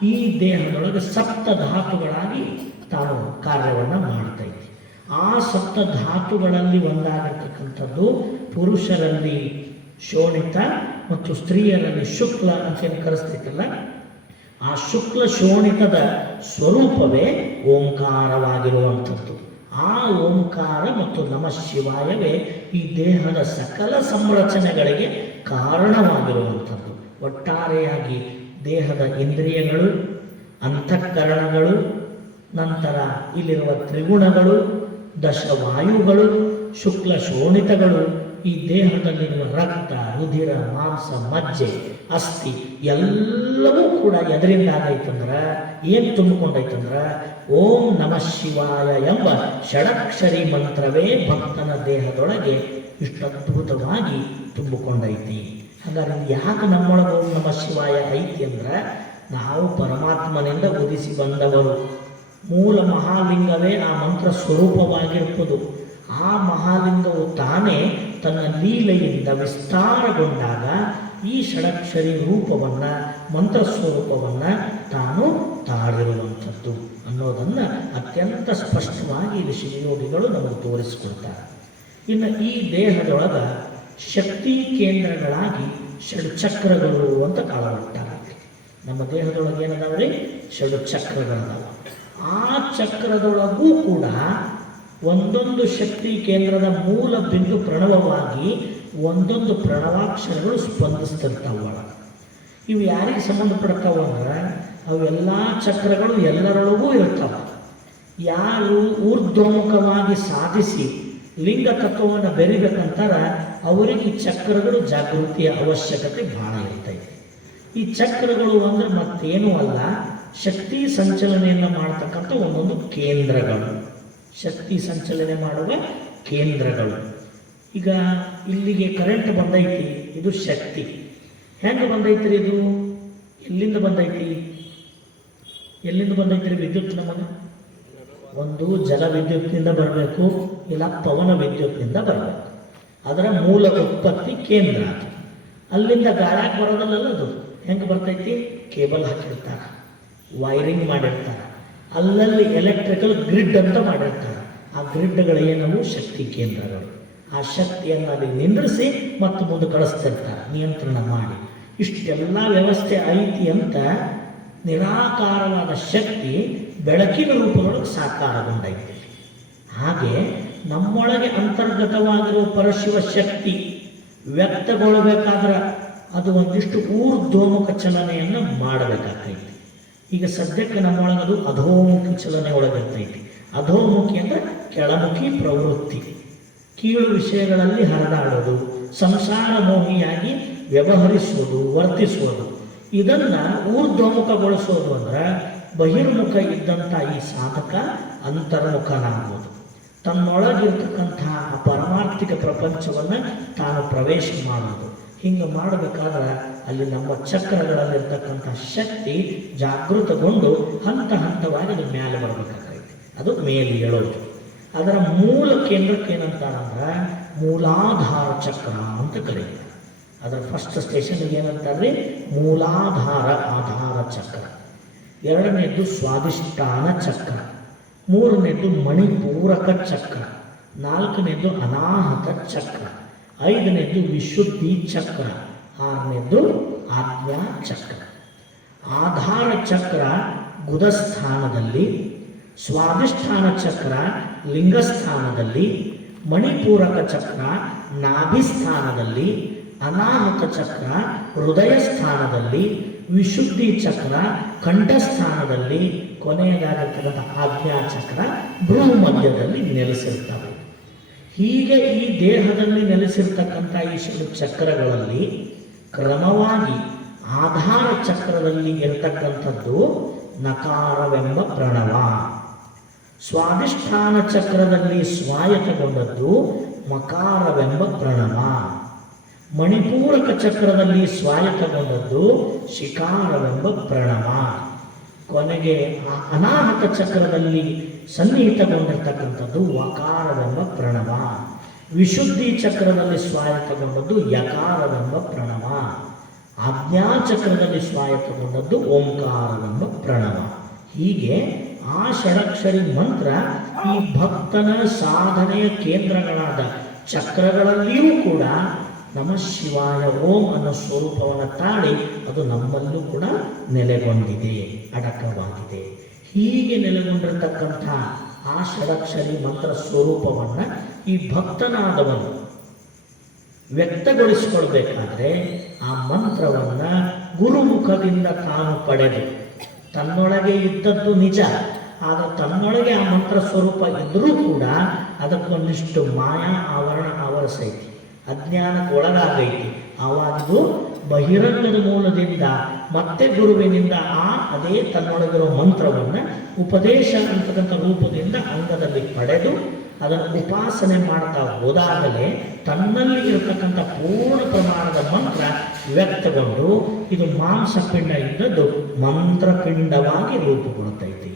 ಈ ದೇಹದೊಳಗೆ ಸಪ್ತ ಧಾತುಗಳಾಗಿ ತಾನು ಕಾರ್ಯವನ್ನು ಮಾಡ್ತೈತಿ. ಆ ಸಪ್ತ ಧಾತುಗಳಲ್ಲಿ ಒಂದಾಗಿರ್ತಕ್ಕಂಥದ್ದು ಪುರುಷರಲ್ಲಿ ಶೋಣಿತ ಮತ್ತು ಸ್ತ್ರೀಯರಲ್ಲಿ ಶುಕ್ಲ ಅಂತೇನು ಕರೆಸ್ತೈತಲ್ಲ, ಆ ಶುಕ್ಲ ಶೋಣಿತದ ಸ್ವರೂಪವೇ ಓಂಕಾರವಾಗಿರುವಂಥದ್ದು. ಆ ಓಂಕಾರ ಮತ್ತು ನಮಃ ಶಿವಾಯವೇ ಈ ದೇಹದ ಸಕಲ ಸಂರಚನೆಗಳಿಗೆ ಕಾರಣವಾಗಿರುವಂಥದ್ದು. ಒಟ್ಟಾರೆಯಾಗಿ ದೇಹದ ಇಂದ್ರಿಯಗಳು, ಅಂತಃಕರಣಗಳು, ನಂತರ ಇಲ್ಲಿರುವ ತ್ರಿಗುಣಗಳು, ದಶವಾಯುಗಳು, ಶುಕ್ಲ ಶೋಣಿತಗಳು, ಈ ದೇಹದಲ್ಲಿರುವ ರಕ್ತ, ರುಧಿರ, ಮಾಂಸ, ಮಜ್ಜೆ, ಅಸ್ಥಿ ಎಲ್ಲವೂ ಕೂಡ ಎದರಿಂದ ಆಗೈತಂದ್ರೆ, ಏನು ತುಂಬಿಕೊಂಡೈತಂದ್ರೆ ಓಂ ನಮಃ ಶಿವಾಯ ಎಂಬ ಷಡಕ್ಷರಿ ಮಂತ್ರವೇ ಭಕ್ತನ ದೇಹದೊಳಗೆ ಇಷ್ಟು ಅದ್ಭುತವಾಗಿ ತುಂಬಿಕೊಂಡೈತಿ. ಹಾಗಾದ್ರೆ ಯಾಕೆ ನಮ್ಮೊಳಗೆ ಓಂ ನಮಃ ಶಿವಾಯ ಐತಿ ಅಂದ್ರೆ, ನಾವು ಪರಮಾತ್ಮನಿಂದ ಉದಿಸಿ ಬಂದವರು. ಮೂಲ ಮಹಾಲಿಂಗವೇ ಆ ಮಂತ್ರ ಸ್ವರೂಪವಾಗಿರ್ಬೋದು. ಆ ಮಹಾಲಿಂಗವು ತಾನೇ ತನ್ನ ಲೀಲೆಯಿಂದ ವಿಸ್ತಾರಗೊಂಡಾಗ ಈ ಷಡಕ್ಷರಿ ರೂಪವನ್ನು, ಮಂತ್ರ ಸ್ವರೂಪವನ್ನು ತಾನು ತಾಳಿರುವಂಥದ್ದು ಅನ್ನೋದನ್ನು ಅತ್ಯಂತ ಸ್ಪಷ್ಟವಾಗಿ ಇಲ್ಲಿ ಶಿವಯೋಗಿಗಳು ನಮಗೆ ತೋರಿಸಿಕೊಡ್ತಾರೆ. ಇನ್ನು ಈ ದೇಹದೊಳಗೆ ಶಕ್ತಿ ಕೇಂದ್ರಗಳಾಗಿ ಷಡ್ಚಕ್ರಗಳು ಅಂತ ಕಾಳವಟ್ಟಾಗುತ್ತೆ. ನಮ್ಮ ದೇಹದೊಳಗೆ ಏನದಾವ್ರಿ? ಷಡ್ಚಕ್ರಗಳದಾವ. ಆ ಚಕ್ರದೊಳಗೂ ಕೂಡ ಒಂದೊಂದು ಶಕ್ತಿ ಕೇಂದ್ರದ ಮೂಲ ಬಿಂದು ಪ್ರಣವವಾಗಿ ಒಂದೊಂದು ಪ್ರಣವಾಕ್ಷರಗಳು ಸ್ಪಂದಿಸ್ತಿರ್ತಾವ. ಇವು ಯಾರಿಗೆ ಸಂಬಂಧಪಡ್ತಾವ ಅಂದ್ರೆ, ಅವೆಲ್ಲ ಚಕ್ರಗಳು ಎಲ್ಲರೊಳಗೂ ಇರ್ತಾವ. ಯಾರು ಊರ್ಧ್ವಮುಖವಾಗಿ ಸಾಧಿಸಿ ಲಿಂಗ ತತ್ವವನ್ನು ಬೆರಿಬೇಕಂತಾರ ಅವರಿಗೆ ಈ ಚಕ್ರಗಳು ಜಾಗೃತಿಯ ಅವಶ್ಯಕತೆ ಬಹಳ ಇರ್ತೈತೆ. ಈ ಚಕ್ರಗಳು ಅಂದ್ರೆ ಮತ್ತೇನೂ ಅಲ್ಲ, ಶಕ್ತಿ ಸಂಚಲನೆಯನ್ನು ಮಾಡ್ತಕ್ಕಂಥ ಒಂದೊಂದು ಕೇಂದ್ರಗಳು, ಶಕ್ತಿ ಸಂಚಲನೆ ಮಾಡುವ ಕೇಂದ್ರಗಳು. ಈಗ ಇಲ್ಲಿಗೆ ಕರೆಂಟ್ ಬಂದೈತಿ, ಇದು ಶಕ್ತಿ. ಹೆಂಗೆ ಬಂದೈತ್ರಿ ಇದು? ಎಲ್ಲಿಂದ ಬಂದೈತಿ? ಎಲ್ಲಿಂದ ಬಂದೈತ್ರಿ ವಿದ್ಯುತ್? ನಮಗೆ ಒಂದು ಜಲ ವಿದ್ಯುತ್ನಿಂದ ಬರಬೇಕು, ಇಲ್ಲ ಪವನ ವಿದ್ಯುತ್ನಿಂದ ಬರಬೇಕು. ಅದರ ಮೂಲ ಉತ್ಪತ್ತಿ ಕೇಂದ್ರ. ಅಲ್ಲಿಂದ ಗಾಳಿಯಾಗಿ ಬರೋದಲ್ಲ ಅದು. ಹೆಂಗೆ ಬರ್ತೈತಿ? ಕೇಬಲ್ ಹಾಕಿರ್ತಾರೆ, ವೈರಿಂಗ್ ಮಾಡಿರ್ತಾರೆ, ಅಲ್ಲಲ್ಲಿ ಎಲೆಕ್ಟ್ರಿಕಲ್ ಗ್ರಿಡ್ ಅಂತ ಮಾಡಿರ್ತಾರೆ. ಆ ಗ್ರಿಡ್ಗಳು ಏನವು? ಶಕ್ತಿ ಕೇಂದ್ರಗಳು. ಆ ಶಕ್ತಿಯನ್ನು ಅಲ್ಲಿ ನಿಂದ್ರಿಸಿ ಮತ್ತು ಮುಂದೆ ಕಳಿಸ್ತಿರ್ತಾರೆ ನಿಯಂತ್ರಣ ಮಾಡಿ. ಇಷ್ಟೆಲ್ಲ ವ್ಯವಸ್ಥೆ ಐತಿ ಅಂತ ನಿರಾಕಾರವಾದ ಶಕ್ತಿ ಬೆಳಕಿನ ರೂಪದೊಳಗೆ ಸಾಕಾರಗೊಂಡೈತಿ. ಹಾಗೆ ನಮ್ಮೊಳಗೆ ಅಂತರ್ಗತವಾಗಿರುವ ಪರಶಿವ ಶಕ್ತಿ ವ್ಯಕ್ತಗೊಳ್ಳಬೇಕಾದ್ರೆ ಅದು ಒಂದಿಷ್ಟು ಊರ್ಧ್ವಮುಖ ಚಲನೆಯನ್ನು ಮಾಡಬೇಕಾಗ್ತೈತಿ. ಈಗ ಸದ್ಯಕ್ಕೆ ನಮ್ಮೊಳಗೆ ಅದು ಅಧೋಮುಖಿ ಚಲನೆ ಒಳಗಿರ್ತೈತಿ. ಅಧೋಮುಖಿ ಅಂದರೆ ಕೆಳಮುಖಿ ಪ್ರವೃತ್ತಿ, ಕೀಳು ವಿಷಯಗಳಲ್ಲಿ ಹರಿದಾಡೋದು, ಸಂಸಾರ ಮೋಹಿಯಾಗಿ ವ್ಯವಹರಿಸುವುದು, ವರ್ತಿಸುವುದು. ಇದನ್ನು ಊರ್ಧ್ವಮುಖಗೊಳಿಸೋದು ಅಂದ್ರೆ ಬಹಿರ್ಮುಖ ಇದ್ದಂಥ ಈ ಸಾಧಕ ಅಂತರ್ಮುಖನಾಗುವುದು. ತನ್ನೊಳಗಿರ್ತಕ್ಕಂತಹ ಪಾರಮಾರ್ಥಿಕ ಪ್ರಪಂಚವನ್ನು ತಾನು ಪ್ರವೇಶ ಮಾಡೋದು. ಹಿಂಗೆ ಮಾಡಬೇಕಾದ್ರೆ ಅಲ್ಲಿ ನಮ್ಮ ಚಕ್ರಗಳಲ್ಲಿರ್ತಕ್ಕಂಥ ಶಕ್ತಿ ಜಾಗೃತಗೊಂಡು ಹಂತ ಹಂತವಾಗಿ ಅದು ಮೇಲೆ ಬರಬೇಕಾಗೈತೆ. ಅದು ಮೇಲೆ ಹೇಳೋದು. ಅದರ ಮೂಲ ಕೇಂದ್ರಕ್ಕೆ ಏನಂತಾರಂದ್ರೆ ಮೂಲಾಧಾರ ಚಕ್ರ ಅಂತ ಕರೀತಾರೆ. ಅದರ ಫಸ್ಟ್ ಸ್ಟೇಷನ್ಗೆ ಏನಂತಾರೆ? ಮೂಲಾಧಾರ ಆಧಾರ ಚಕ್ರ. ಎರಡನೇದು ಸ್ವಾದಿಷ್ಠಾನ ಚಕ್ರ. ಮೂರನೇದು ಮಣಿಪೂರಕ ಚಕ್ರ. 4ನೇದು ಅನಾಹತ ಚಕ್ರ, 5ನೇದು ವಿಶುದ್ಧಿ ಚಕ್ರ, 6ನೇದು ಆಜ್ಞಾ ಚಕ್ರ. ಆಧಾರ ಚಕ್ರ ಗುದಸ್ಥಾನದಲ್ಲಿ, ಸ್ವಾಧಿಷ್ಠಾನ ಚಕ್ರ ಲಿಂಗಸ್ಥಾನದಲ್ಲಿ, ಮಣಿಪೂರಕ ಚಕ್ರ ನಾಭಿಸ್ಥಾನದಲ್ಲಿ, ಅನಾಹುತ ಚಕ್ರ ಹೃದಯ ಸ್ಥಾನದಲ್ಲಿ, ವಿಶುದ್ಧಿ ಚಕ್ರ ಕಂಠಸ್ಥಾನದಲ್ಲಿ, ಕೊನೆಯದಾಗಿರ್ತಕ್ಕಂಥ ಆಜ್ಞಾ ಚಕ್ರ ಭ್ರೂ ಮಧ್ಯದಲ್ಲಿ ನೆಲೆಸಿರ್ತವೆ. ಹೀಗೆ ಈ ದೇಹದಲ್ಲಿ ನೆಲೆಸಿರ್ತಕ್ಕಂಥ ಈ 6 ಚಕ್ರಗಳಲ್ಲಿ ಕ್ರಮವಾಗಿ ಆಧಾರ ಚಕ್ರದಲ್ಲಿ ಇರತಕ್ಕಂಥದ್ದು ನಕಾರವೆಂಬ ಪ್ರಣವ, ಸ್ವಾಧಿಷ್ಠಾನ ಚಕ್ರದಲ್ಲಿ ಸ್ವಾಯತ್ತಗೊಂಡದ್ದು ಮಕಾರವೆಂಬ ಪ್ರಣವ, ಮಣಿಪೂರಕ ಚಕ್ರದಲ್ಲಿ ಸ್ವಾಯತ್ತಗೊಂಡದ್ದು ಶಿಕಾರವೆಂಬ ಪ್ರಣವ, ಕೊನೆಗೆ ಅನಾಹತ ಚಕ್ರದಲ್ಲಿ ಸನ್ನಿಹಿತಗೊಂಡಿರ್ತಕ್ಕಂಥದ್ದು ವಕಾರವೆಂಬ ಪ್ರಣವ, ವಿಶುದ್ಧಿ ಚಕ್ರದಲ್ಲಿ ಸ್ವಾಯತ್ತಗೊಂಡದ್ದು ಯಕಾರವೆಂಬ ಪ್ರಣವ, ಆಜ್ಞಾ ಚಕ್ರದಲ್ಲಿ ಸ್ವಾಯತ್ತಗೊಂಡದ್ದು ಓಂಕಾರವೆಂಬ ಪ್ರಣವ. ಹೀಗೆ ಆ ಷಡಕ್ಷರಿ ಮಂತ್ರ ಈ ಭಕ್ತನ ಸಾಧನೆಯ ಕೇಂದ್ರಗಳಾದ ಚಕ್ರಗಳಲ್ಲಿಯೂ ಕೂಡ ನಮಃ ಶಿವಾಯ ಓಂ ಅನ್ನೋ ಸ್ವರೂಪವನ್ನು ತಾಳಿ ಅದು ನಮ್ಮಲ್ಲೂ ಕೂಡ ನೆಲೆಗೊಂಡಿದೆ, ಅಡಕವಾಗಿದೆ. ಹೀಗೆ ನೆಲೆಗೊಂಡಿರ್ತಕ್ಕಂಥ ಆ ಷಡಕ್ಷರಿ ಮಂತ್ರ ಸ್ವರೂಪವನ್ನು ಈ ಭಕ್ತನಾದವನು ವ್ಯಕ್ತಗೊಳಿಸಿಕೊಳ್ಬೇಕಾದ್ರೆ ಆ ಮಂತ್ರವನ್ನು ಗುರುಮುಖದಿಂದ ತಾನು ಪಡೆದು, ತನ್ನೊಳಗೆ ಇದ್ದದ್ದು ನಿಜ, ಆದರೆ ತನ್ನೊಳಗೆ ಆ ಮಂತ್ರ ಸ್ವರೂಪ ಇದ್ದರೂ ಕೂಡ ಅದಕ್ಕೊಂದಿಷ್ಟು ಮಾಯಾ ಆವರಣ ಆವರಿಸೈತಿ, ಅಜ್ಞಾನಕ್ಕೆ ಒಳಗಾಗೈತಿ. ಆವಾಗೂ ಬಹಿರಂಗದ ಮೂಲದಿಂದ ಮತ್ತೆ ಗುರುವಿನಿಂದ ಅದೇ ತನ್ನೊಳಗಿರೋ ಮಂತ್ರವನ್ನು ಉಪದೇಶ ಅಂತಕ್ಕಂಥ ರೂಪದಿಂದ ಅಂಗದಲ್ಲಿ ಪಡೆದು ಅದನ್ನು ಉಪಾಸನೆ ಮಾಡ್ತಾ ಹೋದಾಗಲೇ ತನ್ನಲ್ಲಿ ಇರತಕ್ಕಂಥ ಪೂರ್ಣ ಪ್ರಮಾಣದ ಮಂತ್ರ ವ್ಯಕ್ತಗೊಂಡು ಇದು ಮಾಂಸಪಿಂಡ ಇದ್ದದ್ದು ಮಂತ್ರಪಿಂಡವಾಗಿ ರೂಪುಗೊಳ್ತೈತಿ.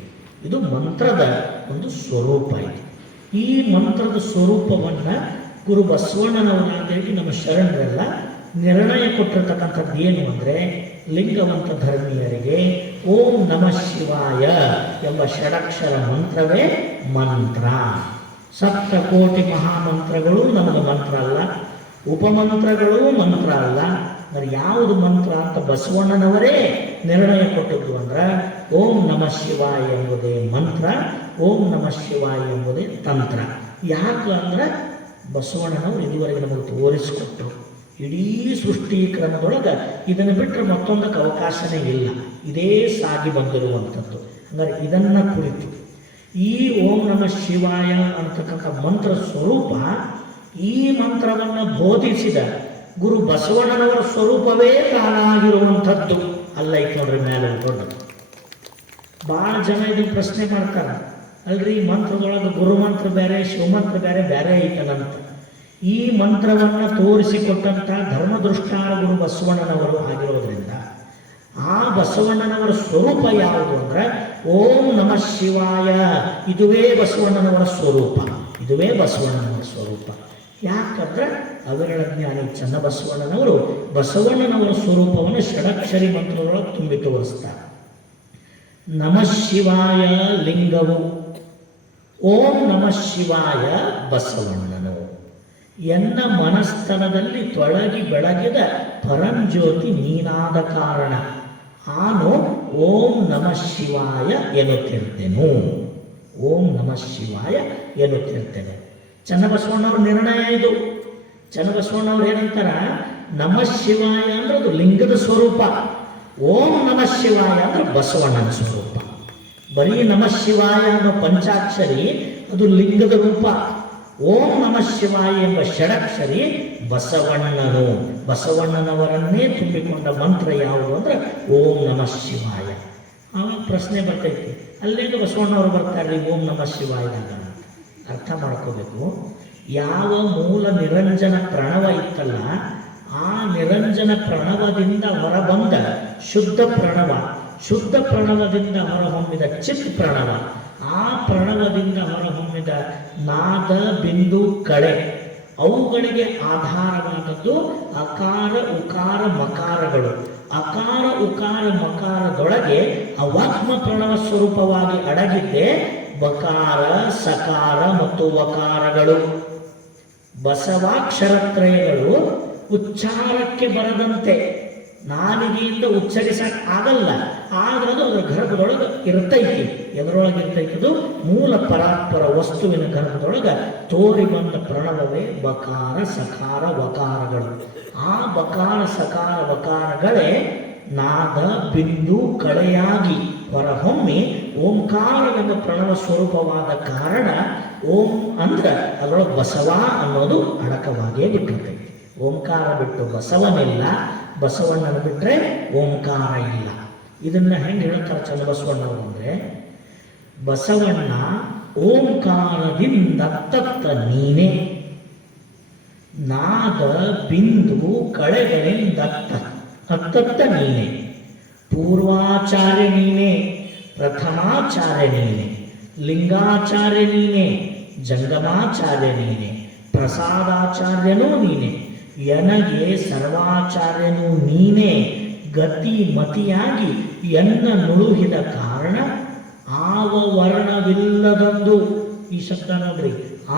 ಇದು ಮಂತ್ರದ ಒಂದು ಸ್ವರೂಪ ಇದೆ. ಈ ಮಂತ್ರದ ಸ್ವರೂಪವನ್ನು ಗುರು ಬಸವಣ್ಣನವರಾಗಿ ನಮ್ಮ ಶರಣರೆಲ್ಲ ನಿರ್ಣಯ ಕೊಟ್ಟಿರ್ತಕ್ಕಂಥದ್ದು ಏನು ಅಂದರೆ, ಲಿಂಗವಂತ ಧರ್ಮೀಯರಿಗೆ ಓಂ ನಮಃ ಶಿವಾಯ ಎಂಬ ಷಡಕ್ಷರ ಮಂತ್ರವೇ ಮಂತ್ರ. ಸಪ್ತಕೋಟಿ ಮಹಾಮಂತ್ರಗಳು ನಮಗೆ ಮಂತ್ರ ಅಲ್ಲ, ಉಪಮಂತ್ರಗಳು ಮಂತ್ರ ಅಲ್ಲ. మరి ಯಾವುದು ಮಂತ್ರ ಅಂತ ಬಸವಣ್ಣನವರೇ ನಿರ್ಣಯ ಕೊಟ್ಟದ್ದು ಅಂದ್ರೆ ಓಂ ನಮಃ ಶಿವಾಯ ಎಂಬುದೇ ಮಂತ್ರ, ಓಂ ನಮಃ ಶಿವಾಯ ಎಂಬುದೇ ತಂತ್ರ. ಯಾಕೆ ಅಂದ್ರೆ ಬಸವಣ್ಣನವರು ಇದುವರೆಗೆ ನಮಗೆ ತೋರಿಸಿಕೊಟ್ಟರು. ಇಡೀ ಸೃಷ್ಟಿ ಕ್ರಮದೊಳಗೆ ಇದನ್ನು ಬಿಟ್ಟರೆ ಮತ್ತೊಂದಕ್ಕೆ ಅವಕಾಶನೇ ಇಲ್ಲ, ಇದೇ ಸಾಗಿ ಬಂದಿರುವಂಥದ್ದು. ಅಂದರೆ ಇದನ್ನು ಕುರಿತು ಈ ಓಂ ನಮಃ ಶಿವಾಯ ಅಂತಕ್ಕಂಥ ಮಂತ್ರ ಸ್ವರೂಪ, ಈ ಮಂತ್ರವನ್ನು ಬೋಧಿಸಿದ ಗುರು ಬಸವಣ್ಣನವರ ಸ್ವರೂಪವೇ ತಾನಾಗಿರುವಂಥದ್ದು ಅಲ್ಲೈತೆ ನೋಡ್ರಿ. ಮೇಲೆ ದೊಡ್ಡದು ಭಾಳ ಜನ ಇದನ್ನು ಪ್ರಶ್ನೆ ಮಾಡ್ತಾರೆ, ಅಲ್ರಿ ಮಂತ್ರದೊಳಗೆ ಗುರು ಮಂತ್ರ ಬೇರೆ ಶಿವಮಂತ್ರ ಬೇರೆ ಬೇರೆ ಐತನಂತ. ಈ ಮಂತ್ರವನ್ನು ತೋರಿಸಿಕೊಟ್ಟಂಥ ಧರ್ಮದೃಷ್ಟಾರ ಗುರು ಬಸವಣ್ಣನವರು ಆಗಿರೋದ್ರಿಂದ ಆ ಬಸವಣ್ಣನವರ ಸ್ವರೂಪ ಯಾವುದು ಅಂದರೆ ಓಂ ನಮಃ ಶಿವಾಯ. ಇದುವೇ ಬಸವಣ್ಣನವರ ಸ್ವರೂಪ, ಇದುವೇ ಬಸವಣ್ಣನವರ ಸ್ವರೂಪ. ಯಾಕಂದ್ರೆ ಅವಿರಳ ಜ್ಞಾನಿ ಚನ್ನಬಸವಣ್ಣನವರು ಬಸವಣ್ಣನವರ ಸ್ವರೂಪವನ್ನು ಷಡಕ್ಷರಿ ಮಂತ್ರದೊಳಗೆ ತುಂಬಿ ತೋರಿಸ್ತಾರೆ. ನಮಃ ಶಿವಾಯ ಲಿಂಗವು, ಓಂ ನಮಃ ಶಿವಾಯ ಬಸವಣ್ಣನು. ಎನ್ನ ಮನಸ್ಥಳದಲ್ಲಿ ತೊಳಗಿ ಬೆಳಗಿದ ಪರಂಜ್ಯೋತಿ ನೀನಾದ ಕಾರಣ ಆನು ಓಂ ನಮಃ ಶಿವಾಯ ಎನ್ನುತ್ತಿರ್ತೇನು, ಓಂ ನಮಃ ಶಿವಾಯ ಎನ್ನುತ್ತಿರ್ತೇನೆ. ಚನ್ನಬಸವಣ್ಣವ್ರ ನಿರ್ಣಯ ಇದು. ಚನ್ನಬಸವಣ್ಣವ್ರು ಏನಂತಾರ, ನಮಃ ಶಿವಾಯ ಅಂದ್ರೆ ಅದು ಲಿಂಗದ ಸ್ವರೂಪ, ಓಂ ನಮಃ ಶಿವಾಯ ಅಂದ್ರೆ ಬಸವಣ್ಣನ ಸ್ವರೂಪ. ಬರೀ ನಮಃ ಶಿವಾಯ ಅನ್ನೋ ಪಂಚಾಕ್ಷರಿ ಅದು ಲಿಂಗದ ರೂಪ, ಓಂ ನಮಃ ಶಿವಾಯ ಎಂಬ ಷಡಕ್ಷರಿ ಬಸವಣ್ಣನು. ಬಸವಣ್ಣನವರನ್ನೇ ತುಂಬಿಕೊಂಡ ಮಂತ್ರ ಯಾವುದು ಅಂದ್ರೆ ಓಂ ನಮಃ ಶಿವಾಯ. ಆವಾಗ ಪ್ರಶ್ನೆ ಬರ್ತೈತಿ, ಅಲ್ಲೇನು ಬಸವಣ್ಣವರು ಬರ್ತಾರೆ ಓಂ ನಮಃ ಶಿವಾಯದಾಗ? ಅರ್ಥ ಮಾಡ್ಕೋಬೇಕು. ಯಾವ ಮೂಲ ನಿರಂಜನ ಪ್ರಣವ ಇತ್ತಲ್ಲ, ಆ ನಿರಂಜನ ಪ್ರಣವದಿಂದ ಹೊರಬಂದ ಶುದ್ಧ ಪ್ರಣವ, ಶುದ್ಧ ಪ್ರಣವದಿಂದ ಹೊರಹೊಮ್ಮಿದ ಚಿತ್ ಪ್ರಣವ, ಆ ಪ್ರಣವದಿಂದ ಹೊರಹೊಮ್ಮಿದ ನಾದ ಬಿಂದು ಕಳೆ, ಅವುಗಳಿಗೆ ಆಧಾರವಾದದ್ದು ಅಕಾರ ಉಕಾರ ಮಕಾರಗಳು. ಅಕಾರ ಉಕಾರ ಮಕಾರದೊಳಗೆ ಅವಾತ್ಮ ಪ್ರಣವ ಸ್ವರೂಪವಾಗಿ ಅಡಗಿದ್ದೆ ಬಕಾರ, ಸಕಾರ ಮತ್ತು ವಕಾರಗಳು. ಬಸವಾಕ್ಷರತ್ರಯಗಳು ಉಚ್ಚಾರಕ್ಕೆ ಬರದಂತೆ ನಾಲಿಗೆಯಿಂದ ಉಚ್ಚರಿಸಕ್ ಆಗಲ್ಲ, ಆದ್ರೂ ಅದರ ಗರ್ಭದೊಳಗೆ ಇರ್ತೈತಿ. ಎದರೊಳಗೆ ಇರ್ತೈತಿ? ಅದು ಮೂಲ ಪರಾತ್ಪರ ವಸ್ತುವಿನ ಗರ್ಭದೊಳಗೆ ತೋರಿ ಬಂದ ಪ್ರಣವವೇ ಬಕಾರ, ಸಕಾರ, ವಕಾರಗಳು. ಆ ಬಕಾರ, ಸಕಾರ, ವಕಾರಗಳೇ ನಾದ, ಬಿಂದು, ಕಳೆಯಾಗಿ ಹೊರಹೊಮ್ಮಿ ಓಂಕಾರವೆಂಬ ಪ್ರಣವ ಸ್ವರೂಪವಾದ ಕಾರಣ ಓಂ ಅಂದ್ರೆ ಅದರೊಳಗೆ ಬಸವ ಅನ್ನೋದು ಅಡಕವಾಗಿಯೇ ಬಿಟ್ಟಿರ್ತೈತಿ. ಓಂಕಾರ ಬಿಟ್ಟು ಬಸವನಿಲ್ಲ, ಬಸವಣ್ಣನ ಬಿಟ್ಟರೆ ಓಂಕಾರ ಇಲ್ಲ. ಇದನ್ನ ಹೆಂಗೆ ಹೇಳ್ತಾರೆ ಚನ್ನಬಸವಣ್ಣವರು ಅಂದರೆ, ಬಸವಣ್ಣ ಓಂಕಾರದಿಂದ ತತ್ತ ನೀನೇ, ನಾದ ಬಿಂದು ಕಳೆಗಳಿಂದ ಅತ್ತತ್ತ ನೀನೆ, ಪೂರ್ವಾಚಾರ್ಯ ನೀನೆ, ಪ್ರಥಮಾಚಾರ್ಯ ನೀನೆ, ಲಿಂಗಾಚಾರ್ಯ ನೀನೆ, ಜಂಗಮಾಚಾರ್ಯ ನೀನೆ, ಪ್ರಸಾದಾಚಾರ್ಯನೂ ನೀನೆ, ಎನಗೆ ಸರ್ವಾಚಾರ್ಯನೂ ನೀನೇ, ಗತಿ ಮತಿಯಾಗಿ ಎನ್ನ ನುಳುಹಿದ ಕಾರಣ ಆವ ವರ್ಣವಿಲ್ಲದಂದು. ಈ ಶಬ್ದ ನೋಡ್ರಿ,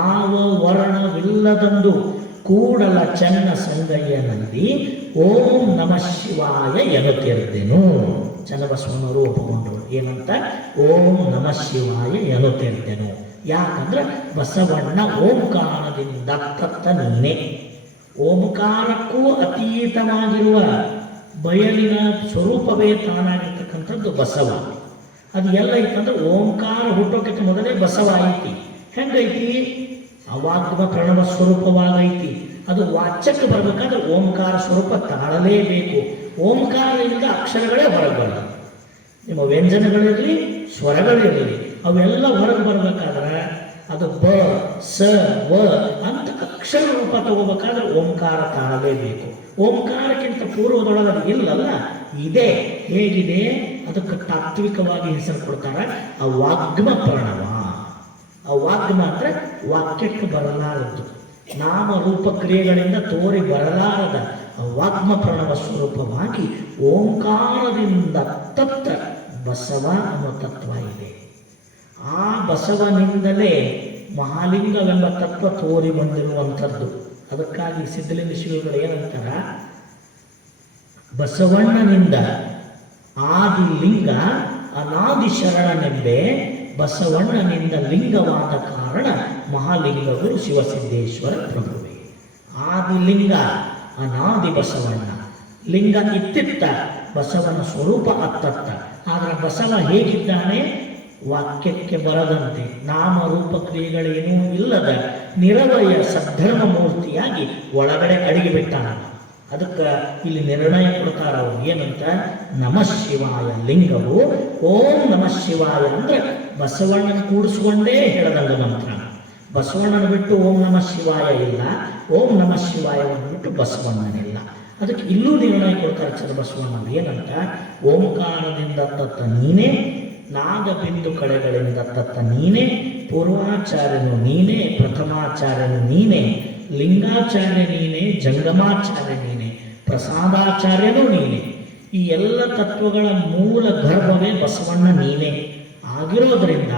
ಆವ ವರ್ಣವಿಲ್ಲದಂದು ಕೂಡಲ ಚೆನ್ನ ಸಂಗಯ್ಯನಲ್ಲಿ ಓಂ ನಮಃ ಶಿವಾಯ ಎನ್ನುತ್ತಿರುತ್ತೇನು. ಚನ್ನಬಸವಣ್ಣವರು ಒಪ್ಪಿಕೊಂಡ್ರು ಏನಂತ? ಓಂ ನಮಃ ಶಿವಾಯ ಎನ್ನುತ್ತಿರುತ್ತೇನು. ಯಾಕಂದ್ರೆ ಬಸವಣ್ಣ ಓಂಕಾರದಿಂದ ತತ್ತ ನೀನೆ. ಓಂಕಾರಕ್ಕೂ ಅತೀತವಾಗಿರುವ ಬಯಲಿನ ಸ್ವರೂಪವೇ ತಾನಾಗಿರ್ತಕ್ಕಂಥದ್ದು ಬಸವ. ಅದು ಎಲ್ಲ ಐತಂದ್ರೆ ಓಂಕಾರ ಹುಟ್ಟೋಕ್ಕಿಂತ ಮೊದಲೇ ಬಸವ ಐತಿ. ಹೆಂಗೈತಿ? ಅವಾಗ್ಮ ಪ್ರಣವ ಸ್ವರೂಪವಾಗೈತಿ. ಅದು ವಾಚ್ಯಕ್ಕೆ ಬರಬೇಕಾದ್ರೆ ಓಂಕಾರ ಸ್ವರೂಪ ತಾಳಲೇಬೇಕು. ಓಂಕಾರದಿಂದ ಅಕ್ಷರಗಳೇ ಹೊರಗೆ ಬರಲ್ಲ. ನಿಮ್ಮ ವ್ಯಂಜನಗಳಿರಲಿ, ಸ್ವರಗಳಿರಲಿ, ಅವೆಲ್ಲ ಹೊರಗೆ ಬರಬೇಕಾದ್ರೆ ಅದು ಬ, ಸ, ವ ಅಂತ ಅಕ್ಷರ ರೂಪ ತಗೋಬೇಕಾದ್ರೆ ಓಂಕಾರ ತಾಳಲೇಬೇಕು. ಓಂಕಾರಕ್ಕಿಂತ ಪೂರ್ವದೊಳಗೆ ಅದು ಇಲ್ಲಲ್ಲ, ಇದೆ. ಹೇಗಿದೆ? ಅದಕ್ಕೆ ತಾತ್ವಿಕವಾಗಿ ಹೆಸರು ಕೊಡ್ತಾರೆ ಅವಾಗ್ಮ ಪ್ರಣವ. ಅವಾಗ್ಮ ಅಂದ್ರೆ ವಾಕ್ಯಕ್ಕೆ ಬರಲಾರದ್ದು, ನಾಮ ರೂಪ ಕ್ರಿಯೆಗಳಿಂದ ತೋರಿ ಬರಲಾರದ ಅವಾಗ್ಮ ಪ್ರಣವ ಸ್ವರೂಪವಾಗಿ ಓಂಕಾರದಿಂದ ತತ್ತ ಬಸವ ಅನ್ನೋ ತತ್ವ ಇದೆ. ಆ ಬಸವನಿಂದಲೇ ಮಹಾಲಿಂಗವೆಂಬ ತತ್ವ ತೋರಿ ಬಂದಿರುವಂಥದ್ದು. ಅದಕ್ಕಾಗಿ ಸಿದ್ಧಲಿಂಗ ಶಿವಗಳು ಏನಂತಾರ? ಬಸವಣ್ಣನಿಂದ ಆದಿಲಿಂಗ ಅನಾದಿ ಶರಣನೆಂಬೆ, ಬಸವಣ್ಣನಿಂದ ಲಿಂಗವಾದ ಕಾರಣ ಮಹಾಲಿಂಗಗಳು ಶಿವಸಿದ್ದೇಶ್ವರ ಪ್ರಭುವೆ. ಆದಿಲಿಂಗ ಅನಾದಿ ಬಸವಣ್ಣ, ಲಿಂಗ ಇತ್ತಿತ್ತ, ಬಸವನ ಸ್ವರೂಪ ಅತ್ತತ್ತ. ಆದರೆ ಬಸವ ಹೇಗಿದ್ದಾನೆ? ವಾಕ್ಯಕ್ಕೆ ಬರದಂತೆ ನಾಮರೂಪ ಕ್ರಿಯೆಗಳೇನೂ ಇಲ್ಲದ ನಿರವಯ ಸದ್ಧರ್ಮ ಮೂರ್ತಿಯಾಗಿ ಒಳಗಡೆ ಅಡಗಿಬಿಟ್ಟಾನ. ಅದಕ್ಕೆ ಇಲ್ಲಿ ನಿರ್ಣಯ ಕೊಡ್ತಾರ ಅವರು ಏನಂತ? ನಮಃ ಶಿವಾಯ ಲಿಂಗವು ಓಂ ನಮಃ ಶಿವಾಯ ಅಂದ್ರೆ ಬಸವಣ್ಣನ ಕೂಡಿಸ್ಕೊಂಡೇ ಹೇಳದಂಗ ಮಂತ್ರ. ಬಸವಣ್ಣನ ಬಿಟ್ಟು ಓಂ ನಮಃ ಶಿವಾಯ ಇಲ್ಲ, ಓಂ ನಮಃ ಶಿವಾಯವನ್ನು ಬಿಟ್ಟು ಬಸವಣ್ಣನಿಲ್ಲ. ಅದಕ್ಕೆ ಇಲ್ಲೂ ನಿರ್ಣಯ ಕೊಡ್ತಾರೆ ಚನ್ನಬಸವಣ್ಣವರು ಏನಂತ? ಓಂಕಾರದಿಂದ ತತ್ತ ನೀನೇ, ನಾದ ಬಿಂದು ಕಳೆಗಳಿಂದ ತತ್ತ ನೀನೇ, ಪೂರ್ವಾಚಾರ್ಯನು ನೀನೇ, ಪ್ರಥಮಾಚಾರ್ಯನು ನೀನೇ, ಲಿಂಗಾಚಾರ್ಯ ನೀನೇ, ಜಂಗಮಾಚಾರ್ಯ ನೀನೇ, ಪ್ರಸಾದಾಚಾರ್ಯನೂ ನೀನೇ. ಈ ಎಲ್ಲ ತತ್ವಗಳ ಮೂಲ ಗರ್ಭವೇ ಬಸವಣ್ಣ ನೀನೇ ಆಗಿರೋದ್ರಿಂದ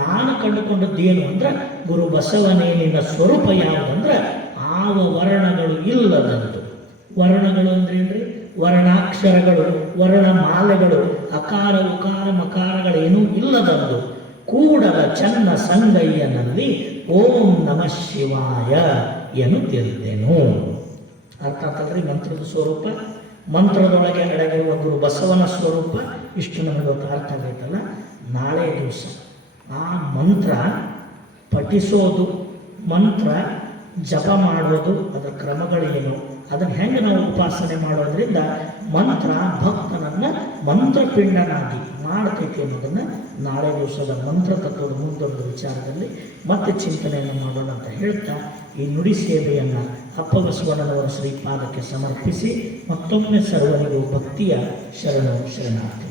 ನಾನು ಕಂಡುಕೊಂಡದ್ದೇನು ಅಂದ್ರೆ, ಗುರು ಬಸವನೇ ನಿನ್ನ ಸ್ವರೂಪ ಯಾವುದಂದ್ರೆ ಆವ ವರ್ಣಗಳು ಇಲ್ಲದಂತು. ವರ್ಣಗಳು ಅಂದ್ರೇನ್ರಿ? ವರ್ಣಾಕ್ಷರಗಳು, ವರ್ಣಮಾಲೆಗಳು, ಅಕಾರ ಉಕಾರ ಮಕಾರಗಳೇನೂ ಇಲ್ಲದಂದು ಕೂಡಲ ಚನ್ನ ಸಂಗಯ್ಯನಲ್ಲಿ ಓಂ ನಮಃ ಶಿವಾಯ ಎನ್ನುತ್ತಿರುತ್ತೇನು. ಅರ್ಥ ಆಗ್ತದ್ರಿ ಮಂತ್ರದ ಸ್ವರೂಪ? ಮಂತ್ರದೊಳಗೆ ಅಡಗಿರುವ ಗುರು ಬಸವನ ಸ್ವರೂಪ ಇಷ್ಟು ನಮಗೆ ಅರ್ಥ ಆಗೈತಲ್ಲ. ನಾಳೆ ದಿವಸ ಆ ಮಂತ್ರ ಪಠಿಸೋದು, ಮಂತ್ರ ಜಪ ಮಾಡೋದು, ಅದರ ಕ್ರಮಗಳೇನು, ಅದನ್ನು ಹೆಂಗೆ ನಾವು ಉಪಾಸನೆ ಮಾಡೋದ್ರಿಂದ ಮಂತ್ರ ಭಕ್ತನನ್ನು ಮಂತ್ರಪಿಂಡನಾಗಿ ಮಾಡ್ತೈತಿ ಅನ್ನೋದನ್ನು ನಾಳೆ ದಿವಸದ ಮಂತ್ರ ತತ್ವದ ಮುಂದೊಂದು ವಿಚಾರದಲ್ಲಿ ಮತ್ತೆ ಚಿಂತನೆಯನ್ನು ಮಾಡೋಣ ಅಂತ ಹೇಳ್ತಾ ಈ ನುಡಿ ಸೇವೆಯನ್ನು ಅಪ್ಪ ಬಸವಣ್ಣನವರ ಶ್ರೀಪಾದಕ್ಕೆ ಸಮರ್ಪಿಸಿ ಮತ್ತೊಮ್ಮೆ ಸರ್ವರಿಗೂ ಭಕ್ತಿಯ ಶರಣಾರ್ಥಿ.